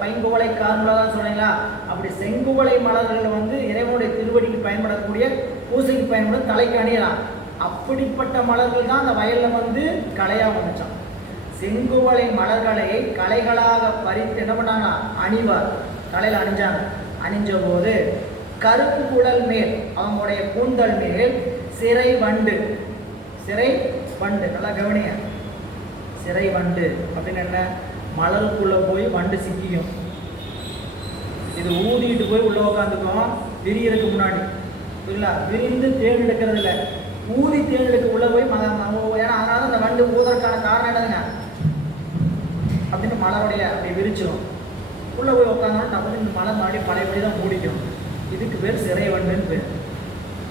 பைங்குவளை காரணம் சொன்னீங்களா? அப்படி செங்குவளை மலர்கள் வந்து இறைவனுடைய திருவடிக்கு பயன்படக்கூடிய பூசைக்கு பயன்படும், தலைக்கு அணியலாம். அப்படிப்பட்ட மலர்கள் தான் அந்த வயல்ல வந்து களையா வந்துச்சான். செங்குவளை மலர்களை களைகளாக பறித்து என்ன பண்ணாங்க? அணிவார். தலையில அணிஞ்சாங்க. அணிஞ்ச போது கருப்பு குழல் மேல், அவங்களுடைய கூந்தல் மேல் சிறை வண்டு, நல்லா கவனிங்க. சிறை வண்டு அப்படின்னு என்ன? மலருக்குள்ள போய் வண்டு சிக்கிக்கும். இது ஊதிட்டு போய் உள்ள உட்காந்துக்கும் விரியறதுக்கு முன்னாடி. புரியல? விரிந்து தேன் எடுக்கிறது இல்லை, ஊதி தேன் எடுக்க உள்ள போய் ஏன்னா அதனால அந்த வண்டு ஊதற்கான காரணம் என்னதுங்க அப்படின்னு மலருடைய அப்படி விரிச்சிடும். உள்ள போய் உட்காந்தோன்னா டப்புன்னு இந்த மலர் மாடி பழையபடி தான் மூடிக்கும். இதுக்கு பேர் சிறை வண்டுன்னு பேர்.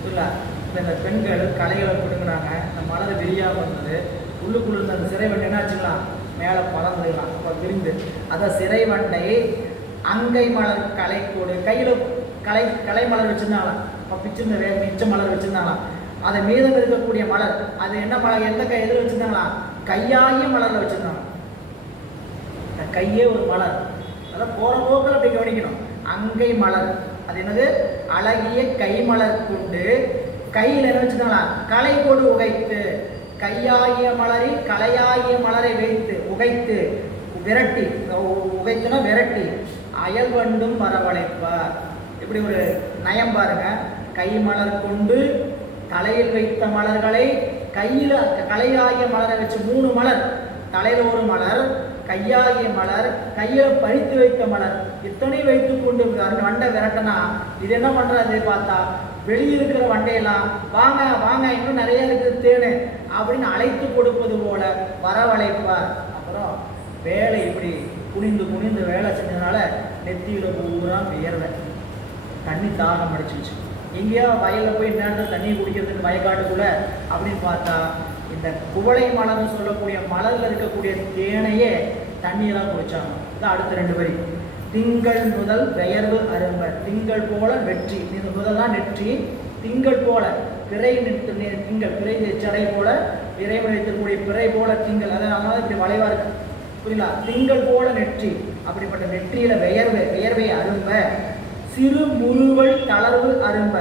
புரியல? இப்போ இந்த பெண்கள் கலைகளை கொடுக்குறாங்க. இந்த மலரை விரியாமல் இருந்தது உள்ளுக்குள்ள இருந்த அந்த சிறை வண்டை என்ன ஆச்சுக்கலாம் மேலே பறந்துடலாம். இப்போ விரிந்து அதை சிறை வண்டை அங்கை மலர் கலைக்கோடு கையில் கலை மலர் வச்சுருந்தாங்களாம். இப்போ பிச்சிருந்த மிச்ச மலர் வச்சுருந்தாங்களாம். அதை மீதம் இருக்கக்கூடிய மலர் அது என்ன மலர், எந்த எதில் வச்சுருந்தாங்களா, கையாகிய மலரில் வச்சுருந்தாங்க. இந்த கையே ஒரு மலர், அதான் போகிற போக்கில் அப்படி கவனிக்கணும். அங்கை மலர் அது என்னது, அழகிய கைமலர் கொண்டு கையில் என்ன வச்சுருந்தாங்களா, கலைக்கோடு உகைத்து, கையாகிய மலரை கலையாகிய மலரை வைத்து உகைத்து விரட்டி, உகைத்துனா விரட்டி அயல் வண்டும் வரவழைப்பார். இப்படி ஒரு நயம் பாருங்க. கை மலர் கொண்டு தலையில் வைத்த மலர்களை கையில் கலையாகிய மலரை வச்சு 3 மலர், தலையில் ஒரு மலர், கையாகிய மலர், கையில் பறித்து வைத்த மலர், இத்தனை வைத்து கொண்டு வண்டை விரட்டனா இது என்ன பண்றது பார்த்தா, வெளியில் இருக்கிற வண்டையெல்லாம் வாங்க வாங்க இன்னும் நிறைய இருக்குது தேனு அப்படின்னு அழைத்து கொடுப்பது போல வரவழைப்பார். அப்புறம் வேலை இப்படி குனிந்து குனிந்து வேலை செஞ்சதுனால நெத்தியில பூரா வியர்வை, தண்ணி தாகம் அடிச்சிருச்சு. எங்கேயோ வயலில் போய் நேரத்தில் தண்ணி குடிக்கிறதுக்கு வயக்காட்டுக்குள்ள அப்படின்னு பார்த்தா இந்த குவளை மலர்னு சொல்லக்கூடிய மலரில் இருக்கக்கூடிய தேனையே தண்ணியெல்லாம் குடிச்சாங்க. இதான் அடுத்த 2 வரி. திங்கள் முதல் பெயர்வு அரும்ப, திங்கள் போல வெற்றி, இந்த முதல்லாம் நெற்றி, திங்கள் போல பிறை நெற்று, திங்கள் பிறை சடை போல இறைவன் வைக்கக்கூடிய பிறை போல திங்கள், அதனால இப்படி வளைவா இருக்கு, புரியல, திங்கள் போல நெற்றி, அப்படிப்பட்ட நெற்றியில வியர்வை அரும்ப, சிறு முறுவல் தளர்வு அரும்ப,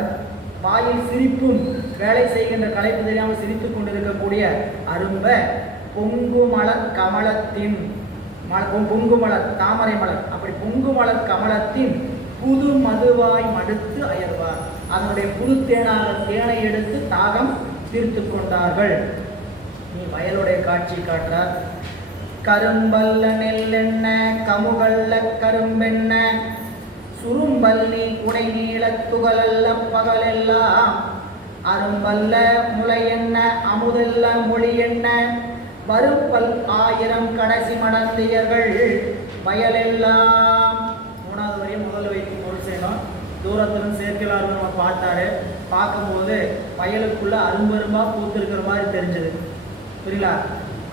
வாயில் சிரிப்பும் வேலை செய்கின்ற கலைப்பு தெரியாமல் சிரித்துக் கொண்டிருக்கக்கூடிய அரும்ப, பொங்குமலர் கமலத்தின் பொங்குமலர் தாமரை மலர், அப்படி பொங்குமலர் கமலத்தின் புது மதுவாய் மடுத்து அயர்வார், அதனுடைய புது தேனை எடுத்து தாகம் தீர்த்து கொண்டார்கள். நீ வயலுடைய காட்சி காட்டுறார். கரும்பல்ல நெல்லெண்ண கமுகல்ல கரும்பெண்ண, சுரும்பல்லி குடை நீள துகளல்ல பகலெல்லாம், அரும்பல்ல முளை என்ன அமுதல்ல மொழி என்ன, வருப்பல் 1000 கடைசி மடந்தையர்கள் வயலெல்லாம். 3வது வரையும் முதல்ல வைத்து பொருள் செய்யணும். தூரத்திலும் சேர்க்கலாறு நம்ம பார்த்தாரு. பார்க்கும்போது வயலுக்குள்ள அரும்பரும்பா பூத்திருக்கிற மாதிரி தெரிஞ்சது, புரியல.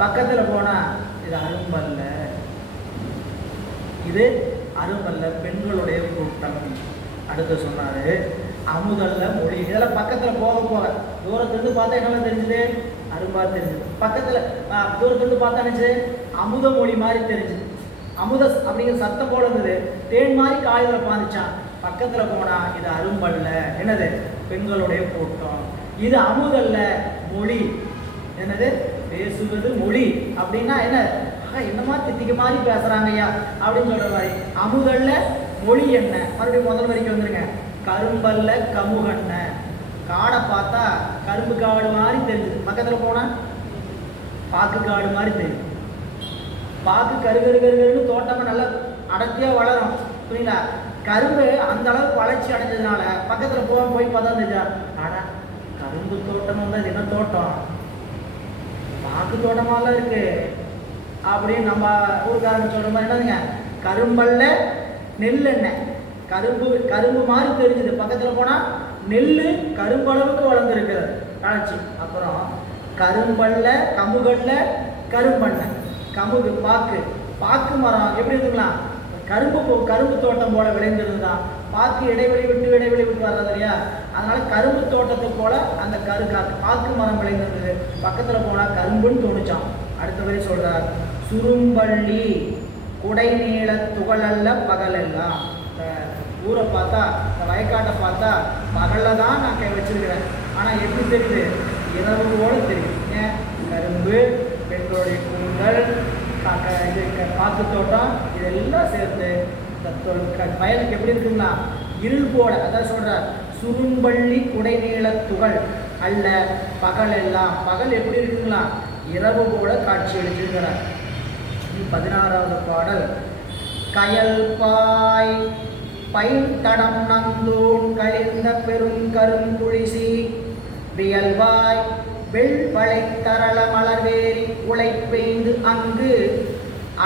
பக்கத்தில் போனால் இது அரும்பல்ல, இது அரும்பல்ல பெண்களுடைய கூட்டம். அடுத்து சொன்னாரு அமுதல்ல மொழி. இதெல்லாம் பக்கத்தில் போக போக தூரத்துலேருந்து பார்த்தா என்ன தெரிஞ்சுது, அரும்பா தெரிஞ்சுது. பக்கத்தில் தூரத்துலேருந்து பார்த்தா நினச்சது அமுத மொழி மாதிரி தெரிஞ்சுது. அமுத அப்படிங்கிற சத்தம் போல இருந்தது, தேன் மாதிரி காய்களை பாதிச்சான். பக்கத்தில் போனால் இது அரும்பல்ல, என்னது, பெண்களுடைய கூட்டம். இது அமுதல்ல மொழி, என்னது, பேசுவது மொழி அப்படின்னா என்ன, என்னமா தித்திக்க மாதிரி பேசுறாங்கய்யா அப்படின்னு சொல்ற மாதிரி. அமுதல்ல மொழி என்ன, மறுபடியும் முதல் வரைக்கும் வந்துருங்க. கரும்பல்ல கமுகண்ண, காடை பார்த்தா கரும்பு காடு மாதிரி தெரிஞ்சுது, பக்கத்தில் போனா பாக்கு காடு மாதிரி தெரியும். பாக்கு கருகருன்னு தோட்டமா நல்லா அடர்த்தியா வளரும், புரியுங்களா. கரும்பு அந்த அளவுக்கு வளர்ச்சி அடைஞ்சதுனால பக்கத்தில் போய் பார்த்தா தெரிஞ்சா, ஆனா கரும்பு தோட்டம் வந்து அது என்ன தோட்டம், பாக்கு தோட்டமாலாம் இருக்கு அப்படின்னு நம்ம ஊருக்காரங்க சொல்ற மாதிரி என்னதுங்க, கரும்பல்ல நெல்லெண்ணெய், கரும்பு மாதிரி தெரிஞ்சுது. பக்கத்தில் போனால் நெல் கரும்பளவுக்கு வளர்ந்துருக்கிறது வளர்ச்சி. அப்புறம் கரும்பல்ல கமுகல்ல கரும்பெண்ணெய், கமுகு பாக்கு மரம் எப்படி இருக்குங்களா, கரும்பு தோட்டம் போல விளைந்திருந்தான். பாக்கு இடைவெளி விட்டு வர்றது இல்லையா, அதனால கரும்பு தோட்டத்தை போல அந்த பாக்கு மரம் விளைந்திருந்தது. பக்கத்தில் போனால் கரும்புன்னு தோணிச்சான். அடுத்த வரை சொல்றார், சுரும்பள்ளி குடை நீள துகளல்ல பகலெல்லாம். இந்த ஊரை பார்த்தா, இந்த வயக்காட்டை பார்த்தா பகலில் தான் நான் வச்சிருக்கிறேன், ஆனால் எப்படி தெரியுது, இரவு போல தெரியுது. ஏன், கரும்பு, பெண்களுடைய கூந்தல், இது பாக்கு தோட்டம், இதெல்லாம் சேர்த்து இந்த வயலுக்கு எப்படி இருக்குங்களா, இருள் போல. அதான் சொல்றார், சுரும்பள்ளி குடை நீள துகள் அல்ல பகலெல்லாம். பகல் எப்படி இருக்குங்களா, இரவு போல காட்சி அளிச்சிருக்கிறார். 16வது பாடல். கயல் பாய் பைந்தடம் நந்தூன் கழிந்த பெருங்கருங்குழிசி, வியல்வாய் வெள்வளை தரள மலர்வேரி உலை பெய்து அங்கு,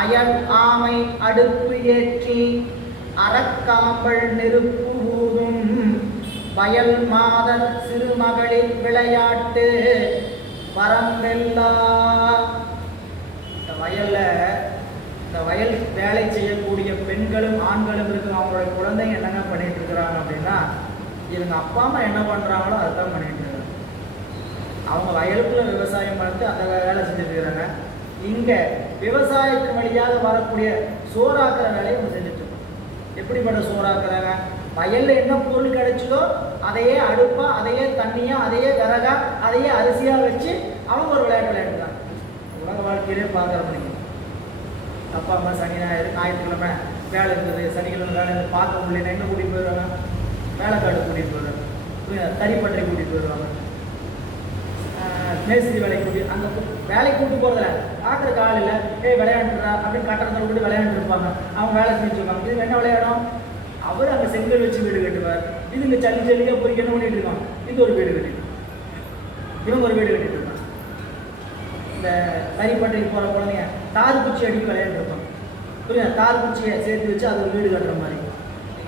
அயல் ஆமை அடுப்பு ஏற்றி அறக்காம்பல் நெருப்பு ஊதும், வயல் மாதர் சிறுமகளிர் விளையாட்டு வரம்பெல்லா. இந்த வயல் வேலை செய்யக்கூடிய பெண்களும் ஆண்களும் இருக்கிற அவங்களுடைய குழந்தைங்க என்னங்க பண்ணிட்டு இருக்கிறாங்க அப்படின்னா, இவங்க அப்பா அம்மா என்ன பண்ணுறாங்களோ அதுதான் பண்ணிட்டு இருக்காங்க. அவங்க வயலுக்குள்ள விவசாயம் பார்த்து அந்த வேலை செஞ்சுட்டு இருக்கிறாங்க. இங்கே விவசாயத்தின் வழியாக வரக்கூடிய சோறாக்குற வேலையை அவங்க செஞ்சுட்டு இருக்கோம். எப்படிப்பட்ட சோறாக்குறாங்க? வயலில் என்ன பொருள் கிடைச்சதோ அதையே அடுப்பா, அதையே தண்ணியா, அதையே விறகா, அதையே அரிசியாக வச்சு அவங்க ஒரு விளையாட்டு விளையாடுறாங்க. உலக வாழ்க்கையிலே பார்க்குற முடியும். அப்பா அம்மா சனி ஞாயிற்றுக்கிழமை வேலை இருக்குது, சனிக்கிழமை வேலை இருந்து பார்க்க முடியல, எங்கே கூட்டிகிட்டு போயிடுவாங்க? வேலைக்காடு கூட்டிகிட்டு போயிடுவாங்க, தறிப்பட்டறை கூட்டிகிட்டு போயிடுவாங்க, மேஸ்திரி வேலை அந்த வேலைக்கு கூட்டு போகிறதில்ல. பார்க்குற காலையில் விளையாண்டுறா அப்படின்னு கட்டணத்தில் கூட்டி விளையாண்டுருப்பாங்க. அவங்க வேலை செஞ்சுருவாங்க. இது என்ன விளையாடும்? அவர் அங்கே செங்கல் வச்சு வீடு கட்டுவார். இது இங்கே ஜல்லியாக போய் என்ன பண்ணிட்டு இருக்கான்? இது ஒரு வீடு கட்டிட்டு இவங்க ஒரு வீடு கட்டிட்டு இருக்காங்க. இந்த தறிப்பட்டைக்கு போகிற குழந்தைங்க தார் குச்சி அடிக்க விளையாண்டுருப்பாங்க. புரியுதா? தார் குச்சியை சேர்த்து வச்சு அது ஒரு வீடு கட்டுற மாதிரி.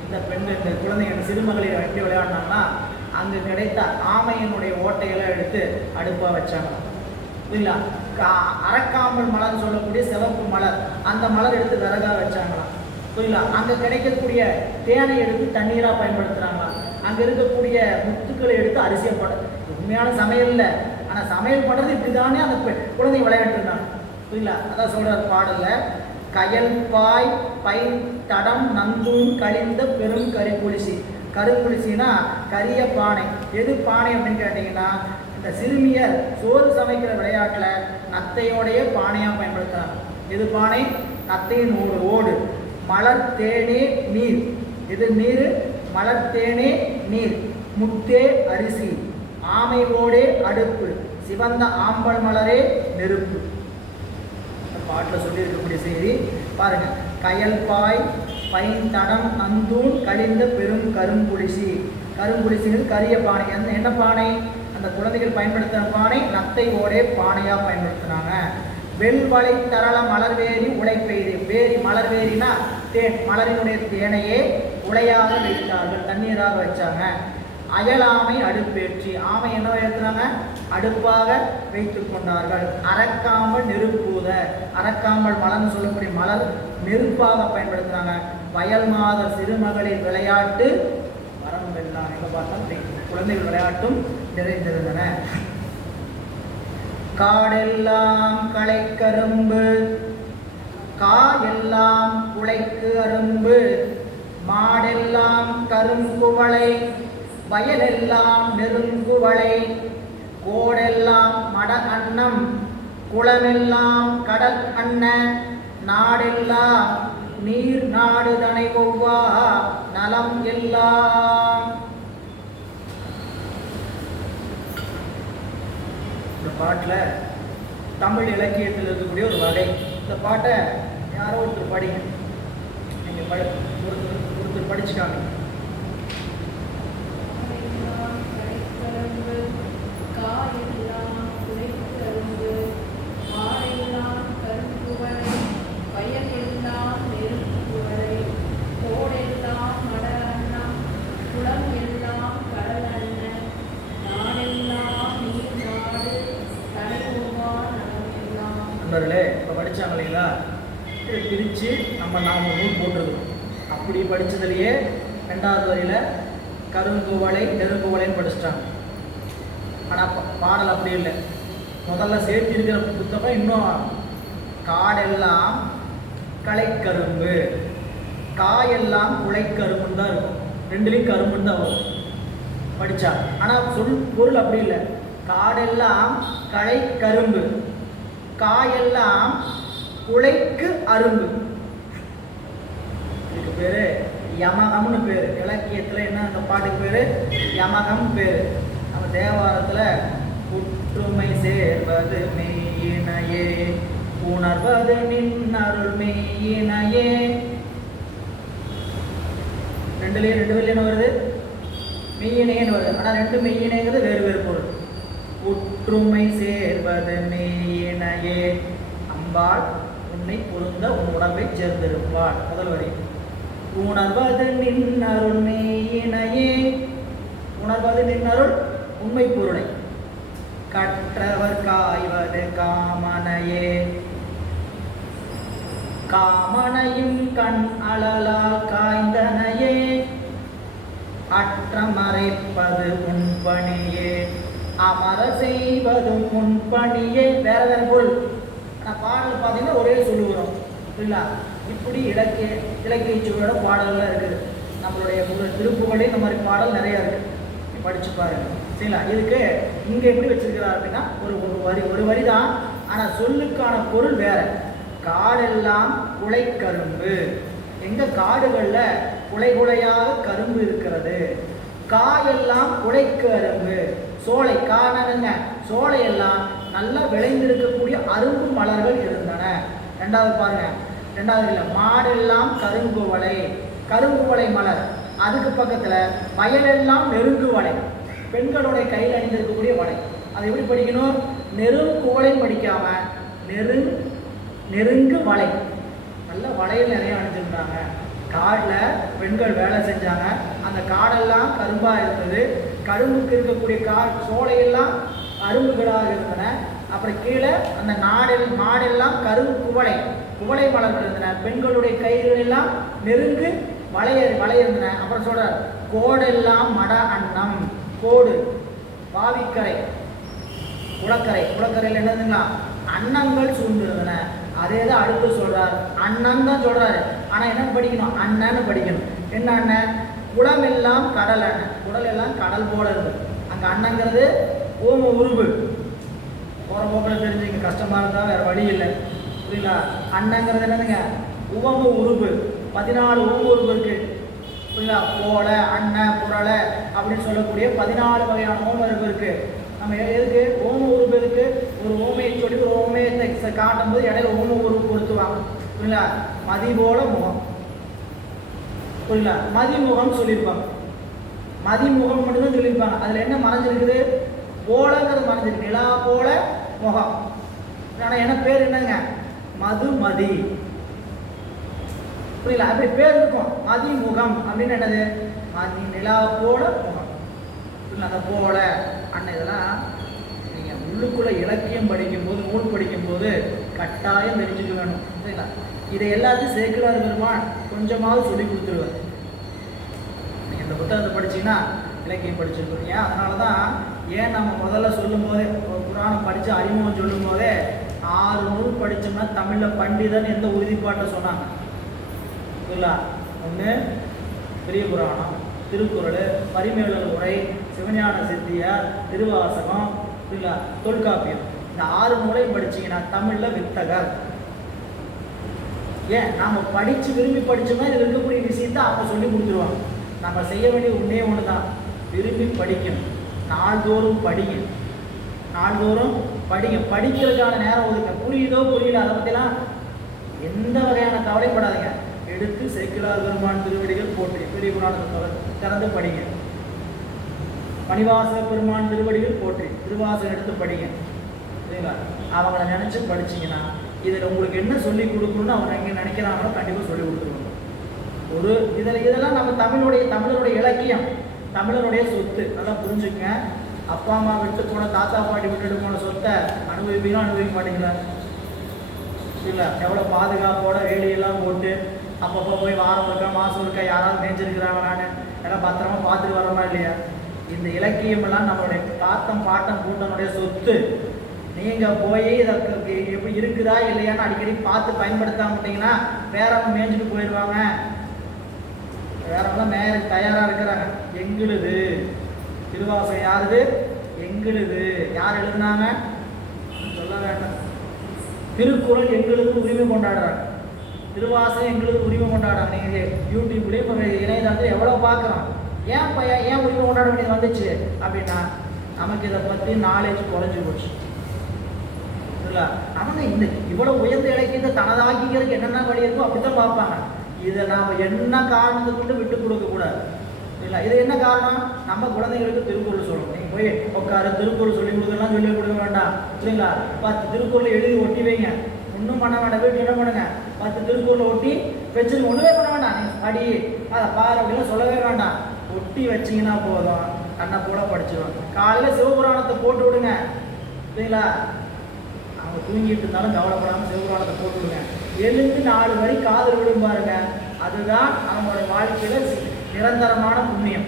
இந்த பெண்கள் இந்த குழந்தைங்க சிறுமகளிர் எப்படி விளையாடினாங்கன்னா, அங்கே கிடைத்த ஆமையினுடைய ஓட்டையெல்லாம் எடுத்து அடுப்பாக வச்சாங்க. புரியுங்களா? அரக்காமல் மலர்னு சொல்லக்கூடிய சிவப்பு மலர், அந்த மலர் எடுத்து விறகாக வச்சாங்களாம். புரியல? அங்கே கிடைக்கக்கூடிய தேனை எடுத்து தண்ணீராக பயன்படுத்துகிறாங்களா. அங்கே இருக்கக்கூடிய முத்துக்களை எடுத்து அரிசியை உண்மையான சமையல் இல்லை, ஆனால் சமையல் பண்ணுறது இப்படி தானே அந்த குழந்தைங்க விளையாட்டுருந்தாங்க. புரியல? அதான் சொல்கிற பாடலில், கயல் பாய் பை தடம் நந்தூன் கழிந்த பெரும் கரிப்புளிசி. கருப்புளிசின்னா கரிய பானை. எது பானை அப்படின்னு கேட்டிங்கன்னா, இந்த சிறுமியர் சோறு சமைக்கிற விளையாட்டில் நத்தையோடைய பானையாக பயன்படுத்துகிறாங்க. எது பானை? நத்தையின் ஓடு. மலர் தேனே நீர். இது நீர். மலர் தேனே நீர். முத்தே அரிசி. ஆமை ஓடே அடுப்பு. சிவந்த ஆம்பல் மலரே நெருப்பு. இந்த பாட்டில் சொல்லியிருக்கக்கூடிய செய்தி பாருங்க. கயல் பாய் பைன் தடம் நந்தூன் கழிந்த பெரும் கரும்புளிசி. கரும்புளிசிங்கிறது கரிய பானை. என்ன பானை? அந்த குழந்தைகள் பயன்படுத்தின பானை நத்தை ஓடே பானையாக பயன்படுத்தினாங்க. வெள்வளை தரள மலர்வேரி உழைப்பெய்து. வேரி மலர்வேரினா தேன். மலரினுடைய தேனையே உலையாக வைத்தார்கள், தண்ணீராக வச்சாங்க. அயலாமை அடுப்பேற்றி. ஆமை என்ன ஏற்றுறாங்க? அடுப்பாக வைத்து கொண்டார்கள். அறக்காமல் நெருப்பூத. அறக்காமல் மலர்னு சொல்லக்கூடிய மலர் நெருப்பாக பயன்படுத்துகிறாங்க. வயல் மாத சிறுமகளிர் விளையாட்டு வரம் வெல்லாம். எங்கே பார்த்தா குழந்தைகள் விளையாட்டும் நிறைந்திருந்தன. காடெல்லாம் களைக்கரும்பு. காயெல்லாம் குளைக்கு அரும்பு. மாடெல்லாம் கருங்குவளை. வயலெல்லாம் நெருங்குவளை. கோடெல்லாம் மட அன்னம். குளமெல்லாம் கடல் அன்ன. நாடெல்லாம் நீர் நாடு தனை கொவ்வா. நலம் எல்லாம். இந்த பாட்டில் தமிழ் இலக்கியத்தில் இருக்கக்கூடிய ஒரு வகை. இந்த பாட்டை யாரோ ஒருத்தர் படிங்க. நீங்கள் ஒருத்தர் படிச்சுக்காங்க. நண்பர்களே, இப்போ படித்தாங்க இல்லைங்களா? பிரித்து நம்ம நூல் போட்டிருக்கோம். அப்படி படித்ததுலேயே 2வது வரியில் கருங்குவளை நெருங்குவளைன்னு படிச்சிட்டாங்க. ஆனால் பாடல் அப்படி இல்லை. முதல்ல சேர்த்து இருக்கிற புத்தகம் இன்னும் காடெல்லாம் களைக்கரும்பு, காயெல்லாம் குளைக்கரும்புன்னு தான் இருக்கும். 2லேயும் கரும்புன்னு தான் வரும் படித்தா. ஆனால் பொருள் அப்படி இல்லை. காடெல்லாம் களை கரும்பு, காயெல்லாம் குளைக்கு அரும்பு. இதுக்கு பேர் யமகம்னு பேர். இலக்கியத்தில் என்ன அந்த பாட்டுக்கு பேர்? யமகம் பேர். நம்ம தேவாரத்தில் புற்றுமை சேர்வது மெய்யினையே, உணர்வது நின்னருள் மெய்யினையே. 2 வழியான வருது, மெய்யினைன்னு வருது. ஆனால் 2 மெய்யினைங்கிறது வேறு வேறு பொருள். புற்றுமை சேர்வது மெய்யினையே, அம்பாள் உன்னை பொருந்த உன் உடம்பை சேர்ந்திருப்பாள். முதல் வரி. உணர்வது நின்னருள் மெய்யினையே, உணர்வது நின்னருள் உண்மை பொருளை. கற்றவர் காய்வது காமனையே, காமனையும் கண் அழலால் காய்ந்தனையே அற்றமறைப்பது உன்பணியே அமர செய்வதும் உன்பணியே. வேற வேற பொருள். ஆனால் பாடல் பார்த்தீங்கன்னா ஒரே சொல்லுகிறோம் இல்லைங்களா. இப்படி இலக்கிய சுவையோட பாடல்கள் இருக்குது. நம்மளுடைய திருப்புகளே இந்த மாதிரி பாடல் நிறையா இருக்குது. படிச்சு பாருங்க சரிங்களா. இதுக்கு இங்கே எப்படி வச்சிருக்கிறார் அப்படின்னா ஒரு வரி தான். ஆனால் சொல்லுக்கான பொருள் வேற. காடெல்லாம் குலை கரும்பு. எங்க காடுகளில் குலை குலையாக கரும்பு இருக்கிறது. காயெல்லாம் குலை கரும்பு. சோலை காணனுங்க. சோலையெல்லாம் நல்லா விளைந்திருக்கக்கூடிய அரும்பு மலர்கள் இருந்தன. ரெண்டாவது பாருங்க. ரெண்டாவது இல்லை, மாடெல்லாம் கரும்பு வலை. கரும்பு வலை மலர். அதுக்கு பக்கத்தில் வயலெல்லாம் நெருங்கு வலை. பெண்களுடைய கையில் அணிந்திருக்கக்கூடிய வலை. அதை எப்படி படிக்கணும்? நெருங்குவலை படிக்காம நெருங்கு வலை. நல்ல வலையில் நிறைய அணிஞ்சிருந்தாங்க. காட்டில் பெண்கள் வேலை செஞ்சாங்க. அந்த காடெல்லாம் கரும்பாக இருந்தது. கரும்புக்கு இருக்கக்கூடிய சோலையெல்லாம் அரும்புகளாக இருந்தன. அப்புறம் கீழே அந்த மாடெல்லாம் கரும்பு குவளை மலர்கள் இருந்தன. பெண்களுடைய கைகள் எல்லாம் நெருங்கு வலை இருந்தன. அப்புறம் சொல்றார் கோடெல்லாம் மட அன்னம். கோடு பாவிக்கரை குளக்கரையில் என்னதுங்களா அன்னங்கள் சூழ்ந்திருந்தன. அதே தான் அடுத்து சொல்றார். அண்ணன் தான் சொல்றாரு. ஆனா என்ன படிக்கணும்? அண்ணன்னு படிக்கணும். என்ன அண்ணன்? குளம் எல்லாம் கடல் அண்ணன். குடல் எல்லாம் கடல் போல இருக்கு. அங்க அண்ணங்கிறது ஓம உருவு. போற போக்கில் தெரிஞ்சுங்க. கஷ்டமா இருந்தா வேற வழி இல்லை புரியுங்களா. அண்ணங்கிறது என்னதுங்க? உவம உருவு. 14 ஓம உருவு இருக்கு புரியுங்களா. போல அண்ணன் புரளை அப்படின்னு சொல்லக்கூடிய 14 வகையான ஓம உருவு இருக்கு. நம்ம எதுக்கு ஓம உருவு இருக்கு? ஒரு ஓமையை சொல்லி ஒரு ஓமையத்தை காட்டும் போது இடையில ஓம உருவு பொருத்துவாங்க புரியுங்களா. மதி போல முகம் புரியுங்களா. மதிமுகம் சொல்லியிருப்பாங்க. மதிமுகம் மட்டும்தான் சொல்லியிருப்பாங்க. அதுல என்ன மறைஞ்சிருக்குது? போலங்கிறது மறைஞ்சிருக்கு. நிலா போல முகம். ஆனால் என்ன பேர் என்னங்க? மதுமதி புரியல. அப்படி பேர் இருக்கும். மதிமுகம் அப்படின்னு என்னது? நிலா போல முகம் அதை போல அண்ணன். இதெல்லாம் நீங்கள் உள்ளுக்குள்ள இலக்கியம் படிக்கும்போது நூல் படிக்கும்போது கட்டாயம் தெரிஞ்சுக்க வேணும் சரிங்களா. இதை எல்லாத்தையும் சேக்கிழார் பெருமான் கொஞ்சமாவது சொல்லி கொடுத்துருவார். நீங்கள் இந்த புத்தகத்தை படிச்சீங்கன்னா இலக்கியம் படிச்சிருக்கீங்க. அதனால தான் ஏன் நம்ம முதல்ல சொல்லும் போதே புராணம் படித்து அறிமுகம் சொல்லும் போதே 6 நூல் படித்தோம்னா தமிழில் பண்டிதன் எந்த உறுதிப்பாட்டை சொன்னாங்க இல்லைங்களா. ஒன்று பெரிய புராணம், திருக்குறள், பரிமேலர் உரை, சிவஞான சித்தியார், திருவாசகம் இல்லைங்களா, தொல்காப்பியம். இந்த 6 நூலையும் படிச்சிங்கன்னா தமிழில் வித்தகர். ஏன் நாம் படித்து விரும்பி படித்தோம்னா இதில் இருக்கக்கூடிய விஷயத்தை அவங்க சொல்லி கொடுத்துருவாங்க. நம்ம செய்ய வேண்டிய ஒன்றே ஒன்று தான், விரும்பி படிக்கணும். நாள்தோறும் படிக்கணும். படிக்கிறதுக்கான நேரம் ஒதுக்க. புரியுதோ புரியல அதை பற்றிலாம் எந்த வகையான கவலைப்படாதீங்க. எடுத்து சேக்கிழார் பெருமான் திருவடிகள் போற்றி பெரிய புராணத்தை திறந்து படிங்க. மணிவாசக பெருமான் திருவடிகள் போற்றி திருவாசகம் எடுத்து படிங்க சரிங்களா. அவங்கள நினச்சி படிச்சிங்கன்னா இதில் உங்களுக்கு என்ன சொல்லி கொடுக்கணும்னு அவங்க எங்கே நினைக்கிறாங்களோ கண்டிப்பாக சொல்லி கொடுத்துருவாங்க. இதெல்லாம் நம்ம தமிழருடைய இலக்கியம், தமிழருடைய சொத்து. நல்லா புரிஞ்சுக்கங்க. அப்பா அம்மா விட்டு போன, தாத்தா பாட்டி விட்டுட்டு போன சொத்தை அனுபவிக்க மாட்டீங்களா இல்லை. எவ்வளோ பாதுகாப்போட வேலியெல்லாம் போட்டு அப்பப்போ போய் வாரம் இருக்கா மாதம் இருக்கா யாராவது மேய்ச்சிருக்கிறாங்களான்னு எல்லாம் பத்திரமா பார்த்துட்டு வரோமா இல்லையா. இந்த இலக்கியமெல்லாம் நம்மளுடைய தாத்தம் பாட்டம் கூட்டனுடைய சொத்து. நீங்கள் போய் இதை எப்படி இருக்குதா இல்லையான்னு அடிக்கடி பார்த்து பயன்படுத்தாம விட்டீங்கன்னா வேறவங்க மேய்ஞ்சிட்டு போயிடுவாங்க. வேறவங்களாம் மேயருக்கு தயாராக இருக்கிறாங்க. எங்களுது திருவாசகம் யாருது? எங்களுது. யார் எழுதுனாங்க? சொல்ல வேண்டாம். திருக்குறள் எங்களுக்கு உரிமை கொண்டாடுறாங்க. திருவாசகம் எங்களுக்கு உரிமை கொண்டாடுறாங்க. நீங்கள் யூடியூப்லேயும் இப்போ இணையதளத்தில் எவ்வளோ பார்க்குறோம். ஏன் உரிமை கொண்டாட வேண்டியது வந்துச்சு அப்படின்னா நமக்கு இதை பற்றி நாலேஜ் குறைஞ்சி போச்சு இல்லை. அவங்க இந்த இவ்வளோ உயர்ந்த இலக்கியத்தை தனதாக்கிக்கிறதுக்கு என்னென்ன வழி இருக்கோ அப்படித்தான் பார்ப்பாங்க. இதை நாம் என்ன காரணத்தை கொண்டு விட்டு கொடுக்கக்கூடாது இல்லை. இது என்ன காரணம்? நம்ம குழந்தைங்களுக்கு திருக்குறள் சொல்லணும். நீங்கள் போய் உட்கார திருக்குறள் சொல்லி கொடுக்கலாம் சொல்லி கொடுக்க வேண்டாம் இல்லைங்களா. 10 திருக்குறள் எழுதி ஒட்டி வைங்க. ஒன்றும் பண்ண வேண்டாம். வீட்டு என்ன பண்ணுங்க, 10 திருக்குறள் ஒட்டி வச்சுருங்க. ஒன்றுமே பண்ண வேண்டாம். நீங்கள் படி அதை பாரு அப்படிலாம் சொல்லவே வேண்டாம். ஒட்டி வச்சிங்கன்னா போதும், கண்ணை போல படிச்சிடுவாங்க. காலையில் சிவபுராணத்தை போட்டு விடுங்க சரிங்களா. அவங்க தூங்கிட்டு இருந்தாலும் கவலைப்படாமல் சிவபுராணத்தை போட்டு விடுங்க. எழுந்து 4 வரி காதல் விடும் பாருங்க, அதுதான் அவங்களோட வாழ்க்கையில நிரந்தரமான புண்ணியம்.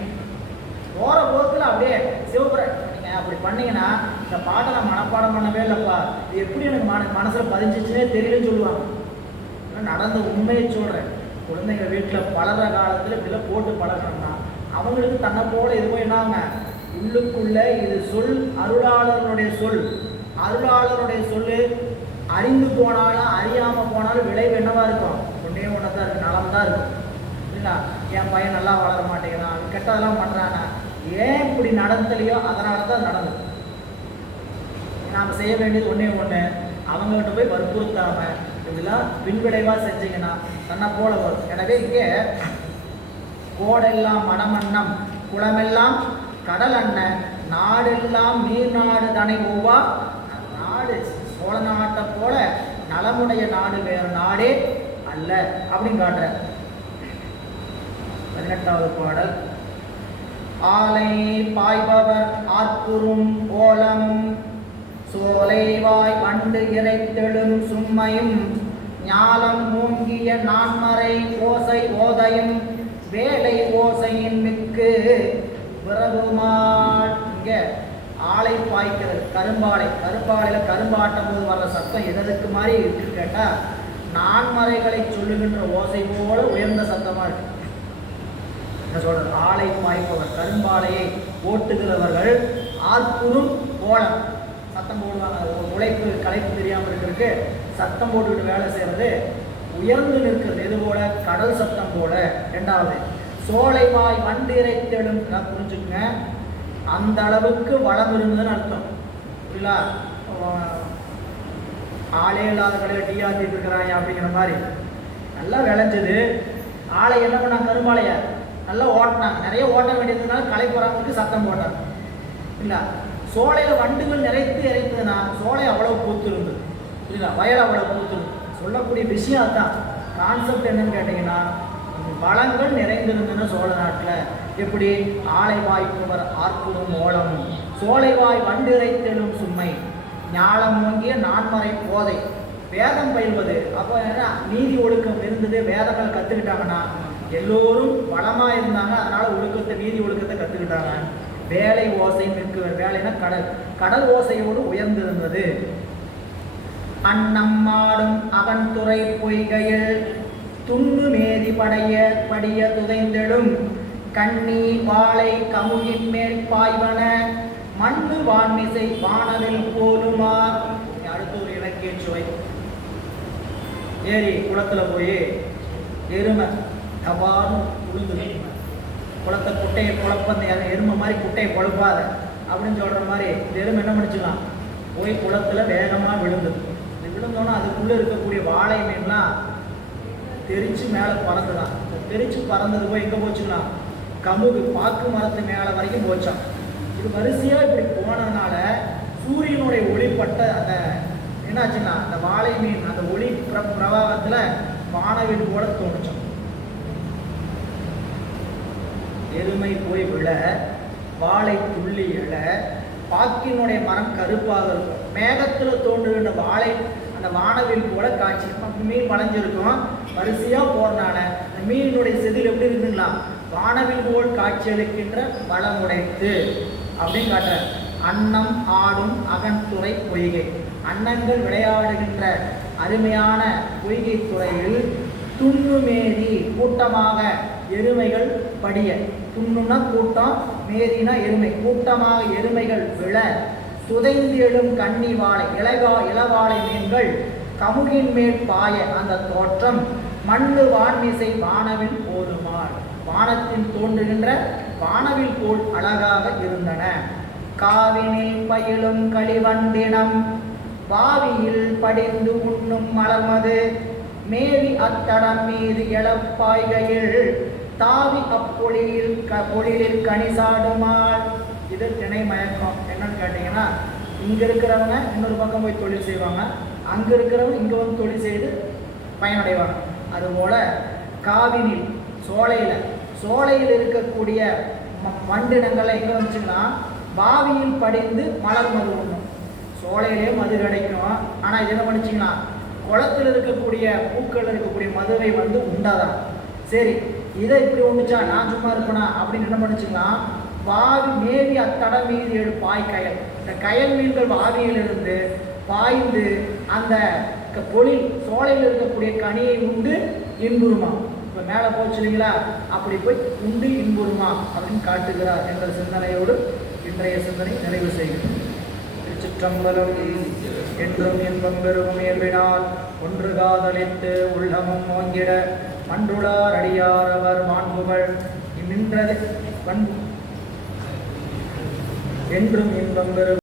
போற போக்கில் அப்படியே சிவபுரம் அப்படி பண்ணீங்கன்னா இந்த பாட்டை நான் மனப்பாடம் பண்ணவே இல்லைப்பா, இது எப்படி எனக்கு மனசுல பதிஞ்சிச்சுன்னே தெரியலன்னு சொல்லுவாங்க. நடந்த உண்மையை சொல்றேன். குழந்தைங்க வீட்டில் பலர காலத்தில் இப்படிலாம் போட்டு பழகிறோம்னா அவங்களுக்கு தன்னை போல எதுவும் என்னாங்க உள்ளுக்குள்ள இது சொல் அருளாளருடைய சொல். அருளாளருடைய சொல்லு அறிந்து போனாலும் அறியாமல் போனாலும் விளைவு என்னவா இருக்கும்? ஒன்றே ஒன்று தான் இருக்கு, நலம் தான் இருக்கும். இல்லைங்களா? என் பையன் நல்லா வளர மாட்டேங்கிறான், அவன் கெட்டதெல்லாம் பண்ணுறானா, ஏன் இப்படி நடந்தலையோ அதனால தான் நடந்தது. நாம் செய்ய வேண்டியது ஒன்றே ஒன்று, அவங்ககிட்ட போய் வற்புறுத்தாமல் இதெல்லாம் பின்விளைவாக செஞ்சீங்கன்னா தன்னை போல வரும். எனவே இங்கே கோடெல்லாம் மணமன்னம் குளமெல்லாம் கடல் அண்ணன் நாடெல்லாம் நீர் நாடு தனை ஓவா. நாடு சோழ நாட்டை போல நலமுடைய நாடு வேறு நாடே அல்ல அப்படின்னு காட்டுற. 18வது பாடல். ஆலை பாய்பவர் ஆர்ப்புறும் ஓலம் சோலைவாய் வண்டு இறைத்தெழும் சும்மையும் ஞாலம் மூங்கிய நான்மறை ஓசை ஓதையும் வேலை ஓசையின் மிக்கு விரவுமாள். இங்க ஆலை பாய்க்கிறது கரும்பாலையில் கரும்பாட்டும் போது வர்ற சத்தம் எதற்கு மாதிரி இருக்குன்னு கேட்டால் நான்மறைகளை சொல்லுகின்ற ஓசை போல உயர்ந்த சத்தமா இருக்கு. என்ன சொல்றது? ஆலை பாய்ப்பவர் கரும்பாலையை ஓட்டுகிறவர்கள் ஆர்ப்புறும் கோலம் சத்தம் போடுவாங்க. உழைப்பு களைப்பு தெரியாமல் இருக்கிறதுக்கு சத்தம் போட்டுக்கிட்டு வேலை செய்யறது உயர்ந்து நிற்கிறது. எது போல? கடல் சத்தம் போல. 2வது சோலைவாய் வண்டு இறைத்தெழும். புரிஞ்சுக்குங்க, அந்த அளவுக்கு வளம் இருந்ததுன்னு அர்த்தம். புரியலா? ஆளே இல்லாத கடையில் டீ ஆத்திட்டு இருக்கிறாங்க அப்படிங்கிற மாதிரி நல்லா விளைஞ்சது. ஆளை என்ன பண்ணாங்க? கரும்பாலைய நல்லா ஓட்டினாங்க. நிறைய ஓட்ட வேண்டியதுனால களை போறாங்களுக்கு சத்தம் போட்டாங்க. இல்லை, சோலையில் வண்டுகள் இறைத்ததுன்னா சோலை அவ்வளோ பூத்து இருந்தது. புரியுதா? வயல் அவ்வளோ பூத்து இருந்தது. சொல்லக்கூடிய விஷயம் அதுதான். கான்செப்ட் என்னன்னு கேட்டிங்கன்னா, வளங்கள் நிறைந்திருந்தன சோழ நாட்டில். எப்படி? ஆலை வாய்ப்பவர் ஆர்ப்புறும் ஓலம் சோலைவாய் வண்டு இறைத்தெழும் சும்மை ஞாலம் ஓங்கிய நான்மறை போதை. வேதம் பயில்வது அப்போ என்ன? நீதி ஒழுக்கம் இருந்தது. வேதங்கள் கற்றுக்கிட்டாங்கன்னா எல்லோரும் வளமாக இருந்தாங்க. அதனால் ஒழுக்கத்தை நீதி ஒழுக்கத்தை கற்றுக்கிட்டாங்க. வேலை ஓசை மிற்கு. வேலைன்னா கடல் ஓசையோடு உயர்ந்திருந்தது. அன்னம் மாடும் அவன்துறை பொய்கையில் துண்ணு மேதி படிய துதைந்தெழும் கண்ணி வாழை கமுகின் மேல் பாய்வன மண்ணு வான்மிசை வானவில் போலுமார். அடுத்த ஒரு இலக்கிய சுவை. ஏரி குளத்துல போய் எருமை எவ்வாறு உழுந்து குளத்தை குட்டையை குழப்பந்த எருமை மாதிரி குட்டையை குழப்பாத அப்படின்னு சொல்கிற மாதிரி இந்த எருமை என்ன பண்ணிச்சுக்கலாம்? போய் குளத்துல வேகமாக விழுந்தது. விழுந்தோன்னா அதுக்குள்ளே இருக்கக்கூடிய வாழை மீன்லாம் தெரிச்சு மேலே பறந்துதான். தெரிச்சு பறந்தது போய் எங்கே போச்சுக்கலாம்? கமுகு பாக்கு மரத்து மேலே வரைக்கும் போச்சான். இது வரிசையாக இப்படி போனதுனால சூரியனுடைய ஒளிப்பட்ட அந்த என்னாச்சுன்னா அந்த வாழை மீன் அந்த ஒளி பிரவாகத்தில் வானவில் போல தோணுச்சோம். எருமை போய் விழ வாழை துள்ளி எழ பாக்கினுடைய மரம் கருப்பாக இருக்கும். மேகத்தில் தோன்றுகின்ற வாழை அந்த வானவில் போல காட்சி. மீன் வளைஞ்சிருக்கும். வரிசையாக போறனால அந்த மீனினுடைய செதில் எப்படி இருக்குங்களா? வானவில் போல் காட்சி அளிக்கின்ற வளமுடைத்து அப்படின்னு காட்டுற. அன்னம் ஆடும் அகன்துறை பொய்கை. அன்னங்கள் விளையாடுகின்ற அருமையான பொய்கை துறையில் துண்ணுமேதி கூட்டமாக எருமைகள் படிய. துண்ணுன்னா கூட்டம், மேதினா எருமை. கூட்டமாக எருமைகள் விழ துதைந்து எழும் கன்னி வாழை இளவாழை மீன்கள் கமுகின் மேல் பாய. அந்த தோற்றம் மண்ணு வான்மிசை வானவில் போலுமாள். வானத்தில் தோன்றுகின்ற வானவில் போல் அழகாக இருந்தன. காவினில் பயிலும் களிவண்டினம் வாவியில் படிந்து உண்ணும் மலர்மது மேவி அத்தடம் மீது எழப்பாய்கையில் தாவி அப்பொழிலில் கனிசாடுமாள். இது திணை மயக்கம். என்னன்னு கேட்டீங்கன்னா, இங்கே இருக்கிறவங்க இன்னொரு பக்கம் போய் தொழில் செய்வாங்க, அங்கே இருக்கிறவங்க இங்கே வந்து தொழில் செய்து பயனடைவாங்க. அதுபோல் காவினில் சோலையில் இருக்கக்கூடிய வண்டினங்களை எங்கே வந்துச்சுன்னா வாவியில் படிந்து மலர் மது உண்ணும். சோலையிலே மது கிடைக்கும். ஆனால் இது என்ன பண்ணிச்சிங்கன்னா குளத்தில் இருக்கக்கூடிய பூக்கள் இருக்கக்கூடிய மதுவை வந்து உண்டாதான். சரி, இதை இப்படி ஒன்றுச்சா நான் சும்மா இருப்பேனா அப்படின்னு என்ன பண்ணிச்சுக்கலாம், வாவி மேவி அத்தடம் மீது ஏழு பாய் கயல், இந்த கயல் மீன்கள் வாவியிலிருந்து பாய்ந்து அந்த பொழில் சோலையில் இருக்கக்கூடிய கனியை உண்டு இன்புறுமா. இப்போ மேலே போச்சு இல்லைங்களா, அப்படி போய் உண்டு இன்புறுமா அப்படின்னு காட்டுகிறார் என்ற சிந்தனையோடு இன்றைய சிந்தனை நிறைவு செய்கிறோம். திருச்சிற்றம்பலம். என்றும் இன்பம் பெருகும் இயல்பினால் ஒன்று காதலித்து உள்ளமும் ஓங்கிட மன்றுளார் அடியார் அவர் மாண்புகள் நின்றது என்றும் இன்பம் பெருகும்